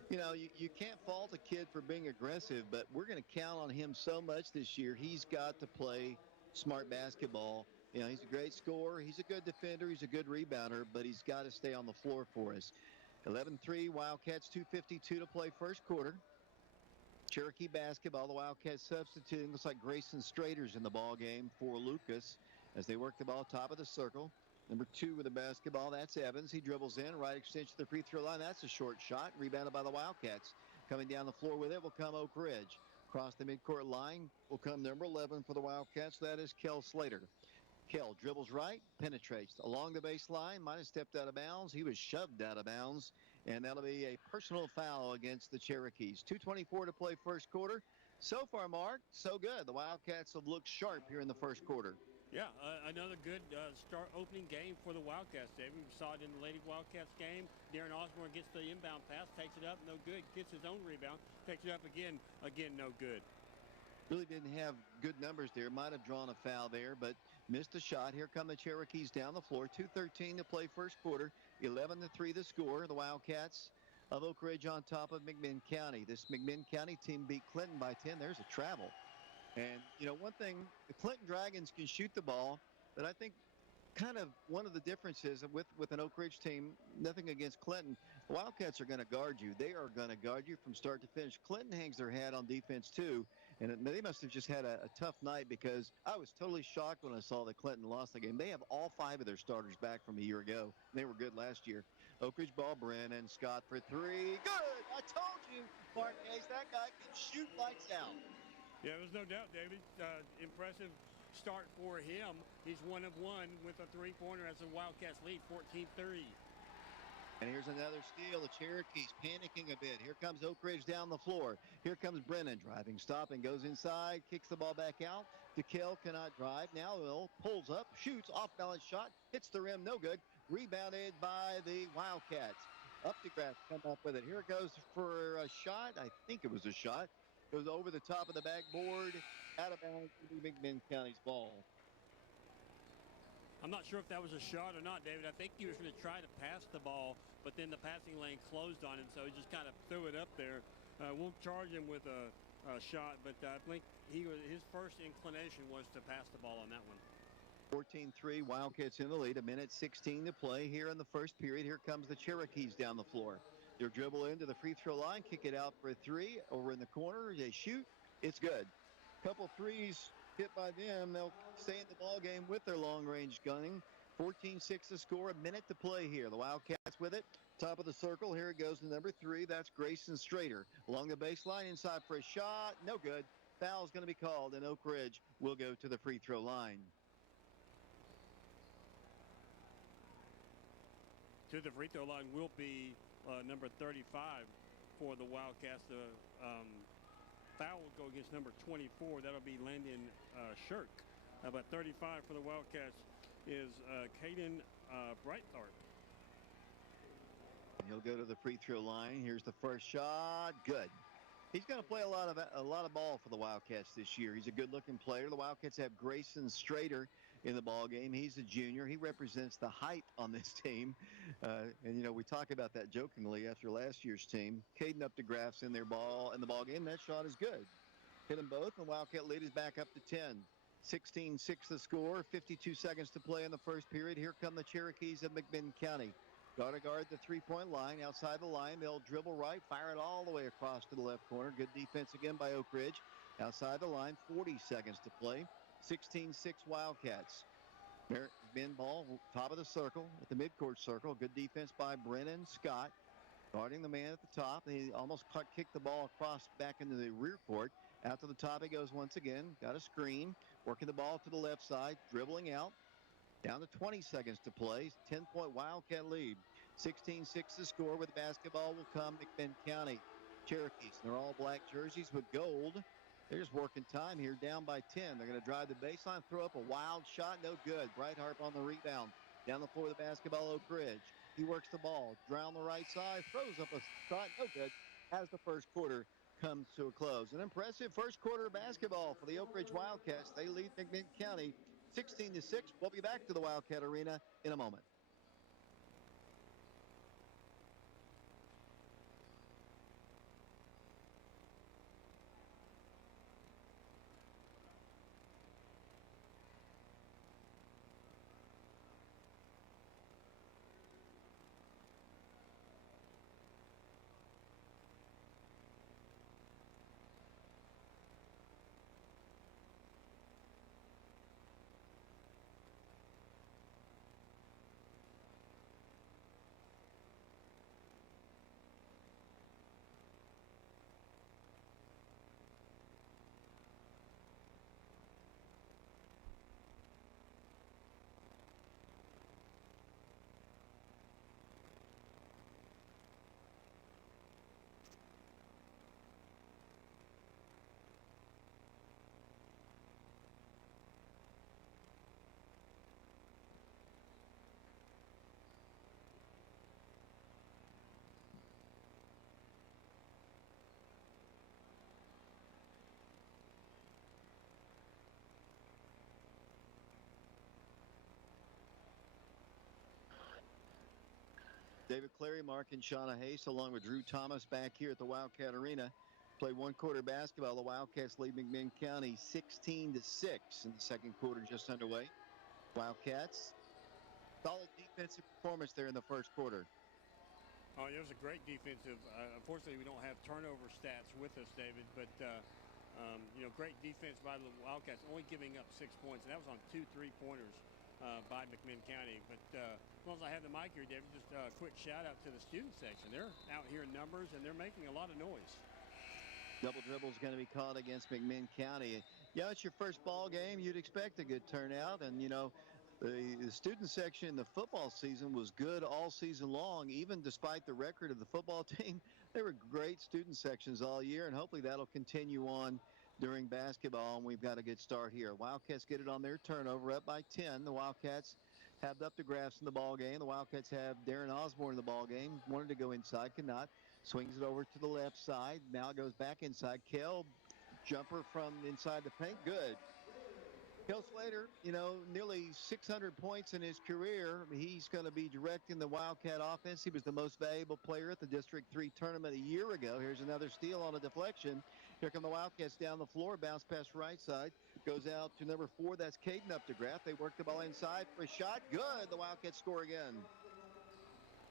You know, you can't fault a kid for being aggressive, but we're going to count on him so much this year. He's got to play smart basketball. You know, he's a great scorer. He's a good defender. He's a good rebounder, but he's got to stay on the floor for us. 11-3, Wildcats, 2:52 to play first quarter. Cherokee basketball, the Wildcats substituting. Looks like Grayson Strader's in the ball game for Lucas as they work the ball top of the circle. Number 2 with the basketball, that's Evans. He dribbles in, right extension to the free throw line. That's a short shot, rebounded by the Wildcats. Coming down the floor with it will come Oak Ridge. Across the midcourt line will come number 11 for the Wildcats. That is Kel Slater. Kel dribbles right, penetrates along the baseline. Might have stepped out of bounds. He was shoved out of bounds, and that'll be a personal foul against the Cherokees. 2:24 to play first quarter. So far, Mark, so good. The Wildcats have looked sharp here in the first quarter. Yeah, another good start opening game for the Wildcats, David. We saw it in the Lady Wildcats game. Darren Osborne gets the inbound pass, takes it up, no good. Gets his own rebound, takes it up again, no good. Really didn't have good numbers there. Might have drawn a foul there, but missed a shot. Here come the Cherokees down the floor. 2:13 to play first quarter. 11-3 the score. The Wildcats of Oak Ridge on top of McMinn County. This McMinn County team beat Clinton by 10. There's a travel. And, you know, one thing, the Clinton Dragons can shoot the ball, but I think kind of one of the differences with an Oak Ridge team, nothing against Clinton, the Wildcats are going to guard you. They are going to guard you from start to finish. Clinton hangs their hat on defense, too, and they must have just had a tough night because I was totally shocked when I saw that Clinton lost the game. They have all 5 of their starters back from a year ago. They were good last year. Oak Ridge ball, Brennan Scott for 3. Good! I told you, Marquez, that guy can shoot lights out. Yeah, there's no doubt, David. Impressive start for him. He's 1 of 1 with a three-pointer as the Wildcats lead 14-3. And here's another steal. The Cherokees panicking a bit. Here comes Oak Ridge down the floor. Here comes Brennan driving, stopping, goes inside, kicks the ball back out. DeKell cannot drive. Now Will pulls up, shoots, off-balance shot, hits the rim, no good. Rebounded by the Wildcats. Updegraff come up with it. Here it goes for a shot. I think it was a shot. Goes over the top of the backboard, out of bounds to be McMinn County's ball. I'm not sure if that was a shot or not, David. I think he was going to try to pass the ball, but then the passing lane closed on him, so he just kind of threw it up there. Won't charge him with a shot, but I think his first inclination was to pass the ball on that one. 14-3, Wildcats in the lead. 1:16 to play here in the first period. Here comes the Cherokees down the floor. They'll dribble into the free throw line, kick it out for a 3. Over in the corner, they shoot. It's good. Couple threes hit by them. They'll stay in the ball game with their long-range gunning. 14-6 to score. 1 minute to play here. The Wildcats with it. Top of the circle. Here it goes to number 3. That's Grayson Strader. Along the baseline, inside for a shot. No good. Foul is going to be called, and Oak Ridge will go to the free throw line. To the free throw line will be number 35 for the Wildcats. The foul will go against number 24. That'll be Landon Shirk. But 35 for the Wildcats is Caden Brighthart. He'll go to the free throw line. Here's the first shot. Good. He's going to play a lot of ball for the Wildcats this year. He's a good-looking player. The Wildcats have Grayson Strader in the ball game. He's a junior. He represents the height on this team. And, you know, we talk about that jokingly after last year's team. Caden Updegraff's in the ball game. That shot is good. Hit them both, and the Wildcat lead is back up to 10. 16-6 the score. 52 seconds to play in the first period. Here come the Cherokees of McMinn County. Guard the three-point line. Outside the line, they'll dribble right, fire it all the way across to the left corner. Good defense again by Oak Ridge. Outside the line, 40 seconds to play. 16-6 Wildcats. McMinn ball, top of the circle, at the midcourt circle. Good defense by Brennan Scott. Guarding the man at the top. He almost kicked the ball across back into the rear court. Out to the top he goes once again. Got a screen. Working the ball to the left side. Dribbling out. Down to 20 seconds to play. 10-point Wildcat lead. 16-6 to score. With the basketball will come McMinn County Cherokees. They're all black jerseys with gold. They're just working time here, down by 10. They're going to drive the baseline, throw up a wild shot. No good. Brighthart on the rebound. Down the floor of the basketball, Oak Ridge. He works the ball. Down the right side. Throws up a shot. No good. As the first quarter comes to a close. An impressive first quarter of basketball for the Oak Ridge Wildcats. They lead McMinn County 16-6. We'll be back to the Wildcat Arena in a moment. David Clary, Mark and Shauna Hayes, along with Drew Thomas back here at the Wildcat Arena. Play one quarter basketball. The Wildcats lead McMinn County 16-6 in the second quarter, just underway. Wildcats, solid defensive performance there in the first quarter. Oh, it was a great defensive. Unfortunately, we don't have turnover stats with us, David, but great defense by the Wildcats, only giving up 6 points, and that was on 2 3-pointers by McMinn County. But as long as I have the mic here, David, just a quick shout out to the student section. They're out here in numbers, and they're making a lot of noise. Double dribble is going to be called against McMinn County. Yeah, it's your first ball game. You'd expect a good turnout. And, the student section in the football season was good all season long, even despite the record of the football team. They were great student sections all year, and hopefully that'll continue on during basketball, and we've got a good start here. Wildcats get it on their turnover, up by 10. The Wildcats have the updrafts in the ball game. The Wildcats have Darren Osborne in the ball game. Wanted to go inside, could not. Swings it over to the left side. Now it goes back inside. Kell, jumper from inside the paint. Good. Kell Slater, nearly 600 points in his career. He's going to be directing the Wildcat offense. He was the most valuable player at the District 3 tournament a year ago. Here's another steal on a deflection. Here come the Wildcats down the floor. Bounce pass right side. Goes out to number 4. That's Caden Updegraff. They work the ball inside for a shot. Good. The Wildcats score again.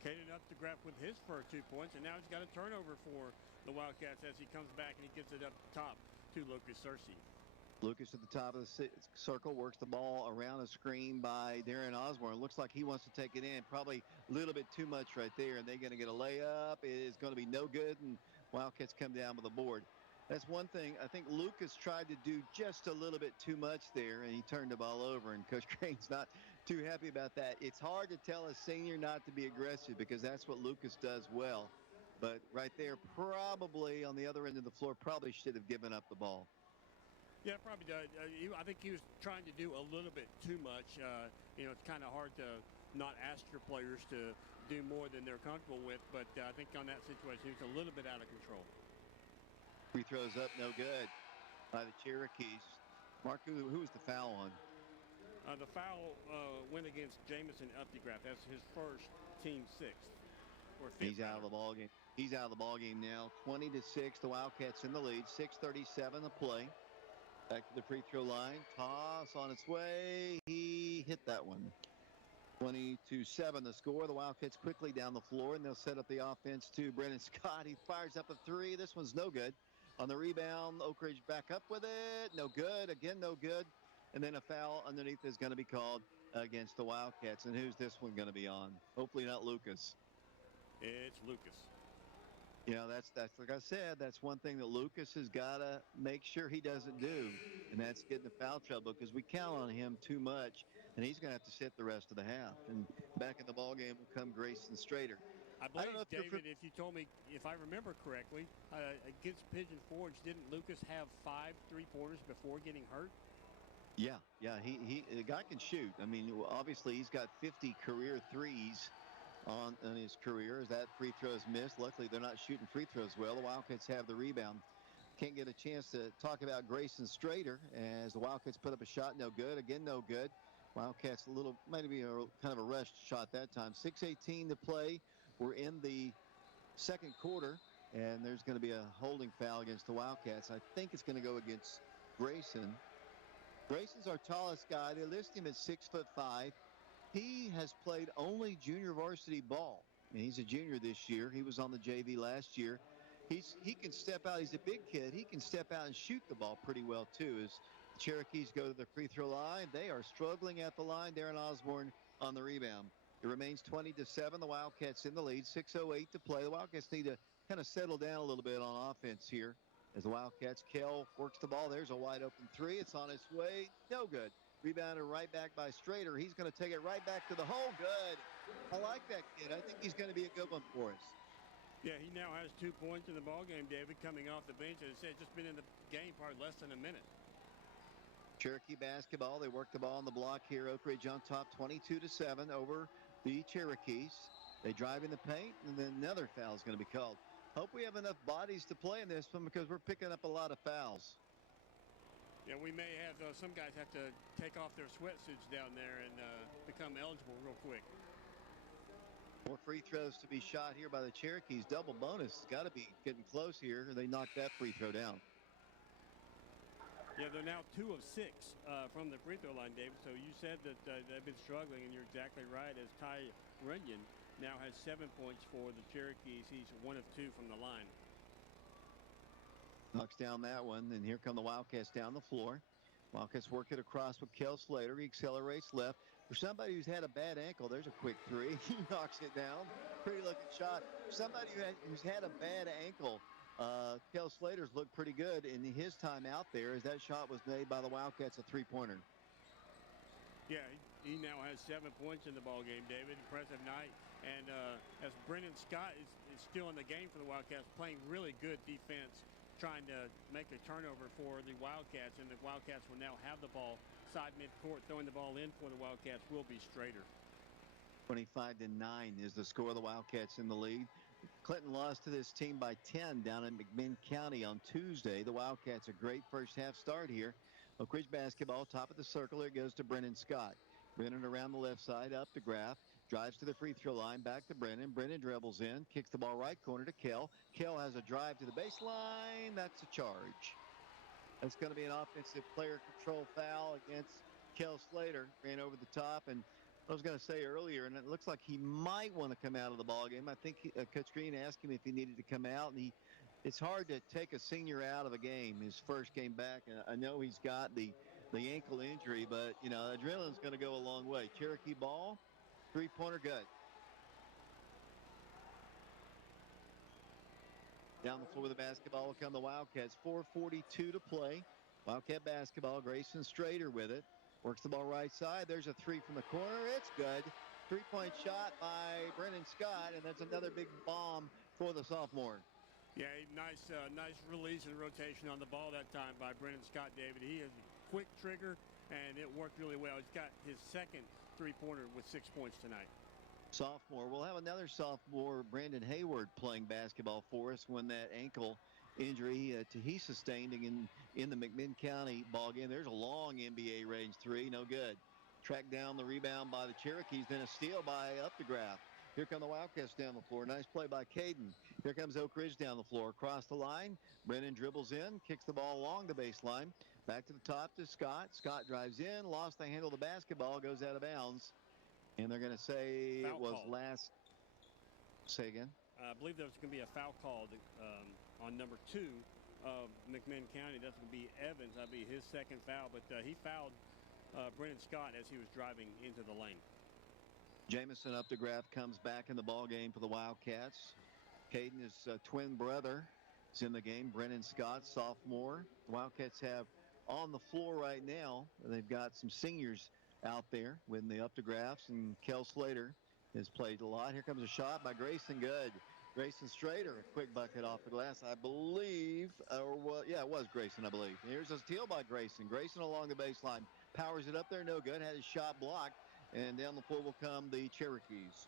Caden Updegraff with his first 2 points, and now he's got a turnover for the Wildcats as he comes back and he gets it up top to Lucas Searcy. Lucas at the top of the circle works the ball around a screen by Darren Osborne. Looks like he wants to take it in. Probably a little bit too much right there, and they're going to get a layup. It is going to be no good, and Wildcats come down with the board. That's one thing. I think Lucas tried to do just a little bit too much there, and he turned the ball over, and Coach Crane's not too happy about that. It's hard to tell a senior not to be aggressive because that's what Lucas does well. But right there, probably on the other end of the floor, probably should have given up the ball. Yeah, probably does. I think he was trying to do a little bit too much. It's kind of hard to not ask your players to do more than they're comfortable with, but I think on that situation, he was a little bit out of control. Free throws up, no good by the Cherokees. Mark, who was the foul on? The foul went against Jamison Updegraff. That's his first, team sixth. He's out of the ball game. He's out of the ball game now. 20-6. The Wildcats in the lead. 6:37 to play. Back to the free throw line. Toss on its way. He hit that one. 20-7 the score. The Wildcats quickly down the floor, and they'll set up the offense to Brennan Scott. He fires up a three. This one's no good. On the rebound, Oak Ridge back up with it. No good. Again, no good. And then a foul underneath is going to be called against the Wildcats. And who's this one going to be on? Hopefully not Lucas. It's Lucas. That's like I said, that's one thing that Lucas has got to make sure he doesn't do, and that's getting the foul trouble because we count on him too much, and he's going to have to sit the rest of the half. And back in the ball game will come Grayson Strader. I believe, David, if you told me, if I remember correctly, against Pigeon Forge, didn't Lucas have 5 3-pointers before getting hurt? Yeah, the guy can shoot. I mean, obviously he's got 50 career threes on his career as that free throw is missed. Luckily, they're not shooting free throws well. The Wildcats have the rebound. Can't get a chance to talk about Grayson Strader as the Wildcats put up a shot. No good. Again, no good. Wildcats maybe kind of a rushed shot that time. 6:18 to play. We're in the second quarter, and there's going to be a holding foul against the Wildcats. I think it's going to go against Grayson. Grayson's our tallest guy. They list him at 6'5". He has played only junior varsity ball. He's a junior this year. He was on the JV last year. He can step out. He's a big kid. He can step out and shoot the ball pretty well, too. As the Cherokees go to the free throw line, they are struggling at the line. Darren Osborne on the rebound. It remains 20-7. The Wildcats in the lead. 6:08 to play. The Wildcats need to kind of settle down a little bit on offense here. As the Wildcats, Kell works the ball. There's a wide open three. It's on its way. No good. Rebounded right back by Strader. He's going to take it right back to the hole. Good. I like that kid. I think he's going to be a good one for us. Yeah, he now has 2 points in the ballgame, David, coming off the bench. As I said, just been in the game probably less than a minute. Cherokee basketball. They work the ball on the block here. Oak Ridge on top 22-7 over the Cherokees. They drive in the paint, and then another foul is going to be called. Hope we have enough bodies to play in this one because we're picking up a lot of fouls. Yeah, we may have some guys have to take off their sweatsuits down there and become eligible real quick. More free throws to be shot here by the Cherokees. Double bonus has got to be getting close here. They knocked that free throw down. Yeah, they're now 2 of 6 from the free throw line, David. So you said that they've been struggling, and you're exactly right. As Ty Runyon now has 7 points for the Cherokees. He's 1 of 2 from the line. Knocks down that one, and here come the Wildcats down the floor. Wildcats work it across with Kel Slater. He accelerates left. For somebody who's had a bad ankle, there's a quick three. He knocks it down. Pretty looking shot. For somebody who's had a bad ankle, Kel Slater's looked pretty good in his time out there as that shot was made by the Wildcats, a three-pointer. Yeah, he now has 7 points in the ball game, David. Impressive night. And as Brendan Scott is still in the game for the Wildcats, playing really good defense, trying to make a turnover for the Wildcats, and the Wildcats will now have the ball side midcourt. Throwing the ball in for the Wildcats will be Strader. 25-9 is the score of the Wildcats in the lead. Clinton lost to this team by 10 down in McMinn County on Tuesday. The Wildcats a great first half start here. Oak Ridge basketball, top of the circle. Here goes to Brennan Scott. Brennan around the left side, up to Graff. Drives to the free throw line, back to Brennan. Brennan dribbles in, kicks the ball right corner to Kel. Kel has a drive to the baseline. That's a charge. That's going to be an offensive player control foul against Kel Slater. Ran over the top, and I was going to say earlier, and it looks like he might want to come out of the ball game. I think Coach Green asked him if he needed to come out, and it's hard to take a senior out of a game, his first game back. And I know he's got the ankle injury, but, you know, adrenaline's going to go a long way. Cherokee ball, three-pointer good. Down the floor with the basketball will come the Wildcats. 4:42 to play. Wildcat basketball. Grayson Strader with it. Works the ball right side. There's a three from the corner. It's good. Three-point shot by Brennan Scott, and that's another big bomb for the sophomore. Yeah, nice release and rotation on the ball that time by Brennan Scott, David. He has a quick trigger, and it worked really well. He's got his second three-pointer with 6 points tonight. Sophomore. We'll have another sophomore, Brandon Hayward, playing basketball for us when that ankle injury he sustained in the McMinn County ball game. There's a long NBA range three, no good. Tracked down the rebound by the Cherokees, then a steal by Updegraff. Here come the Wildcats down the floor. Nice play by Caden. Here comes Oak Ridge down the floor. Across the line, Brennan dribbles in, kicks the ball along the baseline. Back to the top to Scott. Scott drives in, lost the handle of the basketball, goes out of bounds. And they're going to say foul it was called. last. Say again? I believe there's going to be a foul called on number 2 of McMinn County. That's going to be Evans. That'll be his second foul. But he fouled Brennan Scott as he was driving into the lane. Jamison Updegraff comes back in the ball game for the Wildcats. Caden, his twin brother, is in the game. Brennan Scott, sophomore. The Wildcats have on the floor right now, they've got some seniors out there with the Updegraffs, and Kel Slater has played a lot. Here comes a shot by Grayson. Good. Grayson Strader, a quick bucket off the glass, I believe. It was Grayson, I believe. Here's a steal by Grayson. Grayson along the baseline. Powers it up there, no good. Had his shot blocked. And down the floor will come the Cherokees.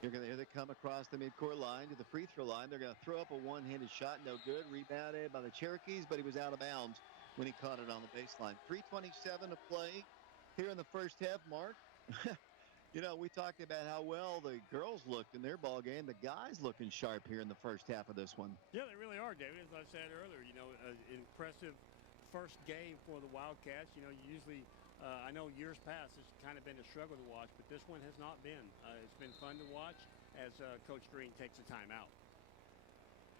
Here they come across the midcourt line to the free throw line. They're going to throw up a one-handed shot. No good. Rebounded by the Cherokees, but he was out of bounds when he caught it on the baseline. 3:27 to play here in the first half, Mark. You know, we talked about how well the girls looked in their ball game. The guys looking sharp here in the first half of this one. Yeah, they really are, David. As I said earlier, you know, impressive first game for the Wildcats. You know, usually, I know years past it's kind of been a struggle to watch, but this one has not been. It's been fun to watch as Coach Green takes the time out.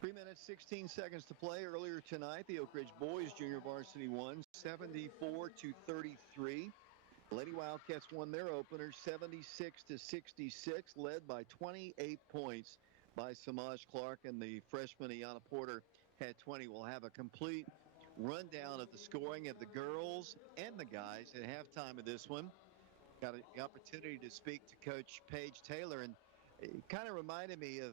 3 minutes, 16 seconds to play. Earlier tonight, the Oak Ridge boys junior varsity won 74-33. Lady Wildcats won their opener 76-66, led by 28 points by Samaj Clark, and the freshman Iana Porter had 20. We'll have a complete rundown of the scoring of the girls and the guys at halftime of this one. Got the opportunity to speak to Coach Paige Taylor, and it kind of reminded me of,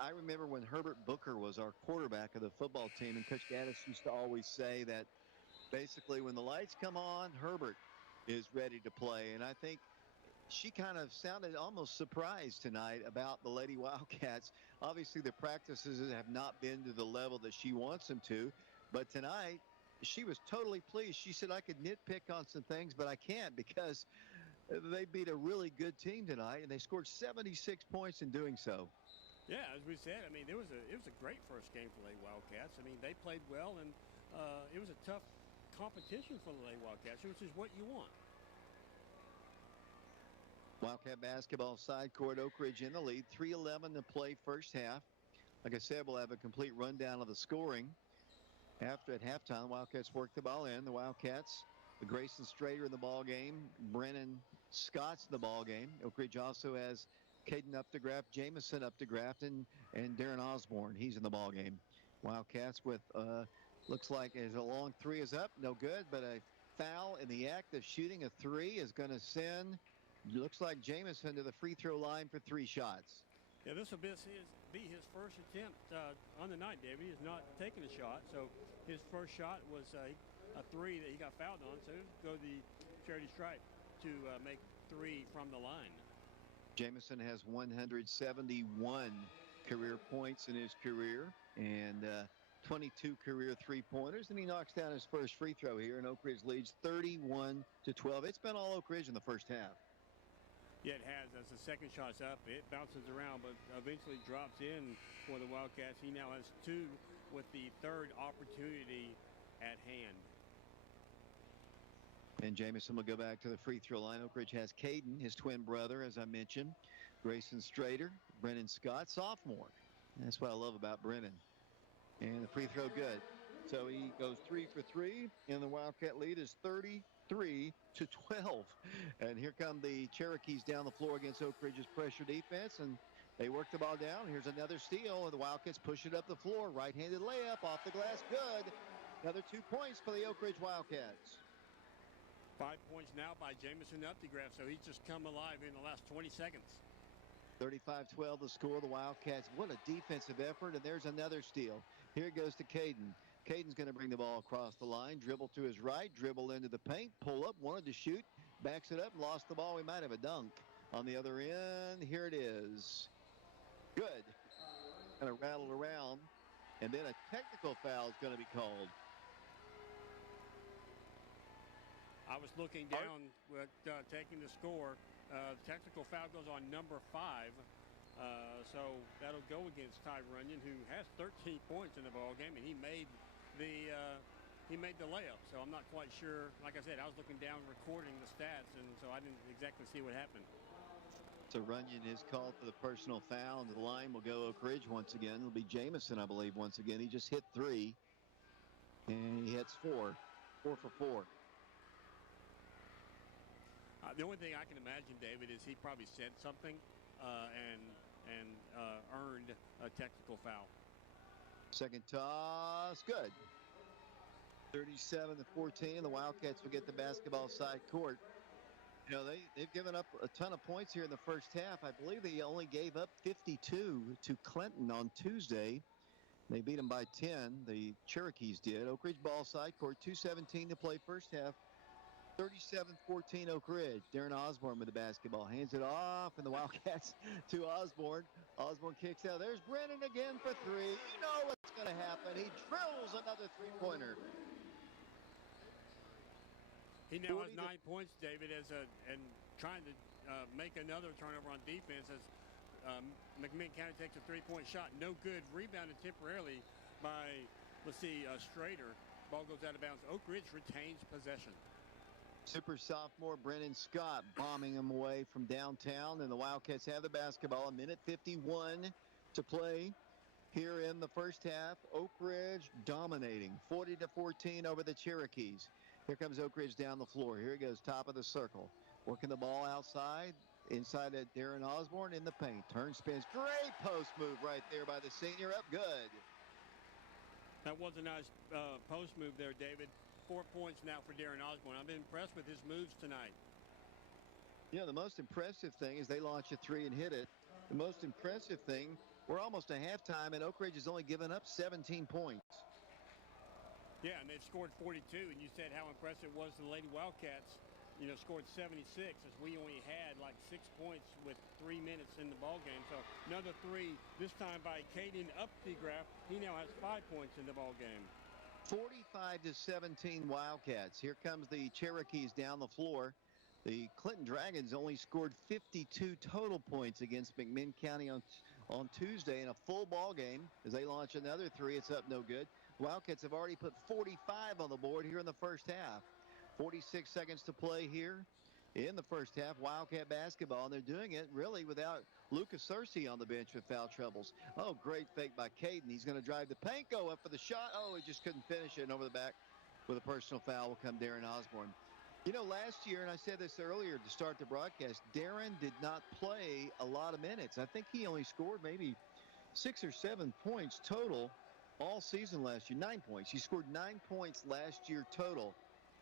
I remember when Herbert Booker was our quarterback of the football team, and Coach Gaddis used to always say that basically when the lights come on, Herbert is ready to play. And I think she kind of sounded almost surprised tonight about the Lady Wildcats. Obviously, the practices have not been to the level that she wants them to, but tonight she was totally pleased. She said, I could nitpick on some things, but I can't because They beat a really good team tonight, and they scored 76 points in doing so. Yeah, as we said, I mean, it was a great first game for the Lady Wildcats. I mean, they played well, and it was a tough competition for the Lady Wildcats, which is what you want. Wildcat basketball side court, Oak Ridge in the lead, 3:11 to play first half. Like I said, we'll have a complete rundown of the scoring. After at halftime, Wildcats work the ball in. The Wildcats, Grayson Strader in the ball game, Brennan Scott's in the ball game. Oak Ridge also has Caden Updegraft, Jamison Updegraft, and Darren Osborne. He's in the ball game. Wildcats with looks like as a long three is up, no good, but a foul in the act of shooting a three is going to send. Looks like Jamison to the free throw line for 3 shots. Yeah, this will be his first attempt on the night, David. He has not taken a shot, so his first shot was a three that he got fouled on, so he'll go the charity stripe to make 3 from the line. Jamison has 171 career points in his career and 22 career three-pointers, and he knocks down his first free throw here, and Oak Ridge leads 31-12. It's been all Oak Ridge in the first half. Yeah, it has. As the second shot's up, it bounces around, but eventually drops in for the Wildcats. He now has 2 with the third opportunity at hand. And Jamison will go back to the free throw line. Oak Ridge has Caden, his twin brother, as I mentioned. Grayson Strader, Brennan Scott, sophomore. That's what I love about Brennan. And the free throw good. So he goes 3 for 3, and the Wildcat lead is 33-12. And here come the Cherokees down the floor against Oak Ridge's pressure defense, and they work the ball down. Here's another steal, and the Wildcats push it up the floor. Right-handed layup off the glass, good. Another 2 points for the Oak Ridge Wildcats. 5 points now by Jamison Updegraft, so he's just come alive in the last 20 seconds. 35-12 the score. The Wildcats, what a defensive effort, and there's another steal. Here it goes to Caden. Caden's going to bring the ball across the line, dribble to his right, dribble into the paint, pull up, wanted to shoot, backs it up, lost the ball. We might have a dunk. On the other end, here it is. Good. Kind of rattled around, and then a technical foul is going to be called. I was looking down with taking the score. Technical foul goes on number 5. So that'll go against Ty Runyon, who has 13 points in the ball game, and he made the layup. So I'm not quite sure. Like I said, I was looking down recording the stats, and so I didn't exactly see what happened. So Runyon is called for the personal foul, and the line will go Oak Ridge once again. It'll be Jamison, I believe, once again. He just hit 3, and he hits 4 for 4. The only thing I can imagine, David, is he probably said something and earned a technical foul. Second toss, good. 37-14. The Wildcats will get the basketball side court. You know, they've given up a ton of points here in the first half. I believe they only gave up 52 to Clinton on Tuesday. They beat them by 10. The Cherokees did. Oak Ridge ball side court, 2:17 to play first half. 37-14 Oak Ridge. Darren Osborne with the basketball. Hands it off, and the Wildcats to Osborne. Osborne kicks out. There's Brennan again for 3. You know what's going to happen. He drills another three-pointer. He now has 9 points, David, and trying to make another turnover on defense as McMinn County takes a 3-point shot. No good. Rebounded temporarily by, Strader. Ball goes out of bounds. Oak Ridge retains possession. Super sophomore Brennan Scott bombing him away from downtown, and the Wildcats have the basketball. 1:51 to play here in the first half. Oak Ridge dominating 40-14 over the Cherokees. Here comes Oak Ridge down the floor. Here he goes, top of the circle. Working the ball outside. Inside at Darren Osborne in the paint. Turn, spins. Great post move right there by the senior. Up good. That was a nice post move there, David. 4 points now for Darren Osborne. I've been impressed with his moves tonight. Yeah, the most impressive thing is they launch a 3 and hit it. The most impressive thing, we're almost to halftime, and Oak Ridge has only given up 17 points. Yeah, and they've scored 42, and you said how impressive it was the Lady Wildcats, scored 76 as we only had like 6 points with 3 minutes in the ball game. So another 3, this time by Caden Updegraft. He now has 5 points in the ball game. 45-17 Wildcats. Here comes the Cherokees down the floor. The Clinton Dragons only scored 52 total points against McMinn County on Tuesday in a full ball game. As they launch another three, it's up no good. Wildcats have already put 45 on the board here in the first half. 46 seconds to play here in the first half. Wildcat basketball, and they're doing it really without Lucas Searcy on the bench with foul troubles. Oh, great fake by Caden. He's going to drive the paint, go up for the shot. Oh, he just couldn't finish it, and over the back with a personal foul will come Darren Osborne. You know, last year, and I said this earlier to start the broadcast, Darren did not play a lot of minutes. I think he only scored maybe 6 or 7 points total all season last year. 9 points. He scored 9 points last year total.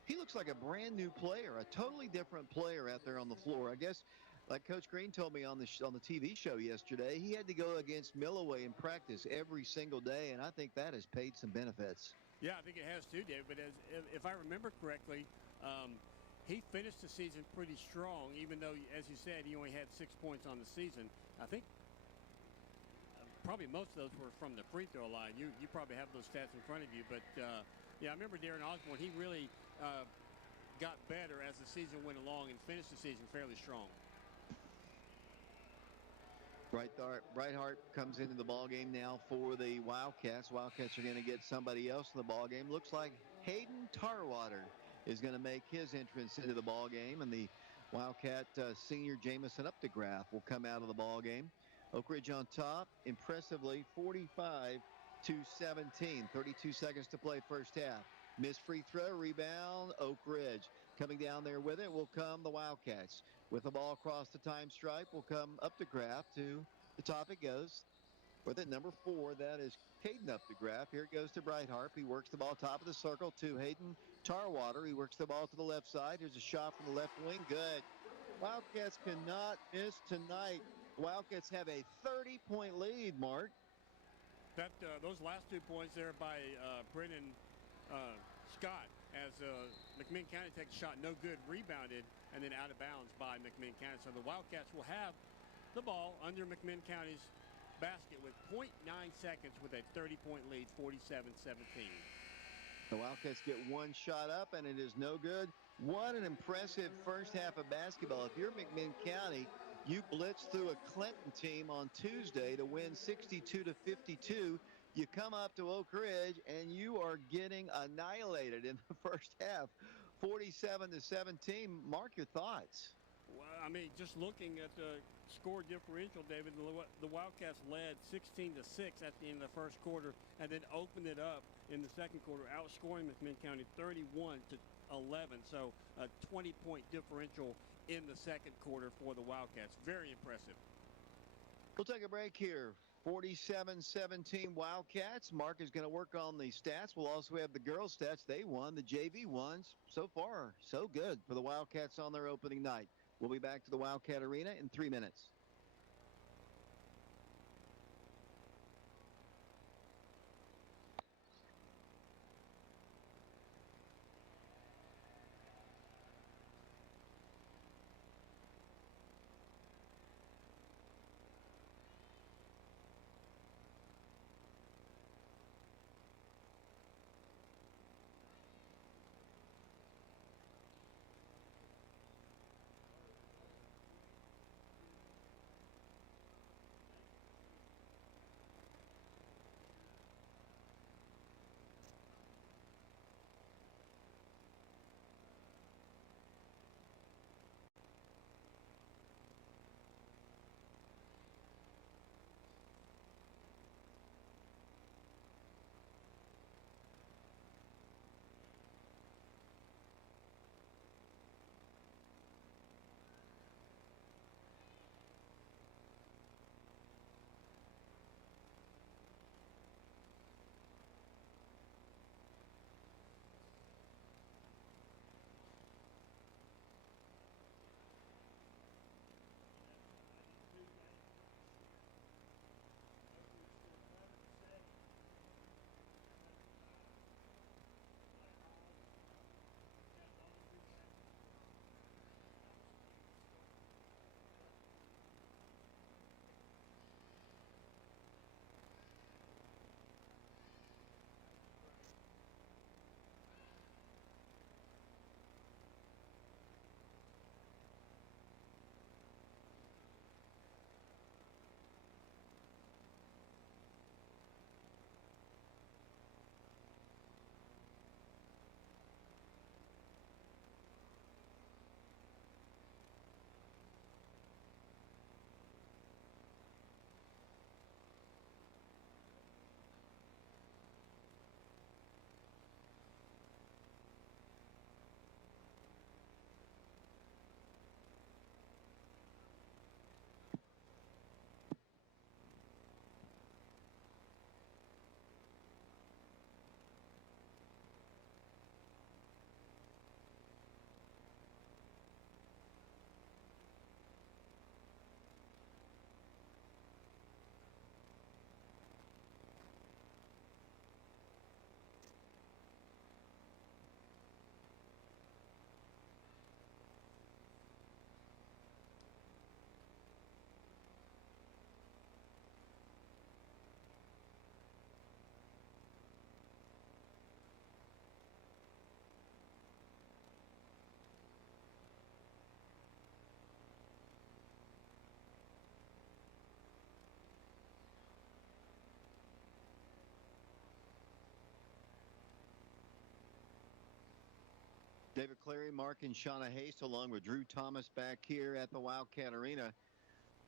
He looks like a brand new player, a totally different player out there on the floor. I guess, like Coach Green told me on the TV show yesterday, he had to go against Milloway in practice every single day, and I think that has paid some benefits. Yeah, I think it has too, Dave. But if I remember correctly, he finished the season pretty strong, even though, as you said, he only had 6 points on the season. I think probably most of those were from the free throw line. You probably have those stats in front of you. But, yeah, I remember Darren Osborne. He really got better as the season went along and finished the season fairly strong. Brighthart comes into the ball game now for the Wildcats. Wildcats are going to get somebody else in the ball game. Looks like Hayden Tarwater is going to make his entrance into the ball game, and the Wildcat senior Jamison Updegraff will come out of the ball game. Oak Ridge on top, impressively, 45-17. 32 seconds to play first half. Missed free throw, rebound, Oak Ridge. Coming down there with it will come the Wildcats. With the ball across the time stripe will come Updegraff. To the top it goes. With it, number 4, that is Caden Updegraff. Here it goes to Brighthart. He works the ball top of the circle to Hayden Tarwater. He works the ball to the left side. Here's a shot from the left wing. Good. Wildcats cannot miss tonight. Wildcats have a 30-point lead, Mark. Those last 2 points there by Brennan Scott, as McMinn County takes a shot, no good, rebounded, and then out of bounds by McMinn County. So the Wildcats will have the ball under McMinn County's basket with 0.9 seconds with a 30-point lead, 47-17. The Wildcats get one shot up, and it is no good. What an impressive first half of basketball. If you're McMinn County, you blitzed through a Clinton team on Tuesday to win 62-52. You come up to Oak Ridge, and you are getting annihilated in the first half, 47-17. Mark, your thoughts. Well, I mean, just looking at the score differential, David, the Wildcats led 16-6 at the end of the first quarter, and then opened it up in the second quarter, outscoring McMinn County 31-11. So a 20-point differential in the second quarter for the Wildcats. Very impressive. We'll take a break here. 47-17 Wildcats. Mark is going to work on the stats. We'll also have the girls' stats. They won. The JV ones, so far, so good for the Wildcats on their opening night. We'll be back to the Wildcat Arena in 3 minutes. David Clary, Mark and Shauna Haste, along with Drew Thomas back here at the Wildcat Arena,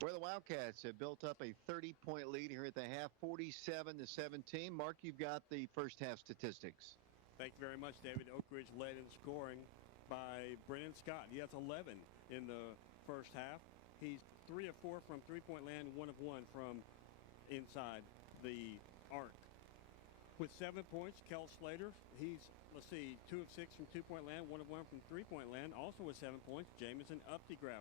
where the Wildcats have built up a 30-point lead here at the half, 47-17. Mark, you've got the first half statistics. Thank you very much, David. Oak Ridge led in scoring by Brennan Scott. He has 11 in the first half. He's 3 of 4 from three-point land, 1 of 1 from inside the arc. With 7 points, Kel Slater, he's, 2 of 6 from two-point land, 1 of 1 from three-point land. Also with 7 points, Jamison Updegraff.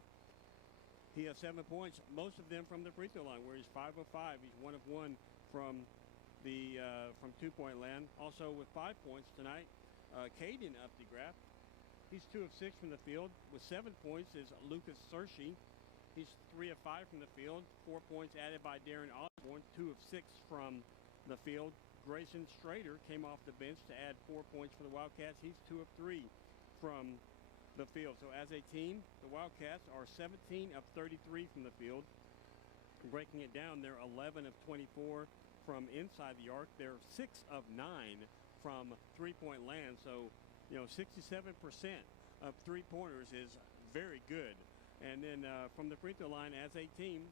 He has 7 points, most of them from the free throw line, where he's 5 of 5. He's 1 of 1 from the from two-point land. Also with 5 points tonight, Caden Updegraff. He's 2 of 6 from the field. With 7 points is Lucas Searcy. He's 3 of 5 from the field. 4 points added by Darren Osborne. 2 of 6 from the field. Grayson Strader came off the bench to add 4 points for the Wildcats. He's 2 of 3 from the field. So as a team, the Wildcats are 17 of 33 from the field. Breaking it down, they're 11 of 24 from inside the arc. They're 6 of 9 from three-point land. So, 67% of three-pointers is very good. And then from the free throw line as a team,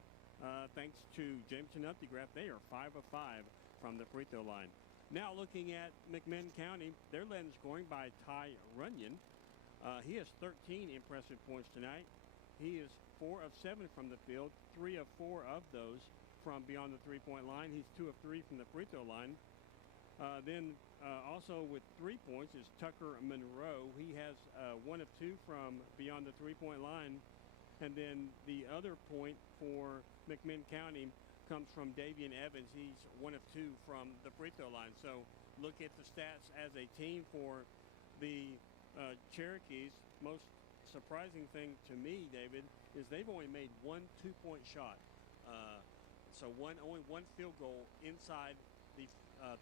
thanks to Jameson Updegraff, they are 5 of 5 from the free throw line. Now looking at McMinn County, they're led in scoring by Ty Runyon. He has 13 impressive points tonight. He is 4 of 7 from the field, 3 of 4 of those from beyond the three-point line. He's 2 of 3 from the free throw line. Then also with 3 points is Tucker Monroe. He has 1 of 2 from beyond the three-point line. And then the other point for McMinn County comes from Davian Evans. He's 1 of 2 from the free throw line. So look at the stats as a team for the Cherokees. Most surprising thing to me, David, is they've only made 1 2-point shot. So only one field goal inside the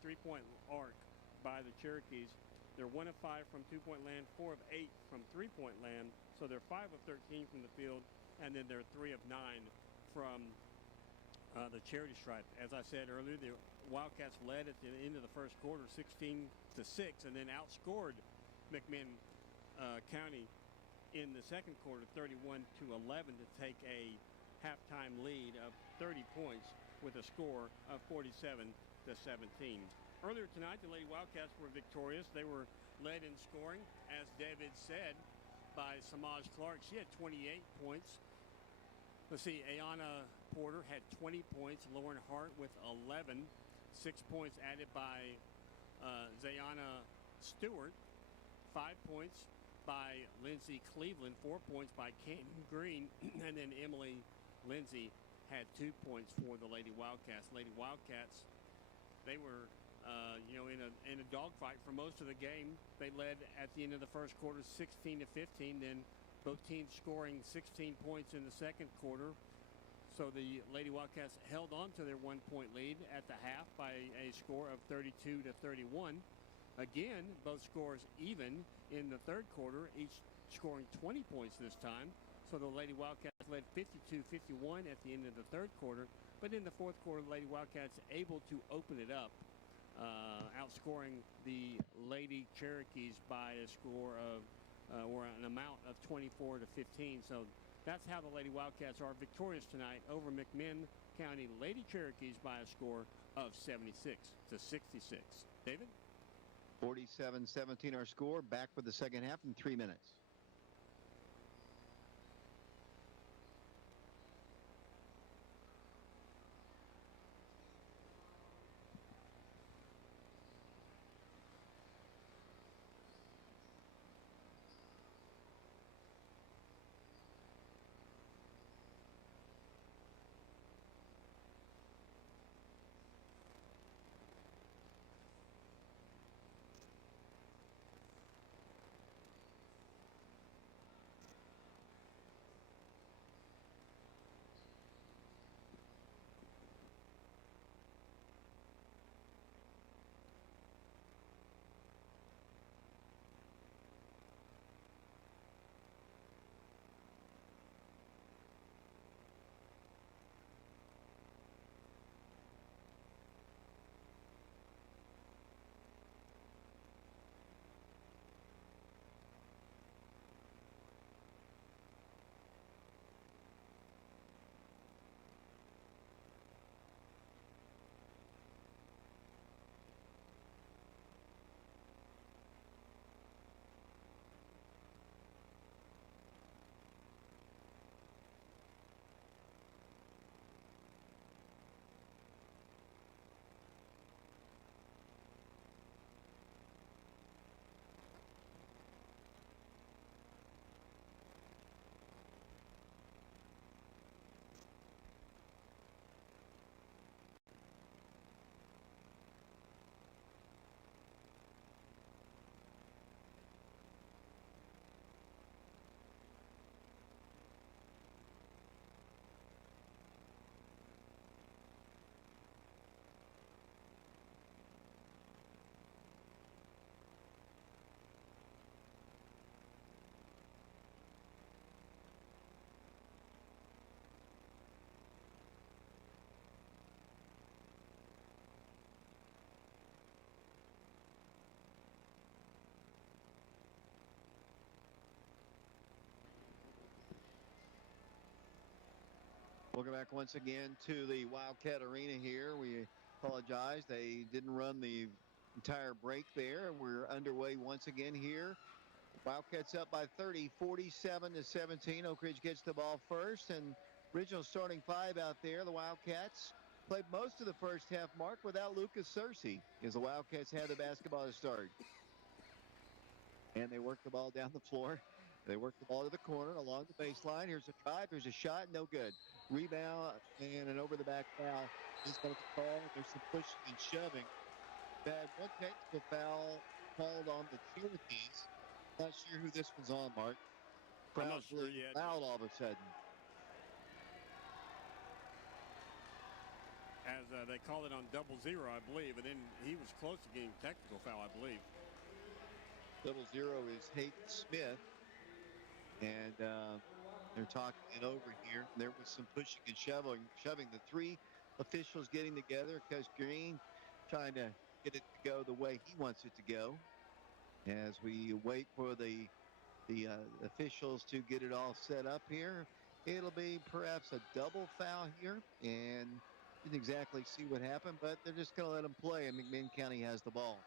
three-point arc by the Cherokees. They're 1 of 5 from two-point land, 4 of 8 from three-point land. So they're 5 of 13 from the field, and then they're 3 of 9 from the charity stripe. As I said earlier, the Wildcats led at the end of the first quarter 16-6, and then outscored McMinn County in the second quarter 31-11 to take a halftime lead of 30 points with a score of 47-17. Earlier tonight, the Lady Wildcats were victorious. They were led in scoring, as David said, by Samaj Clark. She had 28 points. Let's see, Ayana Porter had 20 points. Lauren Hart with 11. 6 points added by Zayana Stewart. 5 points by Lindsay Cleveland. 4 points by Canton Green. And then Emily Lindsay had 2 points for the Lady Wildcats. Lady Wildcats, they were in a dogfight for most of the game. They led at the end of the first quarter 16-15. Then both teams scoring 16 points in the second quarter. So the Lady Wildcats held on to their 1-point lead at the half by a score of 32-31. Again, both scores even in the third quarter, each scoring 20 points this time. So the Lady Wildcats led 52-51 at the end of the third quarter. But in the fourth quarter, the Lady Wildcats able to open it up, outscoring the Lady Cherokees by a score of or an amount of 24-15. So that's how the Lady Wildcats are victorious tonight over McMinn County Lady Cherokees by a score of 76-66. David? 47-17 our score. Back with the second half in 3 minutes. Welcome back once again to the Wildcat Arena here. We apologize. They didn't run the entire break there. We're underway once again here. Wildcats up by 30, 47-17. Oak Ridge gets the ball first, and original starting five out there. The Wildcats played most of the first half, Mark, without Lucas Searcy, as the Wildcats had the basketball to start. And they work the ball down the floor. They work the ball to the corner along the baseline. Here's a drive. Here's a shot. No good. Rebound and an over-the-back foul is going to be called. There's some pushing and shoving. Bad one technical foul called on the Cherokees. Not sure who this one's on, Mark. I'm not sure Crowd's yet. loud all of a sudden. As they called it on 0-0, I believe, and then he was close to getting technical foul, I believe. 0-0 is Hayden Smith, and they're talking it over here. There was some pushing and shoving. The three officials getting together. Coach Green trying to get it to go the way he wants it to go. As we wait for the officials to get it all set up here, it'll be perhaps a double foul here, and didn't exactly see what happened, but they're just going to let them play, and McMinn County has the ball.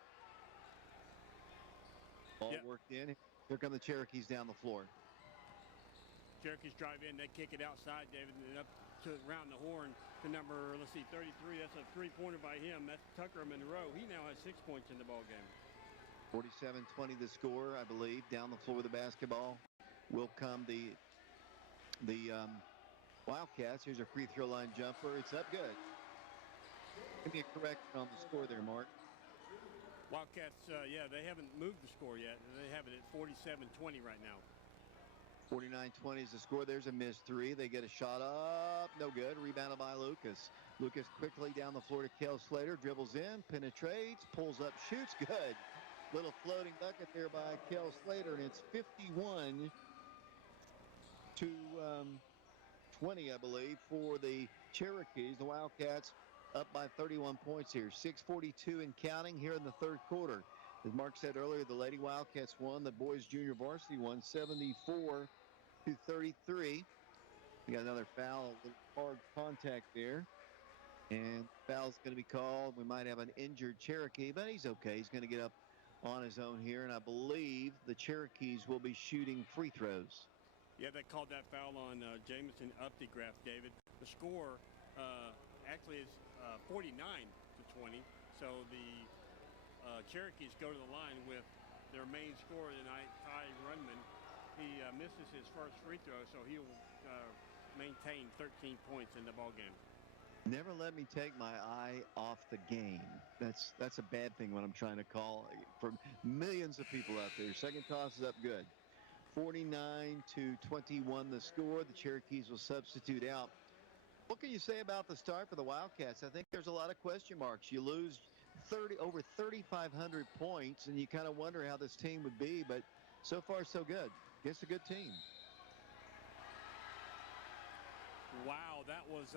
Ball worked in. Here come the Cherokees down the floor. Cherokees drive in. They kick it outside, David, and up to around the horn to number, 33. That's a three-pointer by him. That's Tucker Monroe. He now has 6 points in the ball game. 47-20 the score, I believe. Down the floor with the basketball will come the Wildcats. Here's a free throw line jumper. It's up good. Give me a correction on the score there, Mark. Wildcats, they haven't moved the score yet. They have it at 47-20 right now. 49-20 is the score. There's a missed three. They get a shot up. No good. Rebounded by Lucas. Lucas quickly down the floor to Kel Slater. Dribbles in, penetrates, pulls up, shoots. Good. Little floating bucket there by Kel Slater, and it's 51-20, I believe, for the Cherokees. The Wildcats up by 31 points here. 6:42 and counting here in the third quarter. As Mark said earlier, the Lady Wildcats won. The boys junior varsity won 74-33. We got another foul, a little hard contact there. And foul's going to be called. We might have an injured Cherokee, but he's okay. He's going to get up on his own here. And I believe the Cherokees will be shooting free throws. Yeah, they called that foul on Jamison Updegraff, David. The score actually is 49-20. So the Cherokees go to the line with their main scorer tonight, Ty Runman. He misses his first free throw, so he'll maintain 13 points in the ballgame. Never let me take my eye off the game. That's a bad thing when I'm trying to call for millions of people out there. Second toss is up good. 49-21 the score. The Cherokees will substitute out. What can you say about the start for the Wildcats? I think there's a lot of question marks. You lose over 3,500 points, and you kind of wonder how this team would be, but so far so good. Against a good team. Wow, that was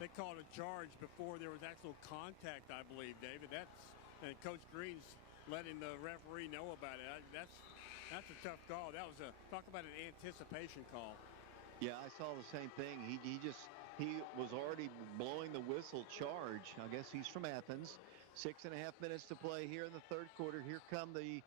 they called a charge before there was actual contact, I believe, David. And Coach Green's letting the referee know about it. That's a tough call. That was talk about an anticipation call. Yeah, I saw the same thing. He was already blowing the whistle charge. I guess he's from Athens. 6.5 minutes to play here in the third quarter. Here come the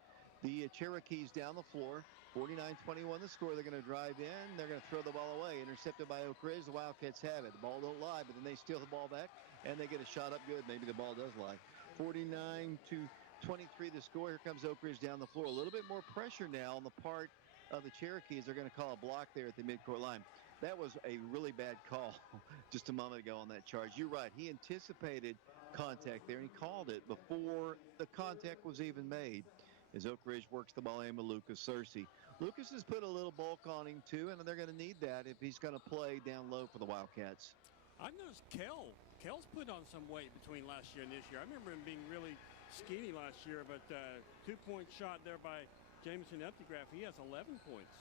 Cherokees down the floor. 49-21 the score. They're going to drive in. They're going to throw the ball away. Intercepted by Oak Ridge. The Wildcats have it. The ball don't lie, but then they steal the ball back, and they get a shot up good. Maybe the ball does lie. 49-23 the score. Here comes Oak Ridge down the floor. A little bit more pressure now on the part of the Cherokees. They're going to call a block there at the midcourt line. That was a really bad call just a moment ago on that charge. You're right. He anticipated contact there, and he called it before the contact was even made. As Oak Ridge works the ball in with Lucas Searcy. Lucas has put a little bulk on him, too, and they're going to need that if he's going to play down low for the Wildcats. I noticed Kel's put on some weight between last year and this year. I remember him being really skinny last year, but 2-point shot there by Jamison Updegraff. He has 11 points.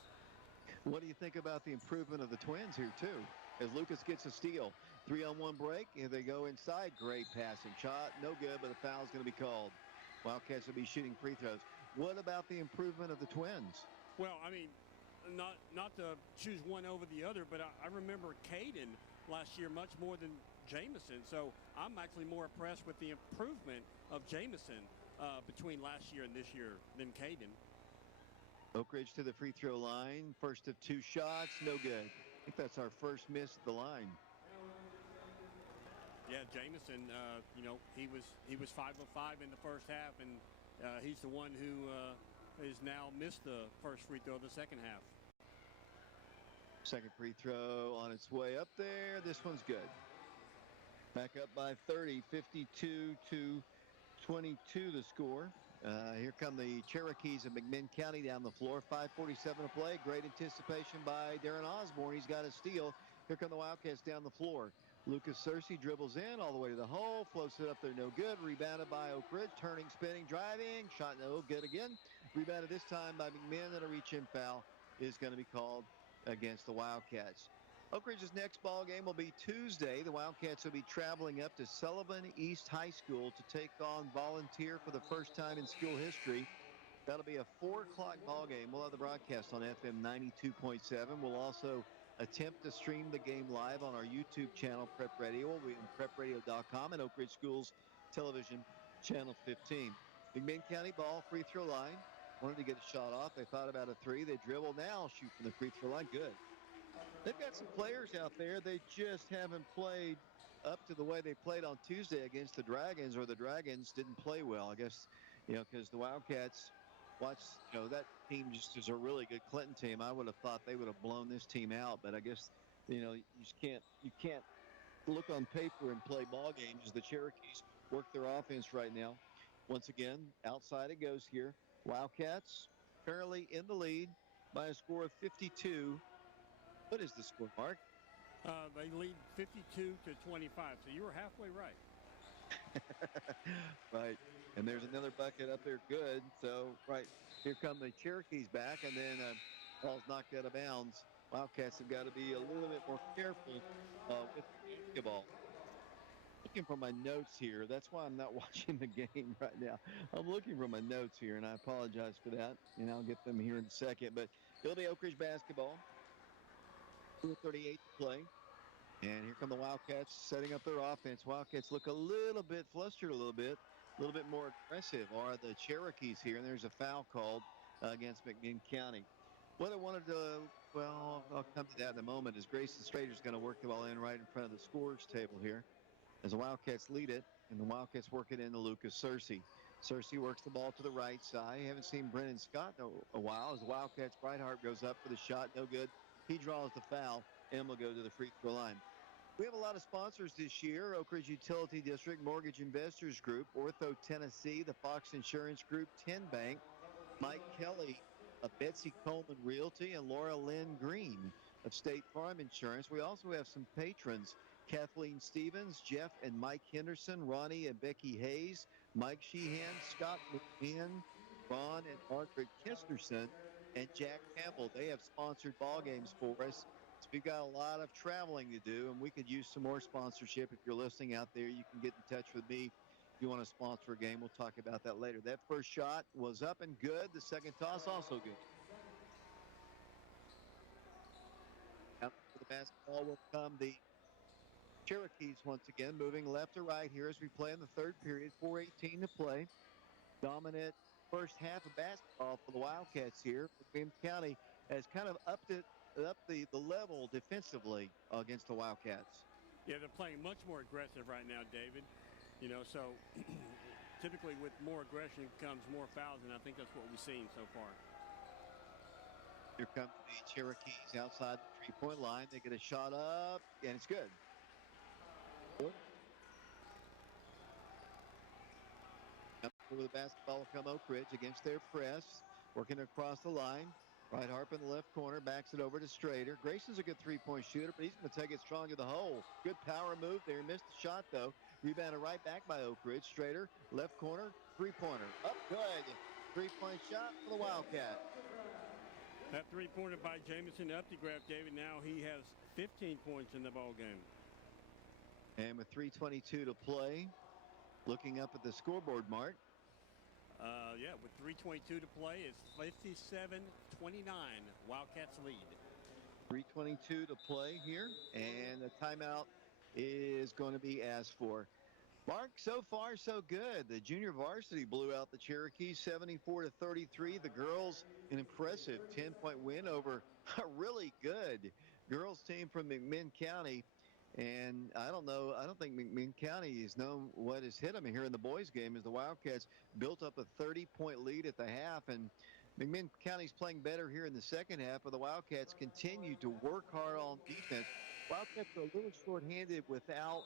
What do you think about the improvement of the Twins here, too? As Lucas gets a steal. 3-on-1 break. Here they go inside. Great passing shot. No good, but a foul's going to be called. Wildcats will be shooting free throws. What about the improvement of the Twins? Well, I mean, not to choose one over the other, but I remember Caden last year much more than Jamison. So I'm actually more impressed with the improvement of Jamison between last year and this year than Caden. Oak Ridge to the free throw line. First of 2 shots, no good. I think that's our first miss at the line. Yeah, Jamison, he was 5 of 5 in the first half, and he's the one who has now missed the first free throw of the second half. Second free throw on its way up there. This one's good. Back up by 30, 52 to 22 the score. Here come the Cherokees of McMinn County down the floor. 5:47 to play. Great anticipation by Darren Osborne. He's got a steal. Here come the Wildcats down the floor. Lucas Searcy dribbles in all the way to the hole. Floats it up there, no good. Rebounded by Oak Ridge. Turning, spinning, driving. Shot no good again. Rebounded this time by McMinn, and a reach-in foul is going to be called against the Wildcats. Oak Ridge's next ball game will be Tuesday. The Wildcats will be traveling up to Sullivan East High School to take on Volunteer for the first time in school history. That'll be a 4 o'clock ball game. We'll have the broadcast on FM 92.7. We'll also attempt to stream the game live on our YouTube channel, Prep Radio. We'll be on prepradio.com and Oak Ridge Schools Television Channel 15. McMinn County ball, free throw line. Wanted to get a shot off. They thought about a 3. They dribble now, shoot from the free throw line. Good. They've got some players out there. They just haven't played up to the way they played on Tuesday against the Dragons, or the Dragons didn't play well, I guess, because the Wildcats that team just is a really good Clinton team. I would have thought they would have blown this team out, but I guess, you can't look on paper and play ball games. The Cherokees work their offense right now. Once again, outside it goes here. Wildcats currently in the lead by a score of 52. What is the score, Mark? They lead 52 to 25, so you were halfway right. Right. And there's another bucket up there. Good. So, right, here come the Cherokees back, and then ball's knocked out of bounds. Wildcats have got to be a little bit more careful with the basketball. Looking for my notes here. That's why I'm not watching the game right now. I'm looking for my notes here, and I apologize for that. And I'll get them here in a second. But it'll be Oak Ridge basketball. 2:38 to play. And here come the Wildcats setting up their offense. Wildcats look a little bit flustered, a little bit more aggressive are the Cherokees here. And there's a foul called against McMinn County. What I wanted to, I'll come to that in a moment, is Grayson Strader's going to work the ball in right in front of the scorers table here as the Wildcats lead it. And the Wildcats work it into Lucas Searcy. Searcy works the ball to the right side. Haven't seen Brennan Scott in a while as the Wildcats' Breithart goes up for the shot. No good. He draws the foul and will go to the free throw line. We have a lot of sponsors this year. Oak Ridge Utility District, Mortgage Investors Group, Ortho Tennessee, the Fox Insurance Group, 10 Bank, Mike Kelly of Betsy Coleman Realty, and Laura Lynn Green of State Farm Insurance. We also have some patrons: Kathleen Stevens, Jeff and Mike Henderson, Ronnie and Becky Hayes, Mike Sheehan, Scott McMinn, Ron and Margaret Kisterson, and Jack Campbell. They have sponsored ball games for us. So we've got a lot of traveling to do, and we could use some more sponsorship. If you're listening out there, you can get in touch with me if you want to sponsor a game. We'll talk about that later. That first shot was up and good. The second toss also good. Out for the basketball will come the Cherokees once again, moving left to right here as we play in the third period. 4:18 to play. Dominant first half of basketball for the Wildcats here. McMinn County has kind of upped the level defensively against the Wildcats. Yeah, they're playing much more aggressive right now, David. So typically with more aggression comes more fouls, and I think that's what we've seen so far. Here come the Cherokees outside the three-point line. They get a shot up, and it's good. For the basketball will come Oak Ridge against their press, working across the line. Breithart in the left corner, backs it over to Strader. Grayson's a good three-point shooter, but he's going to take it strong to the hole. Good power move there. Missed the shot, though. Rebounded right back by Oak Ridge. Strader, left corner, three-pointer. Up good. Three-point shot for the Wildcat. That three-pointer by Jamison Updegraff, David, now he has 15 points in the ball game. And with 3:22 to play, looking up at the scoreboard, Mark. With 3:22 to play, it's 57-29. Wildcats lead. 3:22 to play here, and the timeout is going to be asked for. Mark, so far so good. The junior varsity blew out the Cherokees 74-33. The girls, an impressive 10-point win over a really good girls team from McMinn County. And I don't think McMinn County has known what has hit them here in the boys game as the Wildcats built up a 30-point lead at the half. And McMinn County's playing better here in the second half, but the Wildcats continue to work hard on defense. Wildcats are a little short-handed without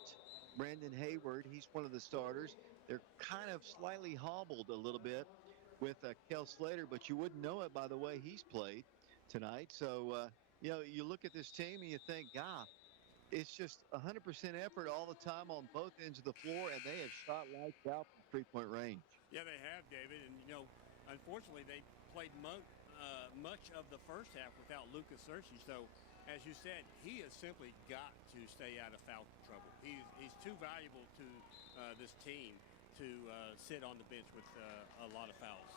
Brandon Hayward. He's one of the starters. They're kind of slightly hobbled a little bit with Kel Slater, but you wouldn't know it by the way he's played tonight. So, you look at this team and you think, God, it's just 100% effort all the time on both ends of the floor, and they have shot lights out from three-point range. Yeah, they have, David. And, unfortunately, they played much of the first half without Lucas Searcy. So, as you said, he has simply got to stay out of foul trouble. He's too valuable to this team to sit on the bench with a lot of fouls.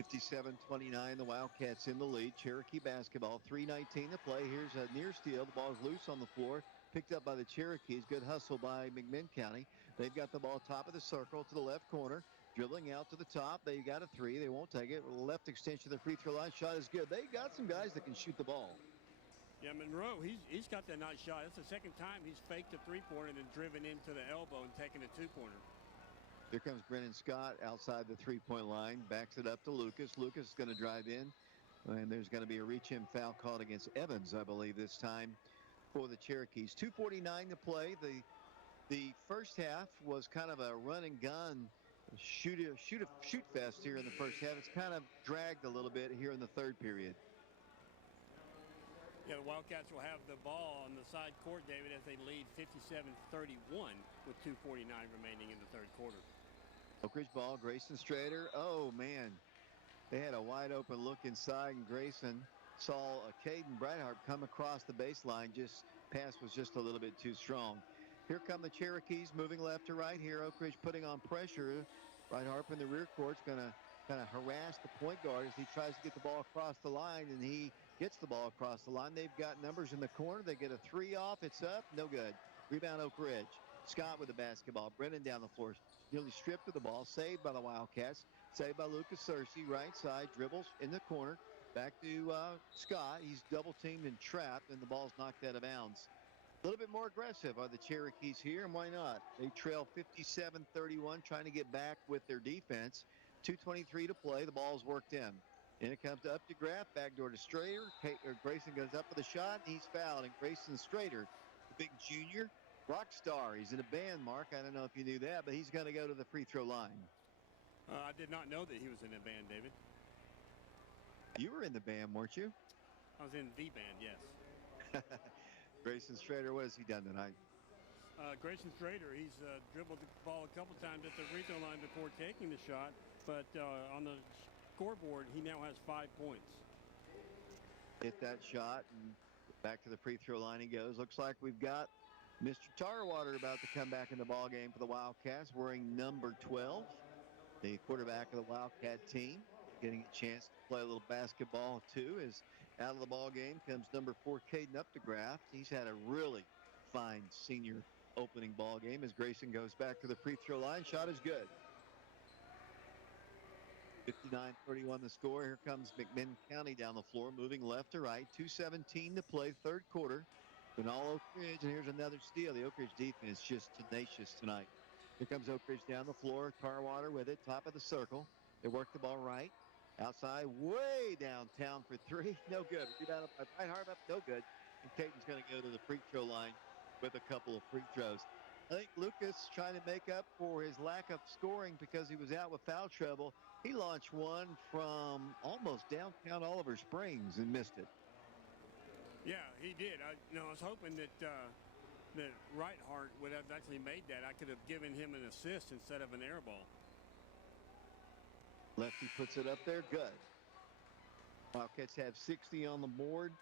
57-29, the Wildcats in the lead. Cherokee basketball, 3:19 to play. Here's a near steal. The ball's loose on the floor, picked up by the Cherokees. Good hustle by McMinn County. They've got the ball top of the circle to the left corner. Dribbling out to the top. They got a three. They won't take it. Left extension of the free throw line. Shot is good. They got some guys that can shoot the ball. Yeah, Monroe, he's got that nice shot. That's the second time he's faked a three-pointer and then driven into the elbow and taken a two-pointer. Here comes Brennan Scott outside the three-point line. Backs it up to Lucas. Lucas is going to drive in. And there's going to be a reach-in foul called against Evans, I believe, this time for the Cherokees. 2:49 to play. The first half was kind of a run-and-gun shoot fest here in the first half. It's kind of dragged a little bit here in the third period. Yeah, the Wildcats will have the ball on the side court, David, as they lead 57-31 with 2:49 remaining in the third quarter. Oak Ridge ball, Grayson Strader. Oh, man. They had a wide open look inside, and Grayson saw Caden Brightheart come across the baseline. Pass was just a little bit too strong. Here come the Cherokees moving left to right here. Oak Ridge putting on pressure. Brightheart in the rear court's going to kind of harass the point guard as he tries to get the ball across the line, and he gets the ball across the line. They've got numbers in the corner. They get a three off. It's up. No good. Rebound Oak Ridge. Scott with the basketball. Brennan down the floor. Nearly stripped of the ball. Saved by the Wildcats. Saved by Lucas Searcy. Right side. Dribbles in the corner. Back to Scott. He's double teamed and trapped, and the ball's knocked out of bounds. A little bit more aggressive are the Cherokees here, and why not? They trail 57-31, trying to get back with their defense. 2:23 to play. The ball's worked in. And it comes up to Graff, backdoor to Strader. Grayson goes up with a shot, and he's fouled. And Grayson Strader, the big junior, rock star. He's in a band, Mark. I don't know if you knew that, but he's going to go to the free throw line. I did not know that he was in a band, David. You were in the band, weren't you? I was in the band, yes. Grayson Strader, what has he done tonight? Grayson Strader, he's dribbled the ball a couple times at the free throw line before taking the shot, but on the scoreboard, he now has 5 points. Hit that shot, and back to the free throw line he goes. Looks like we've got Mr. Tarwater about to come back in the ball game for the Wildcats, wearing number 12, the quarterback of the Wildcat team, getting a chance to play a little basketball too. As out of the ball game comes number 4, Caden Updegraft. He's had a really fine senior opening ball game as Grayson goes back to the free throw line. Shot is good. 59-31 the score. Here comes McMinn County down the floor, moving left to right. 2:17 to play, third quarter. And all Oak Ridge, and here's another steal. The Oak Ridge defense just tenacious tonight. Here comes Oak Ridge down the floor. Tarwater with it, top of the circle. They work the ball right. Outside, way downtown for three. No good. Rebound up by Brightheart, up, no good. And Caden's going to go to the free throw line with a couple of free throws. I think Lucas trying to make up for his lack of scoring because he was out with foul trouble. He launched one from almost downtown Oliver Springs and missed it. Yeah, he did. I was hoping that that Brightheart would have actually made that. I could have given him an assist instead of an air ball. Lefty puts it up there. Good. Wildcats have 60 on the board.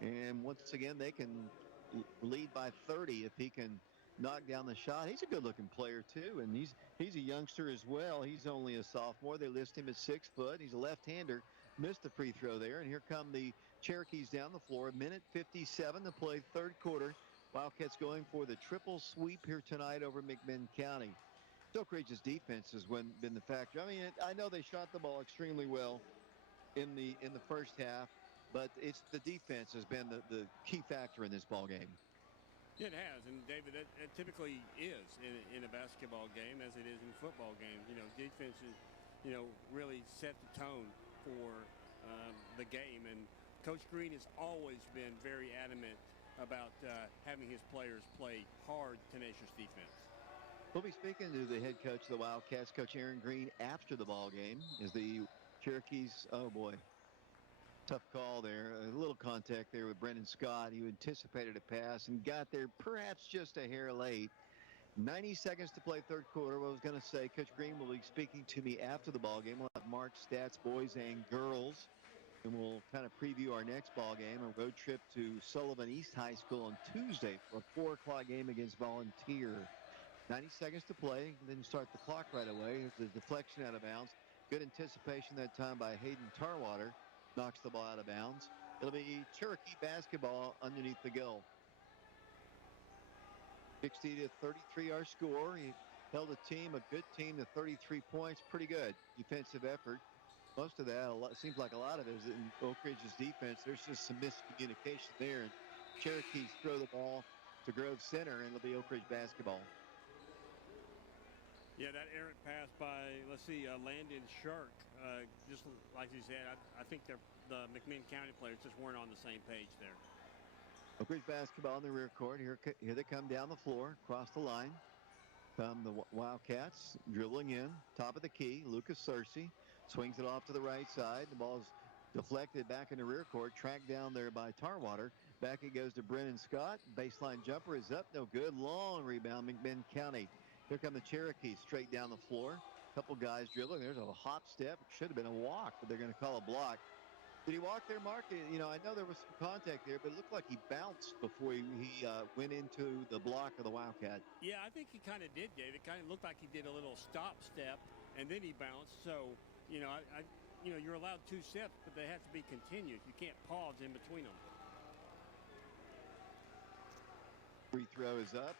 And once again, they can lead by 30 if he can knock down the shot. He's a good-looking player, too, and he's a youngster as well. He's only a sophomore. They list him at 6 foot. He's a left-hander. missed the free throw there. And here come the Cherokees down the floor. A minute 57 to play, third quarter. Wildcats going for the triple sweep here tonight over McMinn County. Oak Ridge's defense has been the factor. I mean, I know they shot the ball extremely well in the first half, but it's the defense has been the key factor in this ball game. It has, and David, it typically is in a basketball game as it is in football games. You know, defenses, really set the tone for the game, and Coach Green has always been very adamant about having his players play hard, tenacious defense. We'll be speaking to the head coach of the Wildcats, Coach Aaron Green, after the ball game as the Cherokees, oh boy, tough call there. A little contact there with Brendan Scott. He anticipated a pass and got there perhaps just a hair late. 90 seconds to play third quarter. What I was going to say, Coach Green will be speaking to me after the ball game. We'll have Mark stats, boys and girls. And we'll kind of preview our next ball game, a road trip to Sullivan East High School on Tuesday for a 4 o'clock game against Volunteer. 90 seconds to play, and then start the clock right away. The deflection out of bounds. Good anticipation that time by Hayden Tarwater. Knocks the ball out of bounds. It'll be Cherokee basketball underneath the goal. 60 to 33 our score. He held a good team to 33 points. Pretty good defensive effort. Most of that, seems like a lot of it is in Oak Ridge's defense. There's just some miscommunication there. And Cherokees throw the ball to Grove Center, and it'll be Oak Ridge basketball. Yeah, that errant pass by, Landon Shark. Just like you said, I think the McMinn County players just weren't on the same page there. Oak Ridge basketball in the rear court. Here they come down the floor, across the line. Come the Wildcats dribbling in, top of the key. Lucas Searcy swings it off to the right side. The ball is deflected back in the rear court, tracked down there by Tarwater. Back it goes to Brennan Scott. Baseline jumper is up, no good. Long rebound, McMinn County. Here come the Cherokees straight down the floor. Couple guys dribbling. There's a hop step. It should have been a walk, but they're going to call a block. Did he walk there, Mark? I know there was some contact there, but it looked like he bounced before he went into the block of the Wildcat. Yeah, I think he kind of did, Dave. It kind of looked like he did a little stop step, and then he bounced. So, you're allowed 2 steps, but they have to be continuous. You can't pause in between them. Free throw is up,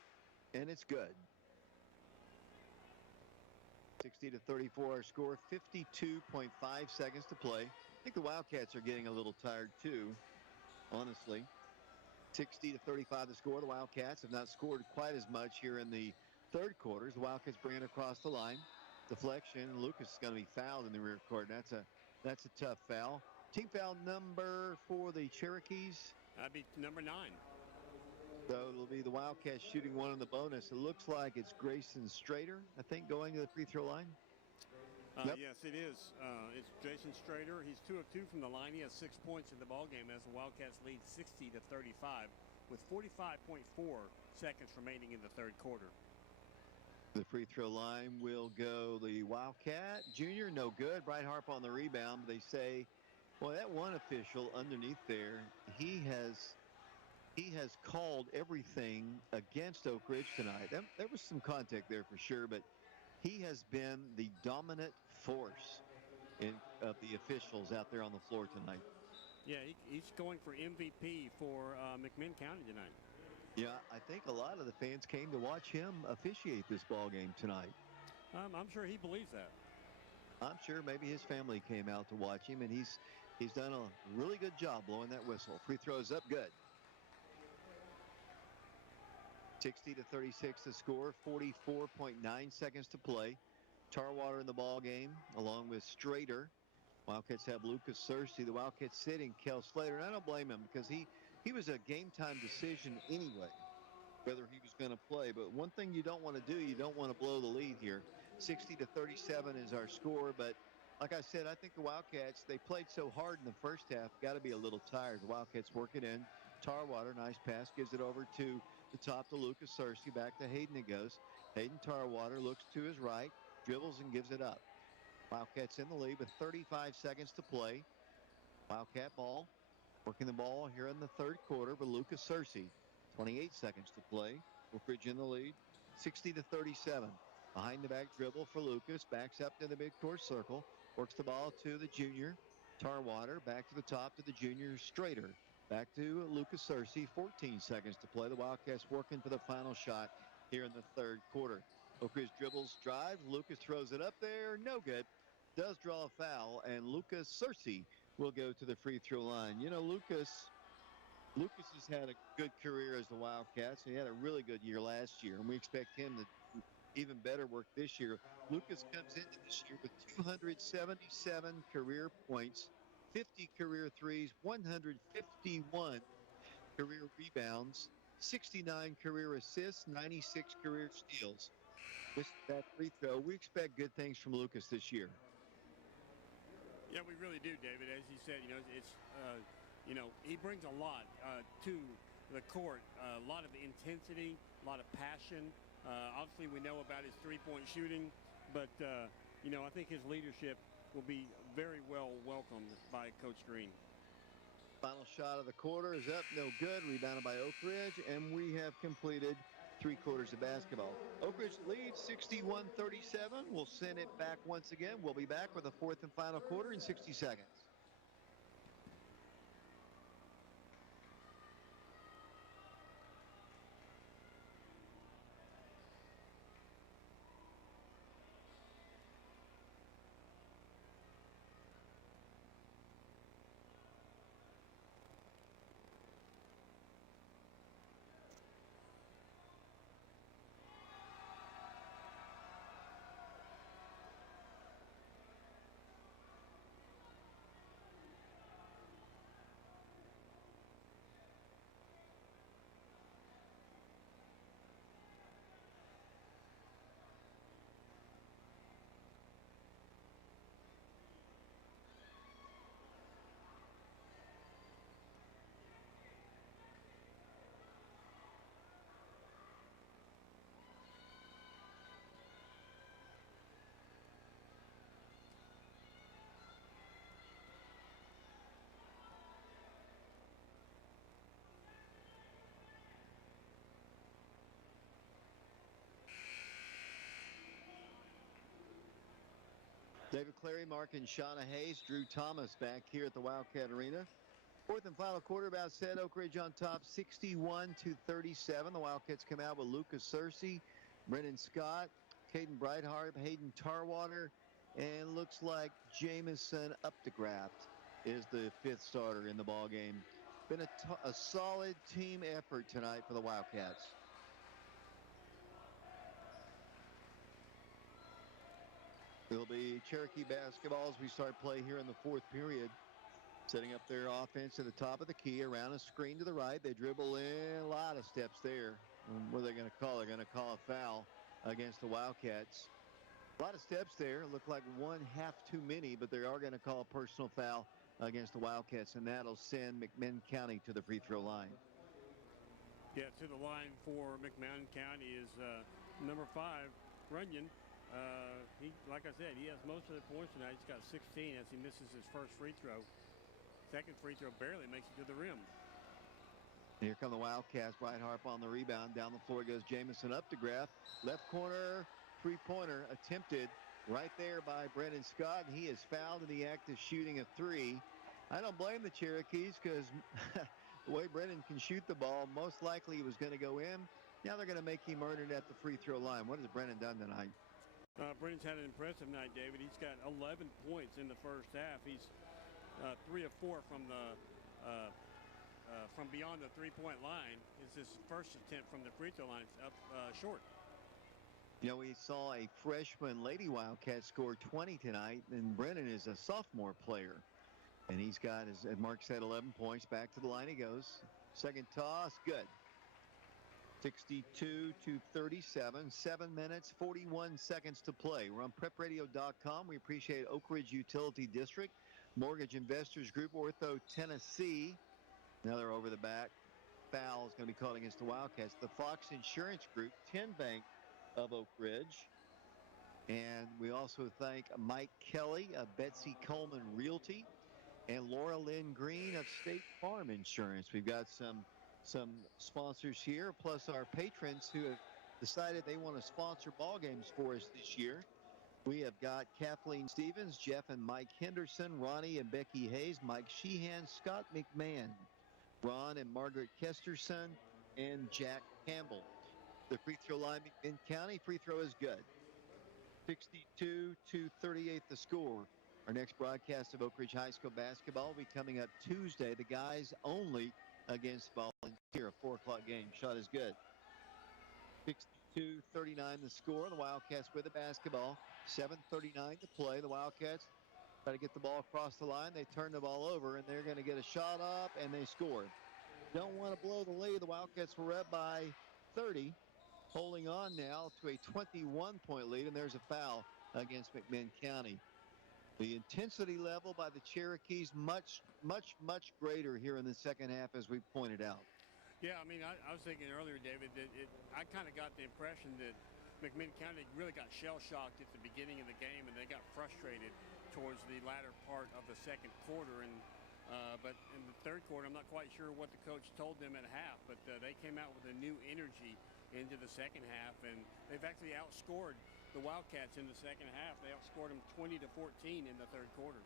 and it's good. 60 to 34 our score, 52.5 seconds to play. I think the Wildcats are getting a little tired too, honestly. 60 to 35 the score. The Wildcats have not scored quite as much here in the third quarters. The Wildcats bring it across the line. Deflection, and Lucas is going to be fouled in the rear court. That's a tough foul. Team foul number for the Cherokees. That'd be number 9. So it'll be the Wildcats shooting one in the bonus. It looks like it's Grayson Strader, I think, going to the free throw line. Yep. Yes, it is. It's Jason Strader. He's 2 of 2 from the line. He has 6 points in the ballgame as the Wildcats lead 60 to 35 with 45.4 seconds remaining in the third quarter. The free throw line will go the Wildcat. Junior, no good. Bright Harp on the rebound. They say, well, that one official underneath there, he has called everything against Oak Ridge tonight. There was some contact there for sure, but he has been the dominant force of the officials out there on the floor tonight. Yeah, he's going for MVP for McMinn County tonight. Yeah, I think a lot of the fans came to watch him officiate this ball game tonight. I'm sure he believes that. I'm sure maybe his family came out to watch him, and he's done a really good job blowing that whistle. Free throws up, good. 60 to 36 to score, 44.9 seconds to play. Tarwater in the ball game, along with Strader. Wildcats have Lucas Searcy. The Wildcats sitting Kel Slater, and I don't blame him because he was a game-time decision anyway, whether he was going to play. But one thing you don't want to do, you don't want to blow the lead here. 60 to 37 is our score, but like I said, I think the Wildcats, they played so hard in the first half, got to be a little tired. The Wildcats work it in. Tarwater, nice pass, gives it over to the top to Lucas Searcy. Back to Hayden it goes. Hayden Tarwater looks to his right, dribbles and gives it up. Wildcats in the lead with 35 seconds to play. Wildcat ball. Working the ball here in the third quarter with Lucas Searcy. 28 seconds to play. Oak Ridge in the lead. 60 to 37. Behind the back dribble for Lucas. Backs up to the midcourt circle. Works the ball to the junior. Tarwater back to the top to the junior Strader. Back to Lucas Searcy. 14 seconds to play. The Wildcats working for the final shot here in the third quarter. Oak Ridge dribbles, drive. Lucas throws it up there. No good. Does draw a foul, and Lucas Searcy will go to the free throw line. You know, Lucas has had a good career as the Wildcats. He had a really good year last year, and we expect him to do even better work this year. Lucas comes into this year with 277 career points, 50 career threes, 151 career rebounds, 69 career assists, 96 career steals. With that free throw, we expect good things from Lucas this year. Yeah, we really do, David. As you said, it's he brings a lot to the court, a lot of intensity, a lot of passion. Obviously, we know about his three-point shooting, but I think his leadership will be very well welcomed by Coach Green. Final shot of the quarter is up, no good. Rebounded by Oak Ridge, and we have completed 3 quarters of basketball. Oak Ridge leads 61-37. We'll send it back once again. We'll be back with the fourth and final quarter in 60 seconds. David Clary, Mark and Shauna Hayes, Drew Thomas back here at the Wildcat Arena. Fourth and final quarter, about said, Oak Ridge on top, 61-37. The Wildcats come out with Lucas Searcy, Brennan Scott, Caden Breithart, Hayden Tarwater, and looks like Jamison Updegraft is the 5th starter in the ball game. Been a solid team effort tonight for the Wildcats. It'll be Cherokee basketball as we start play here in the fourth period. Setting up their offense at the top of the key, around a screen to the right. They dribble in, a lot of steps there. What are they going to call? They're going to call a foul against the Wildcats. A lot of steps there. Look like one half too many, but they are going to call a personal foul against the Wildcats, and that'll send McMinn County to the free throw line. Yeah, to the line for McMinn County is number 5, Runyon. Like I said, he has most of the points tonight. He's got 16 as he misses his first free throw. Second free throw barely makes it to the rim. Here come the Wildcats. Breithart on the rebound. Down the floor goes Jamison Updegraft. Left corner, three-pointer attempted right there by Brennan Scott. He is fouled in the act of shooting a 3. I don't blame the Cherokees because the way Brennan can shoot the ball, most likely he was going to go in. Now they're going to make him earn it at the free throw line. What has Brennan done tonight? Brennan's had an impressive night, David. He's got 11 points in the first half. He's 3 of 4 from beyond the three-point line. It's his first attempt from the free throw line. It's up short. You know, we saw a freshman Lady Wildcat score 20 tonight, and Brennan is a sophomore player. And he's got, as Mark said, 11 points. Back to the line he goes. Second toss, good. 62-37, 7 minutes, 41 seconds to play. We're on prepradio.com. We appreciate Oak Ridge Utility District, Mortgage Investors Group, Ortho, Tennessee. Another over the back foul is going to be called against the Wildcats. The Fox Insurance Group, 10 Bank of Oak Ridge. And we also thank Mike Kelly of Betsy Coleman Realty and Laura Lynn Green of State Farm Insurance. We've got some sponsors here, plus our patrons who have decided they want to sponsor ball games for us this year. We have got Kathleen Stevens, Jeff and Mike Henderson, Ronnie and Becky Hayes, Mike Sheehan, Scott McMahon, Ron and Margaret Kesterson, and Jack Campbell. The free throw line, McMinn County, free throw is good. 62-38 the score. Our next broadcast of Oak Ridge High School basketball will be coming up Tuesday. The guys only against Volunteer. A 4 o'clock game. Shot is good. 62-39 the score. The Wildcats with the basketball. 7:39 to play. The Wildcats try to get the ball across the line. They turn the ball over, and they're going to get a shot up, and they score. Don't want to blow the lead. The Wildcats were up by 30. Holding on now to a 21-point lead, and there's a foul against McMinn County. The intensity level by the Cherokees much greater here in the second half, as we pointed out. Yeah, I mean, I was thinking earlier, David, that I kind of got the impression that McMinn County really got shell-shocked at the beginning of the game, and they got frustrated towards the latter part of the second quarter. And but in the third quarter, I'm not quite sure what the coach told them at half, but they came out with a new energy into the second half, and they've actually outscored the Wildcats in the second half. They outscored them 20-14 in the third quarter.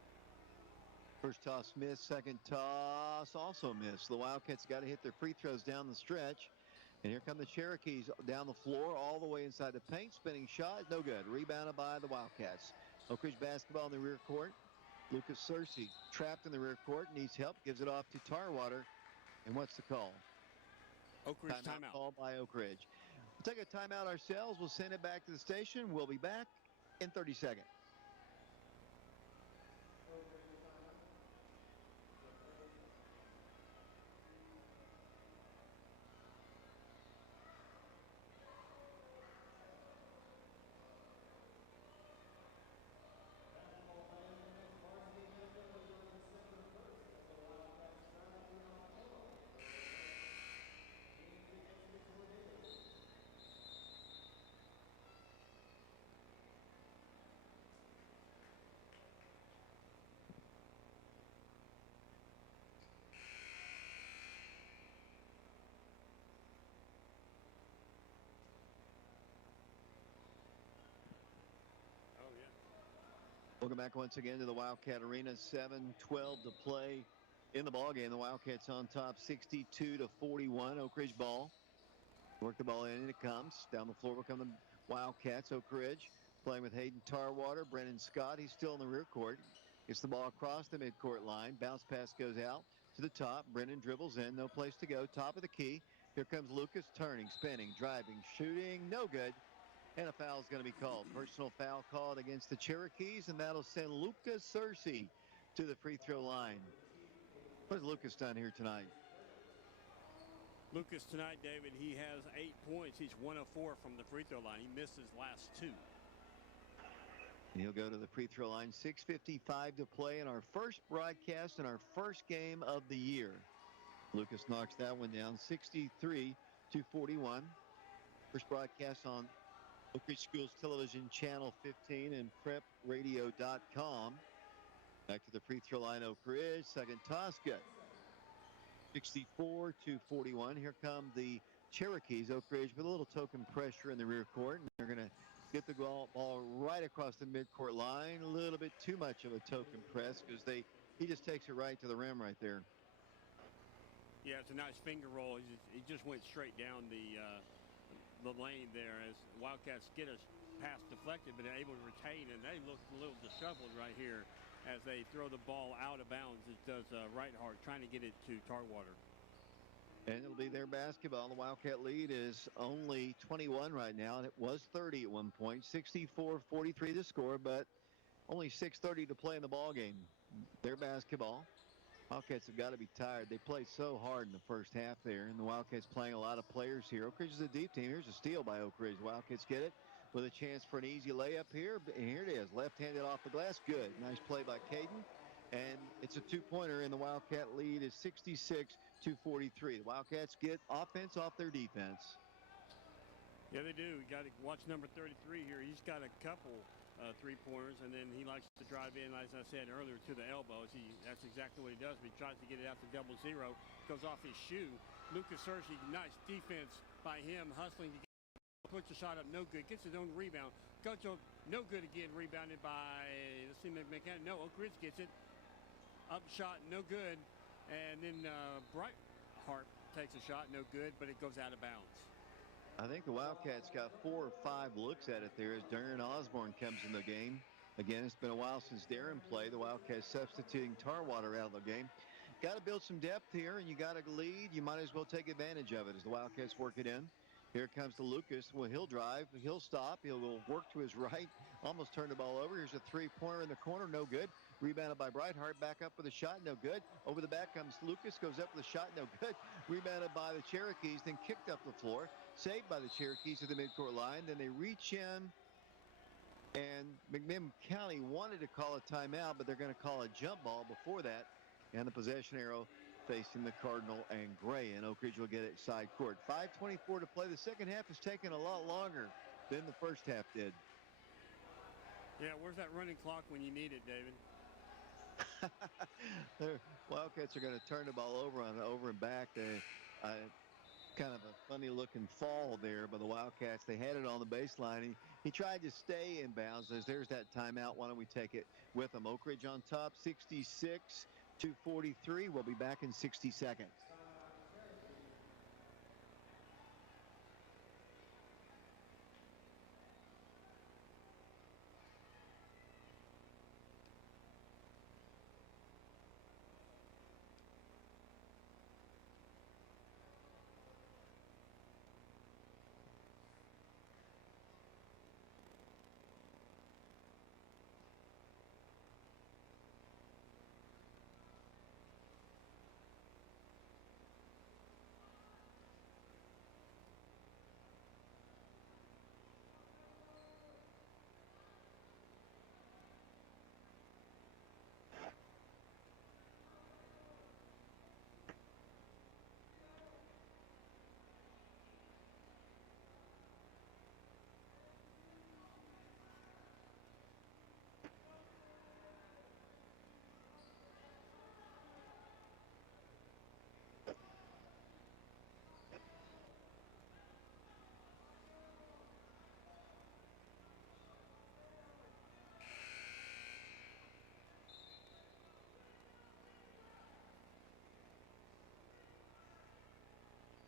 First toss missed, second toss also missed. The Wildcats got to hit their free throws down the stretch. And here come the Cherokees down the floor all the way inside the paint. Spinning shot, no good. Rebounded by the Wildcats. Oak Ridge basketball in the rear court. Lucas Searcy trapped in the rear court, needs help, gives it off to Tarwater. And what's the call? Oak Ridge timeout. Called by Oak Ridge. We'll take a timeout ourselves. We'll send it back to the station. We'll be back in 30 seconds. Welcome back once again to the Wildcat Arena. 7:12 to play in the ball game. The Wildcats on top 62-41. Oak Ridge ball. Work the ball in, and it comes. Down the floor will come the Wildcats. Oak Ridge playing with Hayden Tarwater. Brennan Scott, he's still in the rear court. Gets the ball across the midcourt line. Bounce pass goes out to the top. Brennan dribbles in. No place to go. Top of the key. Here comes Lucas turning, spinning, driving, shooting. No good. And a foul is going to be called. Personal foul called against the Cherokees, and that'll send Lucas Searcy to the free throw line. What has Lucas done here tonight? Lucas tonight, David, he has 8 points. He's 1 of 4 from the free throw line. He missed his last 2. And he'll go to the free throw line. 6:55 to play in our first broadcast and our first game of the year. Lucas knocks that one down, 63-41. First broadcast on Oak Ridge Schools Television Channel 15 and prepradio.com. Back to the free throw line, Oak Ridge. Second toss, good. 64-41. Here come the Cherokees. Oak Ridge with a little token pressure in the rear court. And they're going to get the ball right across the midcourt line. A little bit too much of a token press because he just takes it right to the rim right there. Yeah, it's a nice finger roll. He just went straight down the lane there as Wildcats get a pass deflected, but they're able to retain, and they look a little disheveled right here as they throw the ball out of bounds. It does Rightheart trying to get it to Tarwater. And it'll be their basketball. The Wildcat lead is only 21 right now, and it was 30 at one point. 64-43 the score, but only 6:30 to play in the ball game. Their basketball. Wildcats have got to be tired. They played so hard in the first half there, and the Wildcats playing a lot of players here. Oak Ridge is a deep team. Here's a steal by Oak Ridge. Wildcats get it with a chance for an easy layup here, and here it is. Left-handed off the glass. Good. Nice play by Caden, and it's a two-pointer, and the Wildcat lead is 66-43. The Wildcats get offense off their defense. Yeah, they do. You got to watch number 33 here. He's got a couple three-pointers, and then he likes to drive in, as I said earlier, to the elbows. That's exactly what he does. He tries to get it out to 0-0. Goes off his shoe. Lucas Searcy, nice defense by him, hustling to puts the shot up, no good. Gets his own rebound. Goes No good again. Rebounded by, let's see, McMinn. No, Oak Ridge gets it. Up shot, no good. And then Brightheart takes a shot, no good, but it goes out of bounds. I think the Wildcats got 4 or 5 looks at it there as Darren Osborne comes in the game. Again, it's been a while since Darren played. The Wildcats substituting Tarwater out of the game. Got to build some depth here, and you got a lead. You might as well take advantage of it as the Wildcats work it in. Here comes to Lucas. Well, he'll drive. He'll stop. He'll work to his right. Almost turned the ball over. Here's a three-pointer in the corner. No good. Rebounded by Brightheart. Back up with a shot. No good. Over the back comes Lucas. Goes up with a shot. No good. Rebounded by the Cherokees. Then kicked up the floor. Saved by the Cherokees at the midcourt line. Then they reach in. And McMinn County wanted to call a timeout, but they're going to call a jump ball before that. And the possession arrow facing the Cardinal and Gray. And Oak Ridge will get it side court. 5:24 to play. The second half has taken a lot longer than the first half did. Yeah, where's that running clock when you need it, David? The Wildcats are going to turn the ball over and back. Kind of a funny looking fall there by the Wildcats. They had it on the baseline. He tried to stay in bounds. There's that timeout. Why don't we take it with them? Oak Ridge on top, 66-43. We'll be back in 60 seconds.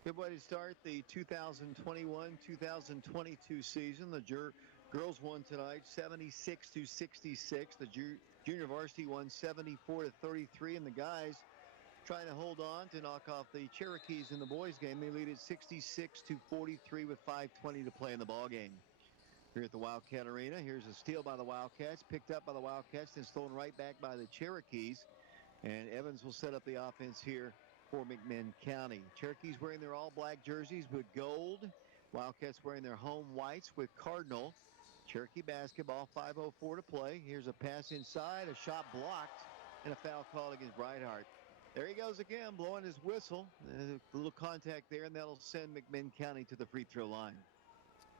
Good way to start the 2021-2022 season. The girls won tonight 76-66. The junior varsity won 74-33, and the guys trying to hold on to knock off the Cherokees in the boys game. They lead at 66-43 with 5:20 to play in the ball game. Here at the Wildcat Arena, here's a steal by the Wildcats, picked up by the Wildcats, and stolen right back by the Cherokees. And Evans will set up the offense here for McMinn County. Cherokees wearing their all-black jerseys with gold. Wildcats wearing their home whites with cardinal. Cherokee basketball, 5:04 to play. Here's a pass inside, a shot blocked, and a foul called against Brightheart. There he goes again, blowing his whistle. A little contact there, and that'll send McMinn County to the free throw line.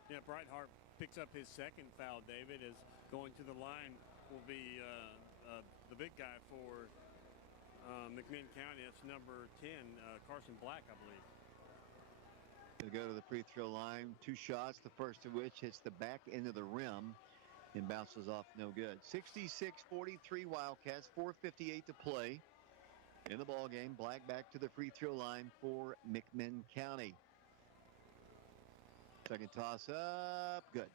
Yeah, Brightheart picks up his second foul, David, as going to the line will be the big guy for McMinn County. That's number 10, Carson Black, I believe. He'll go to the free throw line. 2 shots, the first of which hits the back end of the rim and bounces off no good. 66-43 Wildcats, 4:58 to play in the ball game. Black back to the free throw line for McMinn County. Second toss up, good.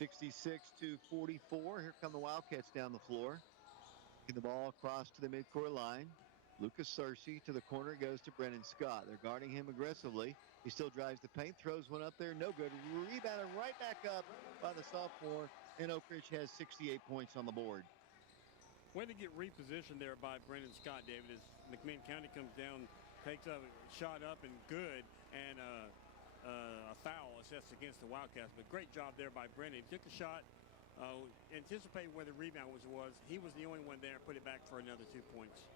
66-44. Here come the Wildcats down the floor. Getting the ball across to the midcourt line. Lucas Searcy to the corner, goes to Brennan Scott. They're guarding him aggressively. He still drives the paint, throws one up there, no good. Rebounded right back up by the sophomore, and Oak Ridge has 68 points on the board. Way to get repositioned there by Brennan Scott, David, as McMinn County comes down, takes a shot up and good, and a foul assessed against the Wildcats. But great job there by Brennan. He took a shot, anticipated where the rebound was. He was the only one there, put it back for another 2 points.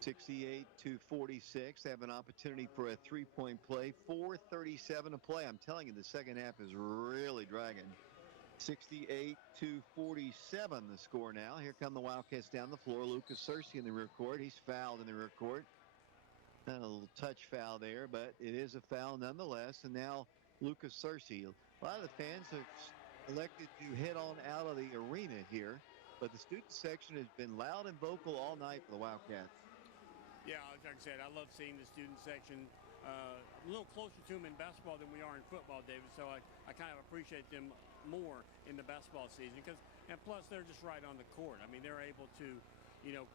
68-46. They have an opportunity for a three-point play. 4:37 to play. I'm telling you, the second half is really dragging. 68-47 the score now. Here come the Wildcats down the floor. Lucas Searcy in the rear court. He's fouled in the rear court. Not a little touch foul there, but it is a foul nonetheless. And now Lucas Searcy. A lot of the fans are elected to head on out of the arena here, but the student section has been loud and vocal all night for the Wildcats. Yeah, like I said, I love seeing the student section. I'm a little closer to them in basketball than we are in football, David, so I kind of appreciate them more in the basketball season and plus they're just right on the court. I mean, they're able to,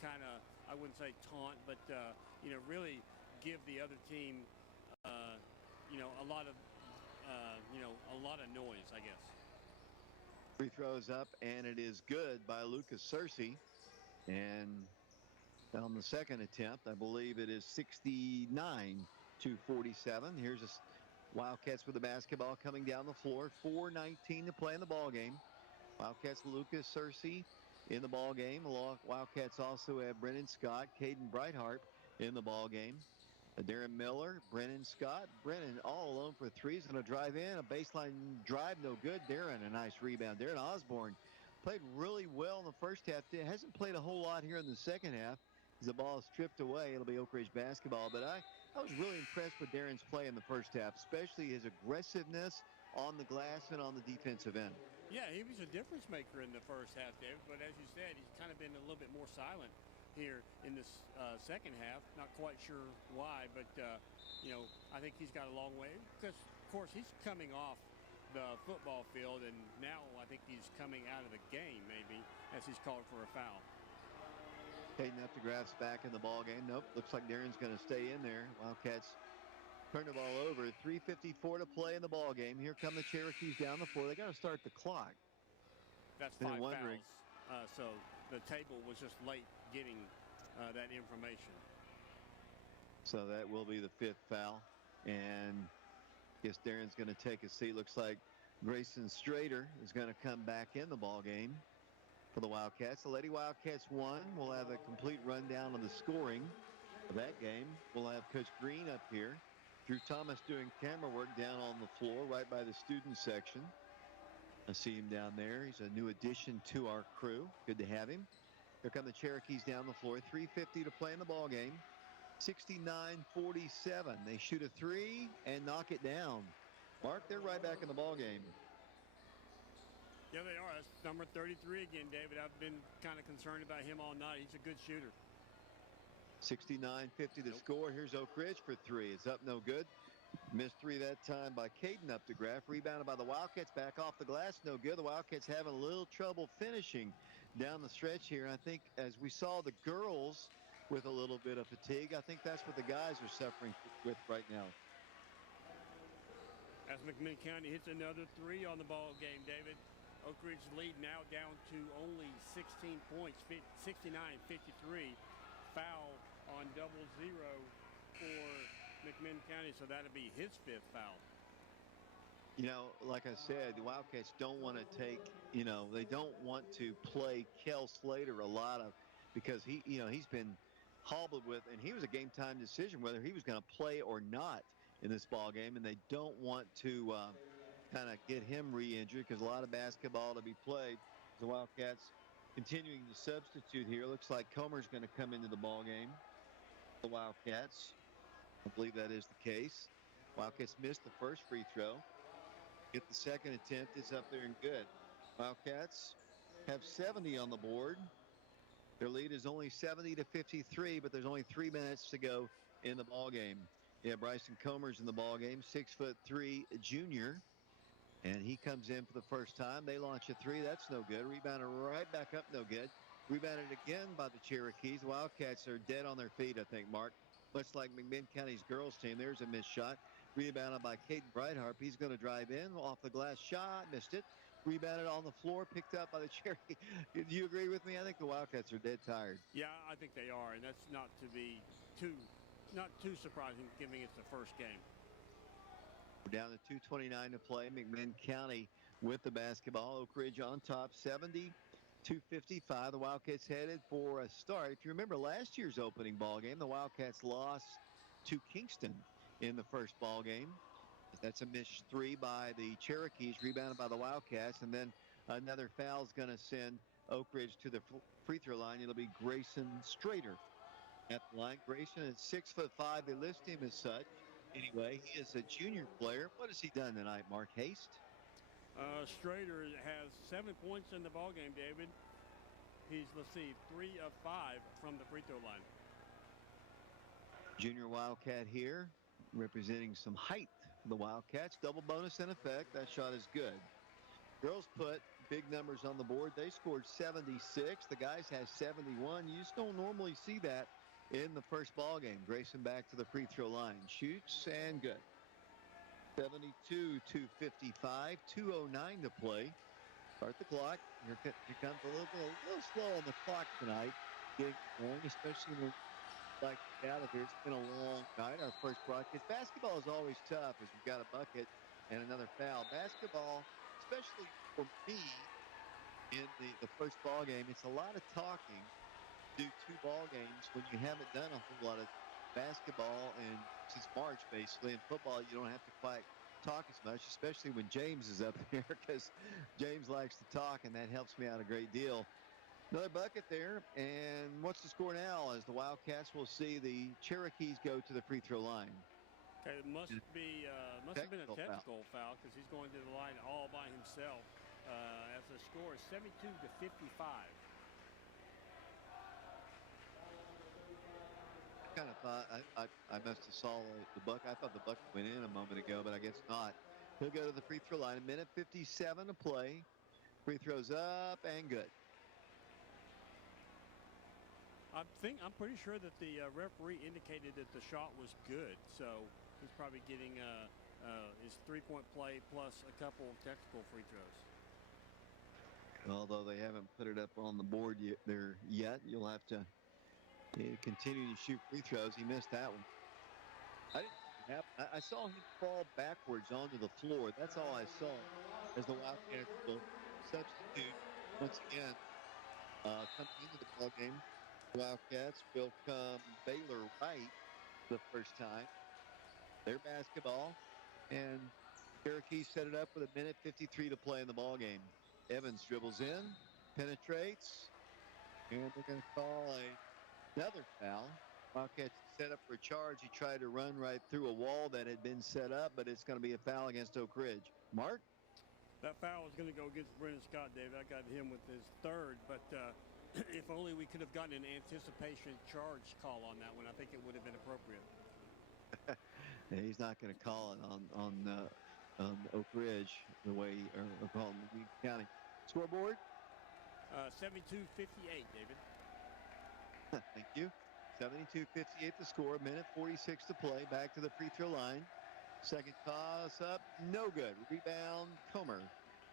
kind of, I wouldn't say taunt, but, really give the other team, a lot of, a lot of noise, I guess. Free throws up, and it is good by Lucas Searcy. And on the second attempt, I believe it is 69-47. Here's a Wildcats with the basketball coming down the floor. 4:19 to play in the ball game. Wildcats Lucas Searcy in the ball game. Wildcats also have Brennan Scott, Caden Brightheart in the ball game. Darren Miller, Brennan Scott. Brennan all alone for three. He's going to drive in. A baseline drive, no good. Darren, a nice rebound. Darren Osborne played really well in the first half. Hasn't played a whole lot here in the second half. As the ball is stripped away, it'll be Oak Ridge basketball. But I was really impressed with Darren's play in the first half, especially his aggressiveness on the glass and on the defensive end. Yeah, he was a difference maker in the first half, David. But as you said, he's kind of been a little bit more silent here in this second half. Not quite sure why, but, I think he's got a long way. Because, of course, he's coming off the football field, and now I think he's coming out of the game, maybe, as he's called for a foul. Caden Updegraff's back in the ball game. Nope, looks like Darren's going to stay in there. Wildcats turn the ball over. 3:54 to play in the ball game. Here come the Cherokees down the floor. They got to start the clock. That's 5 fouls. So the table was just late getting that information. So that will be the 5th foul. And I guess Darren's going to take a seat. Looks like Grayson Strader is going to come back in the ball game for the Wildcats. The Lady Wildcats won. We'll have a complete rundown of the scoring of that game. We'll have Coach Green up here. Drew Thomas doing camera work down on the floor right by the student section. I see him down there. He's a new addition to our crew. Good to have him. Here come the Cherokees down the floor. 3:50 to play in the ball game. 69-47. They shoot a three and knock it down. Mark, they're right back in the ball game. Yeah, they are. That's number 33 again, David. I've been kind of concerned about him all night. He's a good shooter. 69-50 the score. Here's Oak Ridge for three. It's up, no good. Missed three that time by Caden Updegraff. Rebounded by the Wildcats. Back off the glass, no good. The Wildcats having a little trouble finishing down the stretch here. And I think as we saw the girls with a little bit of fatigue, I think that's what the guys are suffering with right now. As McMinn County hits another three on the ball game, David. Oak Ridge lead now down to only 16 points, 69-53. Foul on 0-0 for McMinn County, so that'll be his 5th foul. Like I said, the Wildcats don't want to take, they don't want to play Kel Slater a lot of, because he's been hobbled with, and he was a game time decision whether he was going to play or not in this ball game, and they don't want to kind of get him re-injured because a lot of basketball to be played. The Wildcats continuing to substitute here. Looks like Comer's going to come into the ball game. The Wildcats, I believe that is the case. Wildcats missed the first free throw. Get the second attempt. It's up there and good. Wildcats have 70 on the board. Their lead is only 70-53, but there's only 3 minutes to go in the ball game. Yeah, Bryson Comer's in the ball game, 6'3" junior, and he comes in for the first time. They launch a three. That's no good. Rebounded right back up, no good. Rebounded again by the Cherokees. The Wildcats are dead on their feet, I think, Mark. Much like McMinn County's girls team. There's a missed shot. Rebounded by Caden Brightheart. He's going to drive in. Off the glass shot. Missed it. Rebounded on the floor. Picked up by the Cherokee. Do you agree with me? I think the Wildcats are dead tired. Yeah, I think they are. And that's not too surprising, given it's the first game. We're down to 2:29 to play. McMinn County with the basketball. Oak Ridge on top, 70-55. The Wildcats headed for a start. If you remember last year's opening ball game, the Wildcats lost to Kingston in the first ball game. That's a missed three by the Cherokees, rebounded by the Wildcats, and then another foul is going to send Oak Ridge to the free throw line. It'll be Grayson Strader at the line. Grayson is 6'5". They list him as such. Anyway, he is a junior player. What has he done tonight, Mark? Haste? Strader has 7 points in the ballgame, David. He's, let's see, 3 of 5 from the free throw line. Junior Wildcat here, representing some height for the Wildcats. Double bonus in effect. That shot is good. Girls put big numbers on the board. They scored 76. The guys has 71. You just don't normally see that in the first ball game. Grayson back to the free throw line. Shoots and good. 72 to 55. 2:09 to play. Start the clock. Here comes a little slow on the clock tonight. Getting going, especially when like out of here. It's been a long night. Our first broadcast. Basketball is always tough as we've got a bucket and another foul. Basketball, especially for me in the first ball game, it's a lot of talking. Do 2 ball games when you haven't done a whole lot of basketball and since March basically. In football, you don't have to quite talk as much, especially when James is up here because James likes to talk and that helps me out a great deal. Another bucket there, and what's the score now as the Wildcats will see the Cherokees go to the free throw line? Okay, it must have been a technical foul because he's going to the line all by himself as the score is 72 to 55. I kind of thought I must have saw the bucket. I thought the bucket went in a moment ago, but I guess not. He'll go to the free throw line. A minute 57 to play. Free throws up and good. I'm pretty sure that the referee indicated that the shot was good, so he's probably getting his 3-point play plus a couple technical free throws. Although they haven't put it up on the board yet, you'll have to continue to shoot free throws. He missed that one. I saw him fall backwards onto the floor. That's all I saw as the Wildcats will substitute once again. Coming into the ball game, Wildcats will come Baylor Wright the first time. Their basketball, and Cherokee set it up with a minute 53 to play in the ball game. Evans dribbles in, penetrates, and they're going to call another foul. Wildcats set up for a charge. He tried to run right through a wall that had been set up, but it's going to be a foul against Oak Ridge. Mark? That foul is going to go against Brendan Scott, David. I got him with his 3rd, but if only we could have gotten an anticipation charge call on that one. I think it would have been appropriate. He's not going to call it on Oak Ridge the way or call him County. Scoreboard? 72-58, David. Thank you. 72-58 the score. Minute 46 to play. Back to the free throw line. Second toss up. No good. Rebound. Comer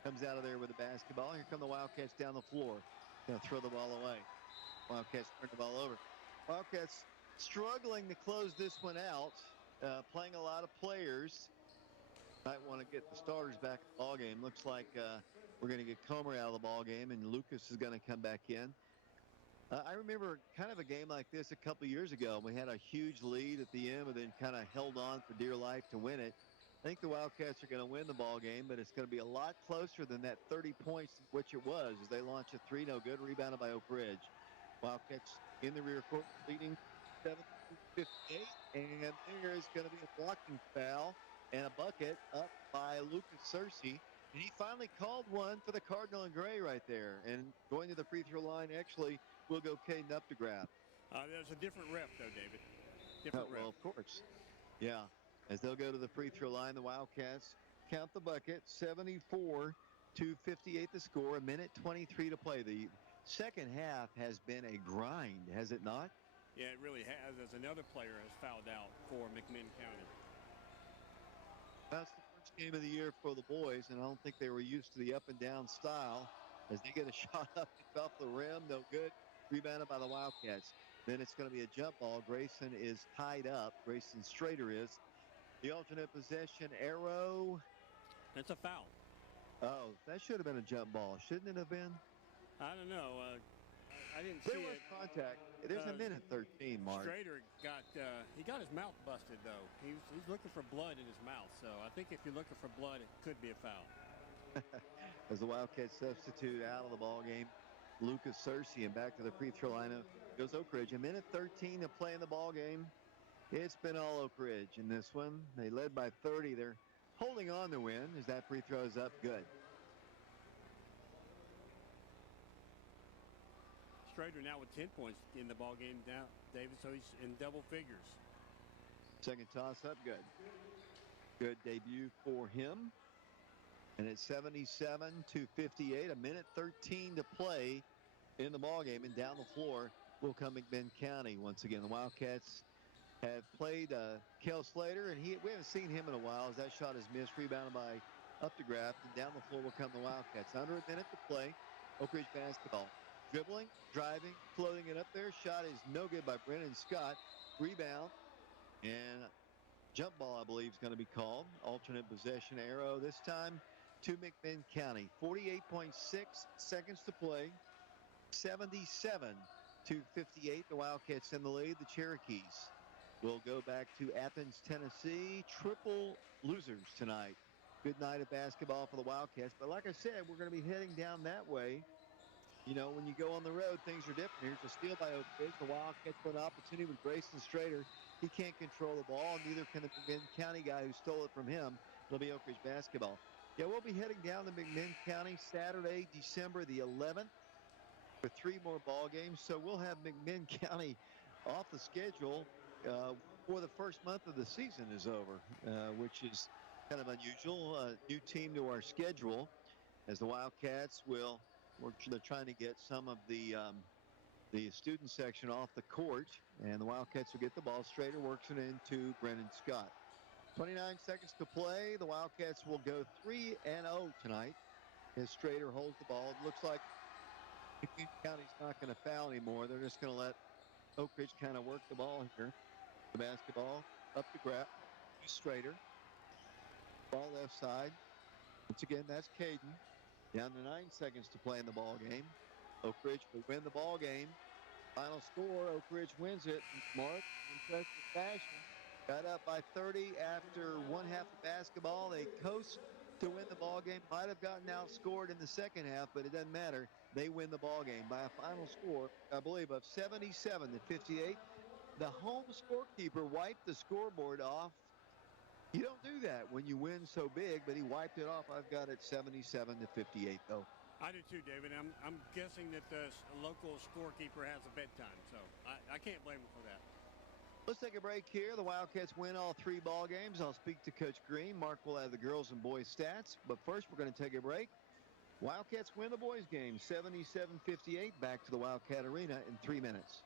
comes out of there with the basketball. Here come the Wildcats down the floor. Going to throw the ball away. Wildcats turn the ball over. Wildcats struggling to close this one out. Playing a lot of players. Might want to get the starters back in the ball game. Looks like we're going to get Comer out of the ball game, and Lucas is going to come back in. I remember kind of a game like this a couple years ago. We had a huge lead at the end, but then kind of held on for dear life to win it. I think the Wildcats are going to win the ball game, but it's going to be a lot closer than that 30 points, which it was, as they launch a 3, no good, rebounded by Oak Ridge. Wildcats in the rear court, leading 7-58, and there is going to be a blocking foul and a bucket up by Lucas Searcy. And he finally called one for the Cardinal in gray right there. And going to the free throw line, actually, will go Caden Updegraff. There's a different rep, though, David. Different rep. Well, of course. Yeah. As they'll go to the free throw line, the Wildcats count the bucket. 74-58 the score. A minute 23 to play. The second half has been a grind, has it not? Yeah, it really has. As another player has fouled out for McMinn County. That's the first game of the year for the boys, and I don't think they were used to the up-and-down style. As they get a shot up off the rim, no good. Rebounded by the Wildcats. Then it's going to be a jump ball. Grayson is tied up. Grayson Strader is. The alternate possession arrow. It's a foul. Oh, that should have been a jump ball. Shouldn't it have been? I don't know. I didn't see it. There was contact. There's a minute 13, Mark. Strader got his mouth busted, though. He's looking for blood in his mouth. So I think if you're looking for blood, it could be a foul. As the Wildcats substitute out of the ball game, Lucas Searcy, and back to the free throw lineup goes Oak Ridge. A minute 13 to play in the ball game. It's been all Oak Ridge in this one. They led by 30. They're holding on to win as that free throw is up. Good. Strader now with 10 points in the ball game now, David, so he's in double figures. Second toss up, good. Good debut for him. And it's 77-58, a minute 13 to play in the ball game, and down the floor will come McMinn County. Once again, the Wildcats have played Kel Slater, and we haven't seen him in a while as that shot is missed, rebounded by Updegraft, and down the floor will come the Wildcats. Under a minute to play. Oak Ridge basketball. Dribbling, driving, floating it up there. Shot is no good by Brennan Scott. Rebound, and jump ball, I believe, is going to be called. Alternate possession arrow this time to McMinn County. 48.6 seconds to play. 77-58. The Wildcats in the lead. The Cherokees will go back to Athens, Tennessee. Triple losers tonight. Good night of basketball for the Wildcats. But like I said, we're going to be heading down that way. You know, when you go on the road, things are different. Here's a steal by Oak Ridge. The Wildcats with an opportunity with Grayson Strader. He can't control the ball. Neither can the McMinn County guy who stole it from him. It'll be Oak Ridge basketball. Yeah, we'll be heading down to McMinn County Saturday, December the 11th for 3 more ball games. So we'll have McMinn County off the schedule before the first month of the season is over, which is kind of unusual. New team to our schedule as the Wildcats they're trying to get some of the student section off the court, and the Wildcats will get the ball. Strader works it into Brennan Scott. 29 seconds to play. The Wildcats will go 3-0 tonight as Strader holds the ball. It looks like McMinn County's not going to foul anymore. They're just going to let Oak Ridge kind of work the ball here. The basketball up to grab. Strader. Ball left side. Once again, that's Caden. Down to 9 seconds to play in the ball game. Oak Ridge will win the ball game. Final score, Oak Ridge wins it. Mark, impressive fashion. Got up by 30 after one half of basketball. They coast to win the ball game. Might have gotten outscored in the second half, but it doesn't matter. They win the ball game by a final score, I believe, of 77-58. The home scorekeeper wiped the scoreboard off. You don't do that when you win so big, but he wiped it off. I've got it 77-58, though. I do too, David. I'm guessing that the local scorekeeper has a bedtime, so I can't blame him for that. Let's take a break here. The Wildcats win all 3 ball games. I'll speak to Coach Green. Mark will have the girls and boys stats. But first, we're going to take a break. Wildcats win the boys game 77-58. Back to the Wildcat Arena in 3 minutes.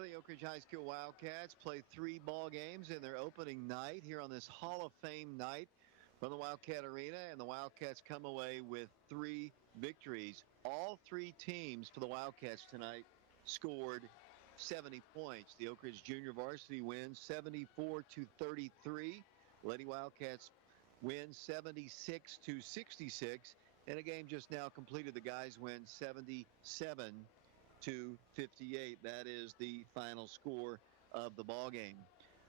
So the Oak Ridge High School Wildcats play 3 ball games in their opening night here on this Hall of Fame night from the Wildcat Arena, and the Wildcats come away with 3 victories. All 3 teams for the Wildcats tonight scored 70 points. The Oak Ridge Junior Varsity wins 74-33. Lady Wildcats win 76-66. And a game just now completed, the guys win 77-58. That is the final score of the ball game.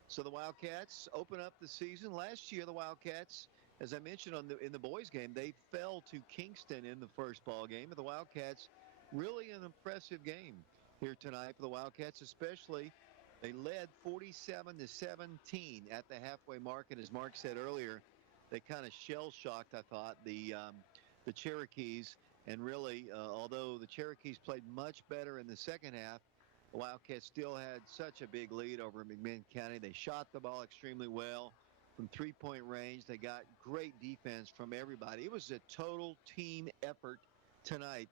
So the Wildcats open up the season. Last year, the Wildcats, as I mentioned in the boys game, they fell to Kingston in the first ball game. But the Wildcats, really an impressive game here tonight for the Wildcats, especially they led 47-17 at the halfway mark. And as Mark said earlier, they kind of shell-shocked, I thought, the Cherokees. And really, although the Cherokees played much better in the second half, the Wildcats still had such a big lead over McMinn County. They shot the ball extremely well from three-point range. They got great defense from everybody. It was a total team effort tonight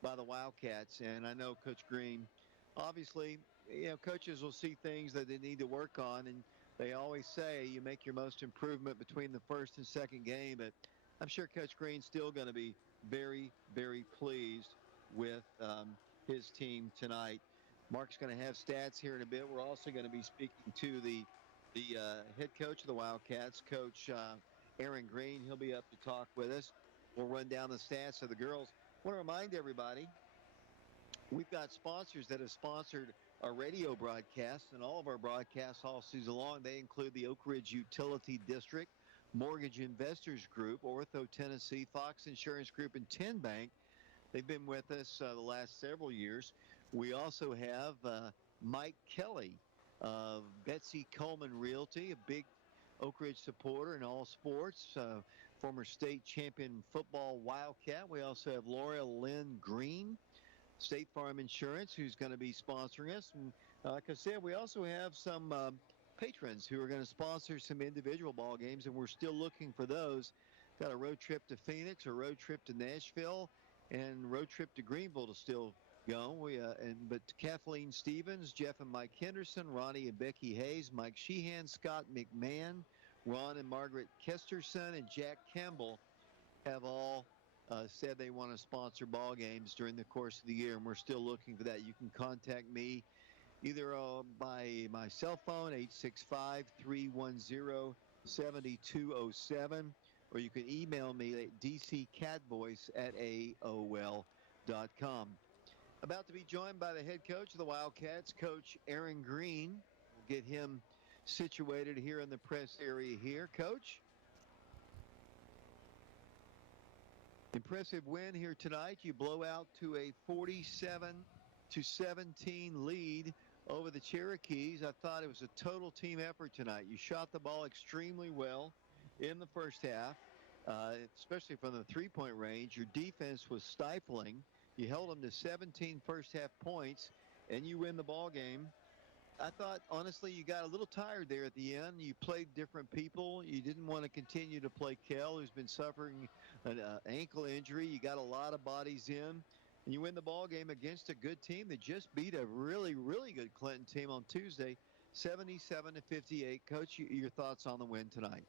by the Wildcats. And I know Coach Green, obviously, coaches will see things that they need to work on. And they always say you make your most improvement between the first and second game. But I'm sure Coach Green's still going to be very, very pleased with his team tonight. Mark's going to have stats here in a bit. We're also going to be speaking to the head coach of the Wildcats, Coach Aaron Green. He'll be up to talk with us. We'll run down the stats of the girls. I want to remind everybody, we've got sponsors that have sponsored our radio broadcasts and all of our broadcasts all season long. They include the Oak Ridge Utility District, Mortgage Investors Group, Ortho Tennessee, Fox Insurance Group, and 10 Bank. They've been with us the last several years. We also have Mike Kelly of Betsy Coleman Realty, a big Oak Ridge supporter in all sports, former state champion football Wildcat. We also have Laura Lynn Green, State Farm Insurance, who's going to be sponsoring us. And like I said, we also have some patrons who are going to sponsor some individual ball games, and we're still looking for those. Got a road trip to Phoenix, a road trip to Nashville, and road trip to Greenville to still go. But Kathleen Stevens, Jeff and Mike Henderson, Ronnie and Becky Hayes, Mike Sheehan, Scott McMahon, Ron and Margaret Kesterson, and Jack Campbell have all said they want to sponsor ball games during the course of the year, and we're still looking for that. You can contact me either by my cell phone, 865-310-7207, or you can email me at dccatvoice@aol.com. About to be joined by the head coach of the Wildcats, Coach Aaron Green. We'll get him situated here in the press area here. Coach? Impressive win here tonight. You blow out to a 47-17 lead over the Cherokees. I thought it was a total team effort tonight. You shot the ball extremely well in the first half, especially from the three-point range. Your defense was stifling. You held them to 17 first-half points, and you win the ball game. I thought, honestly, you got a little tired there at the end. You played different people. You didn't want to continue to play Kell, who's been suffering an ankle injury. You got a lot of bodies in, and you win the ball game against a good team that just beat a really, really good Clinton team on Tuesday, 77-58. Coach, your thoughts on the win tonight?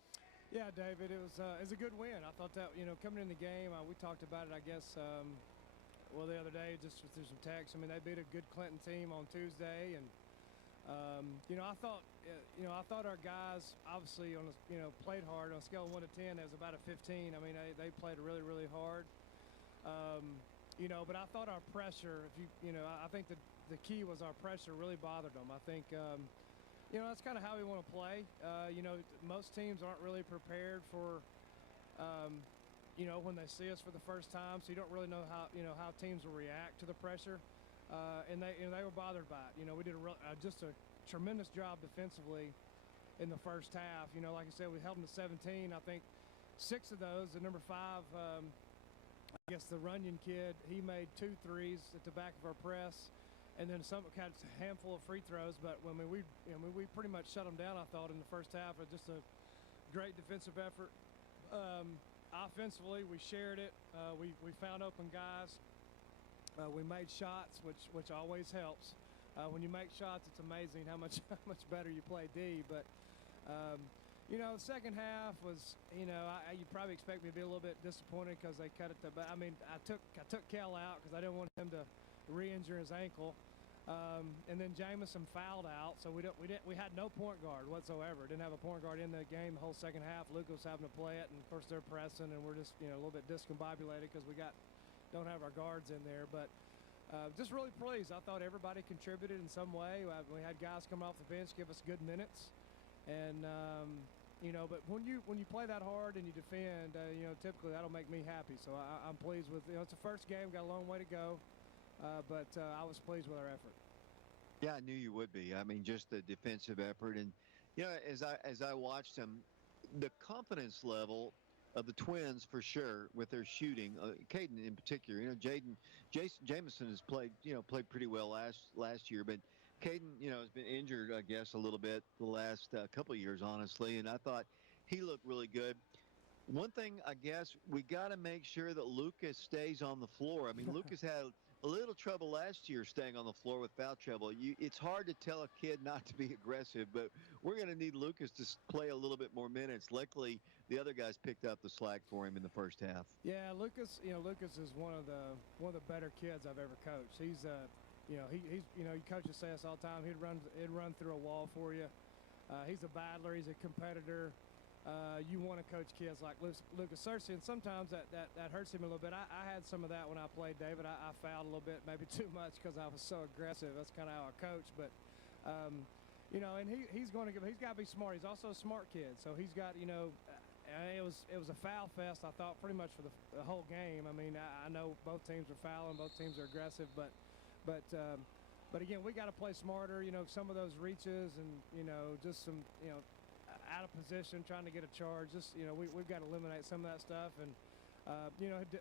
Yeah, David, it was a good win. I thought that, coming in the game, we talked about it, I guess, the other day, just through some text. I mean, they beat a good Clinton team on Tuesday, and I thought our guys obviously played hard. On a scale of 1 to 10, it was about a 15. I mean, they played really, really hard. But I thought our pressure, I think the key was our pressure really bothered them. I think, that's kind of how we want to play. Most teams aren't really prepared for, when they see us for the first time, so you don't really know how teams will react to the pressure. And they were bothered by it. We did just a tremendous job defensively in the first half. Like I said, we held them to 17. I think 6 of those, the number 5, I guess the Runyon kid, he made 2 threes at the back of our press, and then a handful of free throws. But when we pretty much shut them down, I thought, in the first half. Just a great defensive effort. Offensively, we shared it. We found open guys. We made shots, which always helps. When you make shots, it's amazing how much how much better you play D. But the second half was, you probably expect me to be a little bit disappointed because they cut it to. But I mean, I took Kel out because I didn't want him to re-injure his ankle. And then Jamison fouled out, so we had no point guard whatsoever. Didn't have a point guard in the game the whole second half. Luka was having to play it, and of course they're pressing, and we're just a little bit discombobulated because don't have our guards in there. But just really pleased. I thought everybody contributed in some way. We had guys come off the bench give us good minutes, and but when you play that hard and you defend, typically that'll make me happy. So I'm pleased with it's the first game, got a long way to go. But I was pleased with our effort. Yeah, I knew you would be. I mean, just the defensive effort, and as I watched them, the confidence level of the Twins for sure with their shooting. Caden in particular, Jamison has played pretty well last year, but Caden has been injured, I guess, a little bit the last couple of years, honestly, and I thought he looked really good. One thing, I guess, we got to make sure that Lucas stays on the floor. I mean, Lucas had a little trouble last year staying on the floor with foul trouble. It's hard to tell a kid not to be aggressive, but we're going to need Lucas to play a little bit more minutes. Luckily, the other guys picked up the slack for him in the first half. Yeah, Lucas is one of the better kids I've ever coached. He's coaches say us all the time. He'd run through a wall for you. He's a battler. He's a competitor. You want to coach kids like Lucas Searcy, and sometimes that hurts him a little bit. I had some of that when I played David. I fouled a little bit, maybe too much because I was so aggressive. That's kind of how I coach. But, and he's got to be smart. He's also a smart kid. So he's got, it was a foul fest, I thought, pretty much for the whole game. I mean, I know both teams are fouling, both teams are aggressive, but again, we got to play smarter. Some of those reaches and, just some, out of position, trying to get a charge. Just we've got to eliminate some of that stuff. And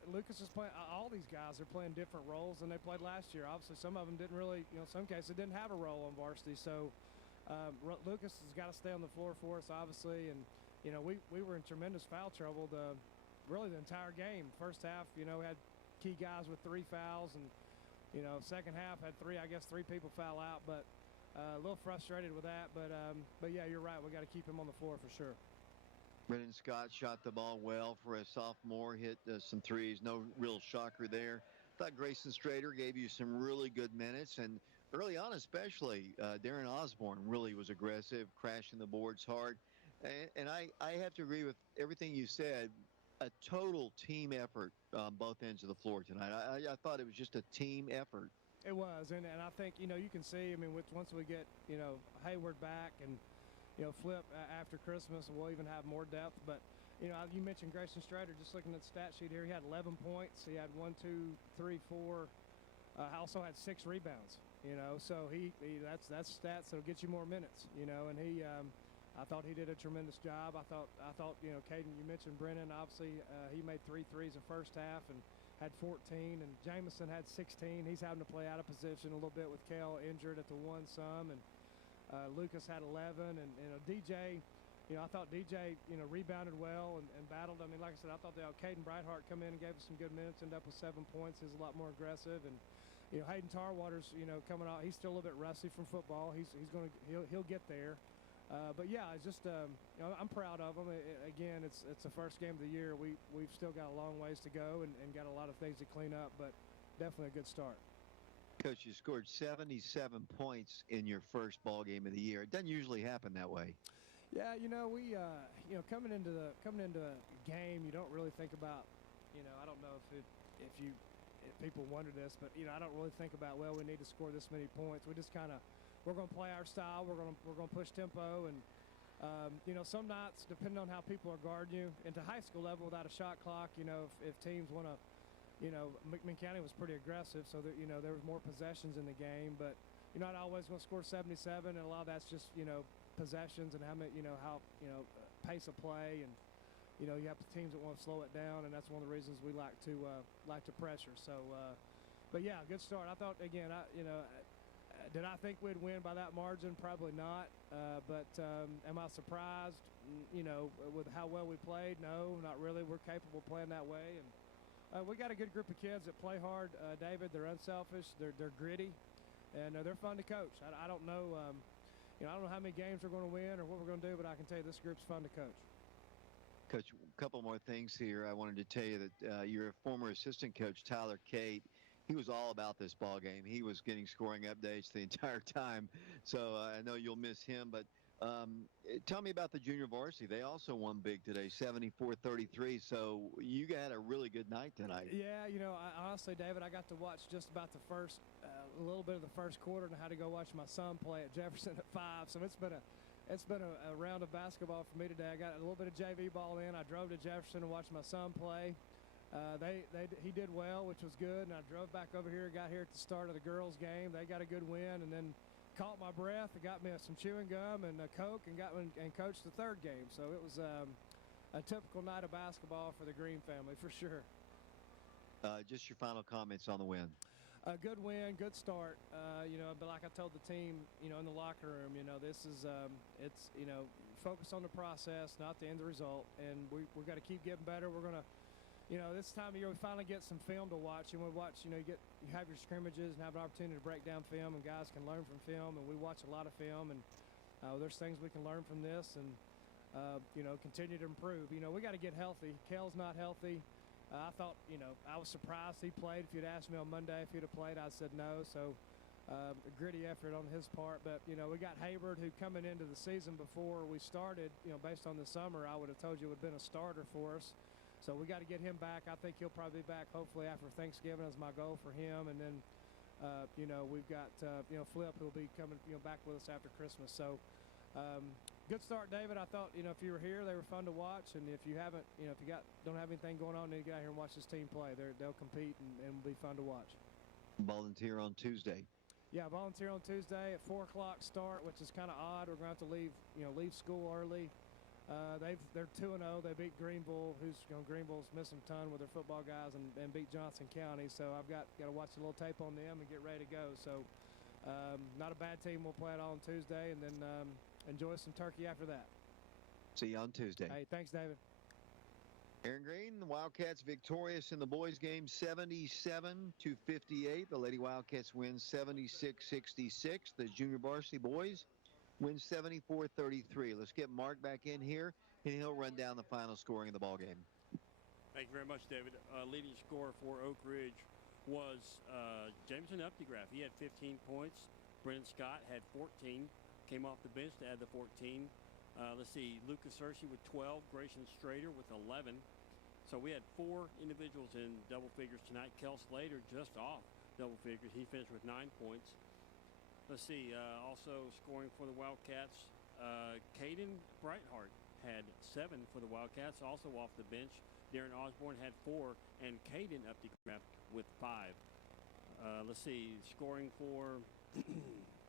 Lucas is playing. All these guys are playing different roles than they played last year. Obviously, some of them didn't really. Some cases didn't have a role on varsity. So Lucas has got to stay on the floor for us, obviously. And we were in tremendous foul trouble really the entire game. First half, we had key guys with 3 fouls, and second half had 3 people foul out, but. A little frustrated with that, but yeah, you're right. We got to keep him on the floor for sure. Brendan Scott shot the ball well for a sophomore, hit some threes. No real shocker there. Thought Grayson Strader gave you some really good minutes, and early on especially, Darren Osborne really was aggressive, crashing the boards hard. And I have to agree with everything you said. A total team effort on both ends of the floor tonight. I thought it was just a team effort. It was, and I think, you can see, I mean, once we get, Hayward back and, Flip after Christmas, we'll even have more depth. But, you mentioned Grayson Strader, just looking at the stat sheet here, he had 11 points. He had 1, 2, 3, 4, also had 6 rebounds, so that's stats that'll get you more minutes, and I thought he did a tremendous job. I thought, Caden, you mentioned Brennan, obviously, he made 3 threes the first half and had 14, and Jamison had 16. He's having to play out of position a little bit with Kel injured at the 1 some, and Lucas had 11, and DJ, I thought DJ, rebounded well and battled. I mean, like I said, I thought Caden Brightheart come in and gave us some good minutes, ended up with 7 points. He's a lot more aggressive, and Hayden Tarwater's, coming out. He's still a little bit rusty from football. He'll get there. But yeah, it's just I'm proud of them. Again, it's the first game of the year. We've still got a long ways to go and got a lot of things to clean up, but definitely a good start. Coach, you scored 77 points in your first ball game of the year. It doesn't usually happen that way. Yeah, we coming into a game, you don't really think about, I don't know if people wonder this, but I don't really think about, well, we need to score this many points. We just we're going to play our style. We're going to push tempo, and some nights, depending on how people are guarding you, into high school level without a shot clock, if teams want to, McMinn County was pretty aggressive, so that there was more possessions in the game, but you're not always going to score 77, and a lot of that's just possessions and how pace of play, and you have teams that want to slow it down, and that's one of the reasons we like to pressure. So, but yeah, good start. I thought again, did I think we'd win by that margin? Probably not. But am I surprised, with how well we played? No, not really. We're capable of playing that way. And we got a good group of kids that play hard, David. They're unselfish. They're gritty. and they're fun to coach. I don't know, I don't know how many games we're going to win or what we're going to do, but I can tell you this group's fun to coach. Coach, a couple more things here. I wanted to tell you that your former assistant coach, Tyler Cate, he was all about this ball game. He was getting scoring updates the entire time, so I know you'll miss him. But tell me about the junior varsity. They also won big today, 74-33. So you had a really good night tonight. Yeah, honestly, David, I got to watch just about the first, a little bit of the first quarter, and I had to go watch my son play at Jefferson at 5. So it's been a round of basketball for me today. I got a little bit of JV ball in. I drove to Jefferson and watched my son play. He did well, which was good, and I drove back over here, got here at the start of the girls' game. They got a good win, and then caught my breath and got me some chewing gum and a Coke and coached the third game. So it was a typical night of basketball for the Green family, for sure. Just your final comments on the win. A good win, good start. But like I told the team, in the locker room, this is it's focus on the process, not the end result, and we've got to keep getting better. We're gonna, this time of year we finally get some film to watch, and we watch, you have your scrimmages and have an opportunity to break down film, and guys can learn from film, and we watch a lot of film, and there's things we can learn from this, and continue to improve. We got to get healthy. Kel's not healthy. I thought, I was surprised he played. If you'd asked me on Monday if he'd have played, I said no. So a gritty effort on his part. But, we got Hayward, who coming into the season before we started, based on the summer, I would have told you would have been a starter for us. So we got to get him back. I think he'll probably be back hopefully after Thanksgiving is my goal for him. And then, we've got, Flip, who'll be coming, back with us after Christmas. So good start, David. I thought, if you were here, they were fun to watch. And if you haven't, if you don't have anything going on, then you get out here and watch this team play. They'll compete and be fun to watch. Volunteer on Tuesday. Yeah, volunteer on Tuesday at 4 o'clock start, which is kind of odd. We're going to have to leave school early. They're 2-0. They beat Greenville, Greenville's missing a ton with their football guys, and beat Johnson County. So I've got to watch a little tape on them and get ready to go. So not a bad team. We'll play it all on Tuesday, and then enjoy some turkey after that. See you on Tuesday. Hey, thanks, David. Aaron Green, the Wildcats victorious in the boys' game 77-58. The Lady Wildcats win 76-66. The junior varsity boys win 74-33. Let's get Mark back in here, and he'll run down the final scoring of the ball game. Thank you very much, David. Leading scorer for Oak Ridge was Jameson Updegraff. He had 15 points. Brendan Scott had 14. Came off the bench to add the 14. Let's see, Lucas Searcy with 12, Grayson Strader with 11. So we had 4 individuals in double figures tonight. Kel Slater just off double figures. He finished with 9 points. Let's see, also scoring for the Wildcats, Caden Brightheart had 7 for the Wildcats, also off the bench. Darren Osborne had 4, and Caden Updegraff with 5. Let's see, scoring for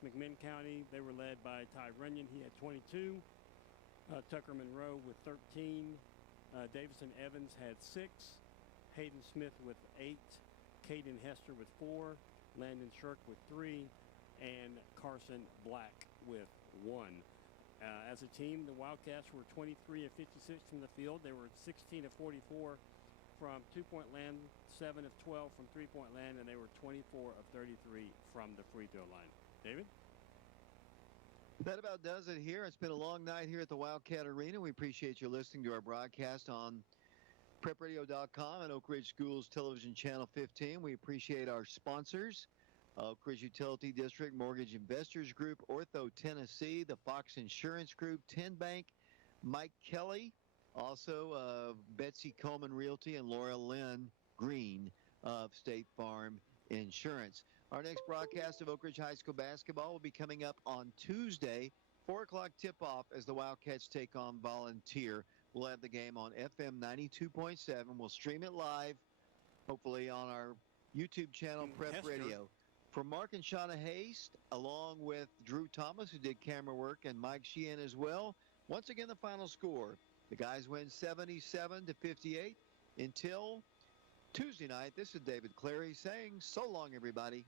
McMinn County, they were led by Ty Runyon. He had 22. Tucker Monroe with 13. Davison Evans had 6. Hayden Smith with 8. Caden Hester with 4. Landon Shirk with 3. And Carson Black with 1. As a team, the Wildcats were 23 of 56 from the field. They were 16 of 44 from two-point land, 7 of 12 from three-point land, and they were 24 of 33 from the free throw line. David? That about does it here. It's been a long night here at the Wildcat Arena. We appreciate you listening to our broadcast on prepradio.com and Oak Ridge Schools Television Channel 15. We appreciate our sponsors, Oak Ridge Utility District, Mortgage Investors Group, Ortho Tennessee, the Fox Insurance Group, 10 Bank, Mike Kelly, also Betsy Coleman Realty, and Laura Lynn Green of State Farm Insurance. Our next broadcast of Oak Ridge High School basketball will be coming up on Tuesday, 4 o'clock tip-off as the Wildcats take on Volunteer. We'll have the game on FM 92.7. We'll stream it live, hopefully on our YouTube channel, Prep Radio. For Mark and Shauna Hayes, along with Drew Thomas, who did camera work, and Mike Sheehan as well, once again the final score. The guys win 77-58. Until Tuesday night, this is David Clary saying so long, everybody.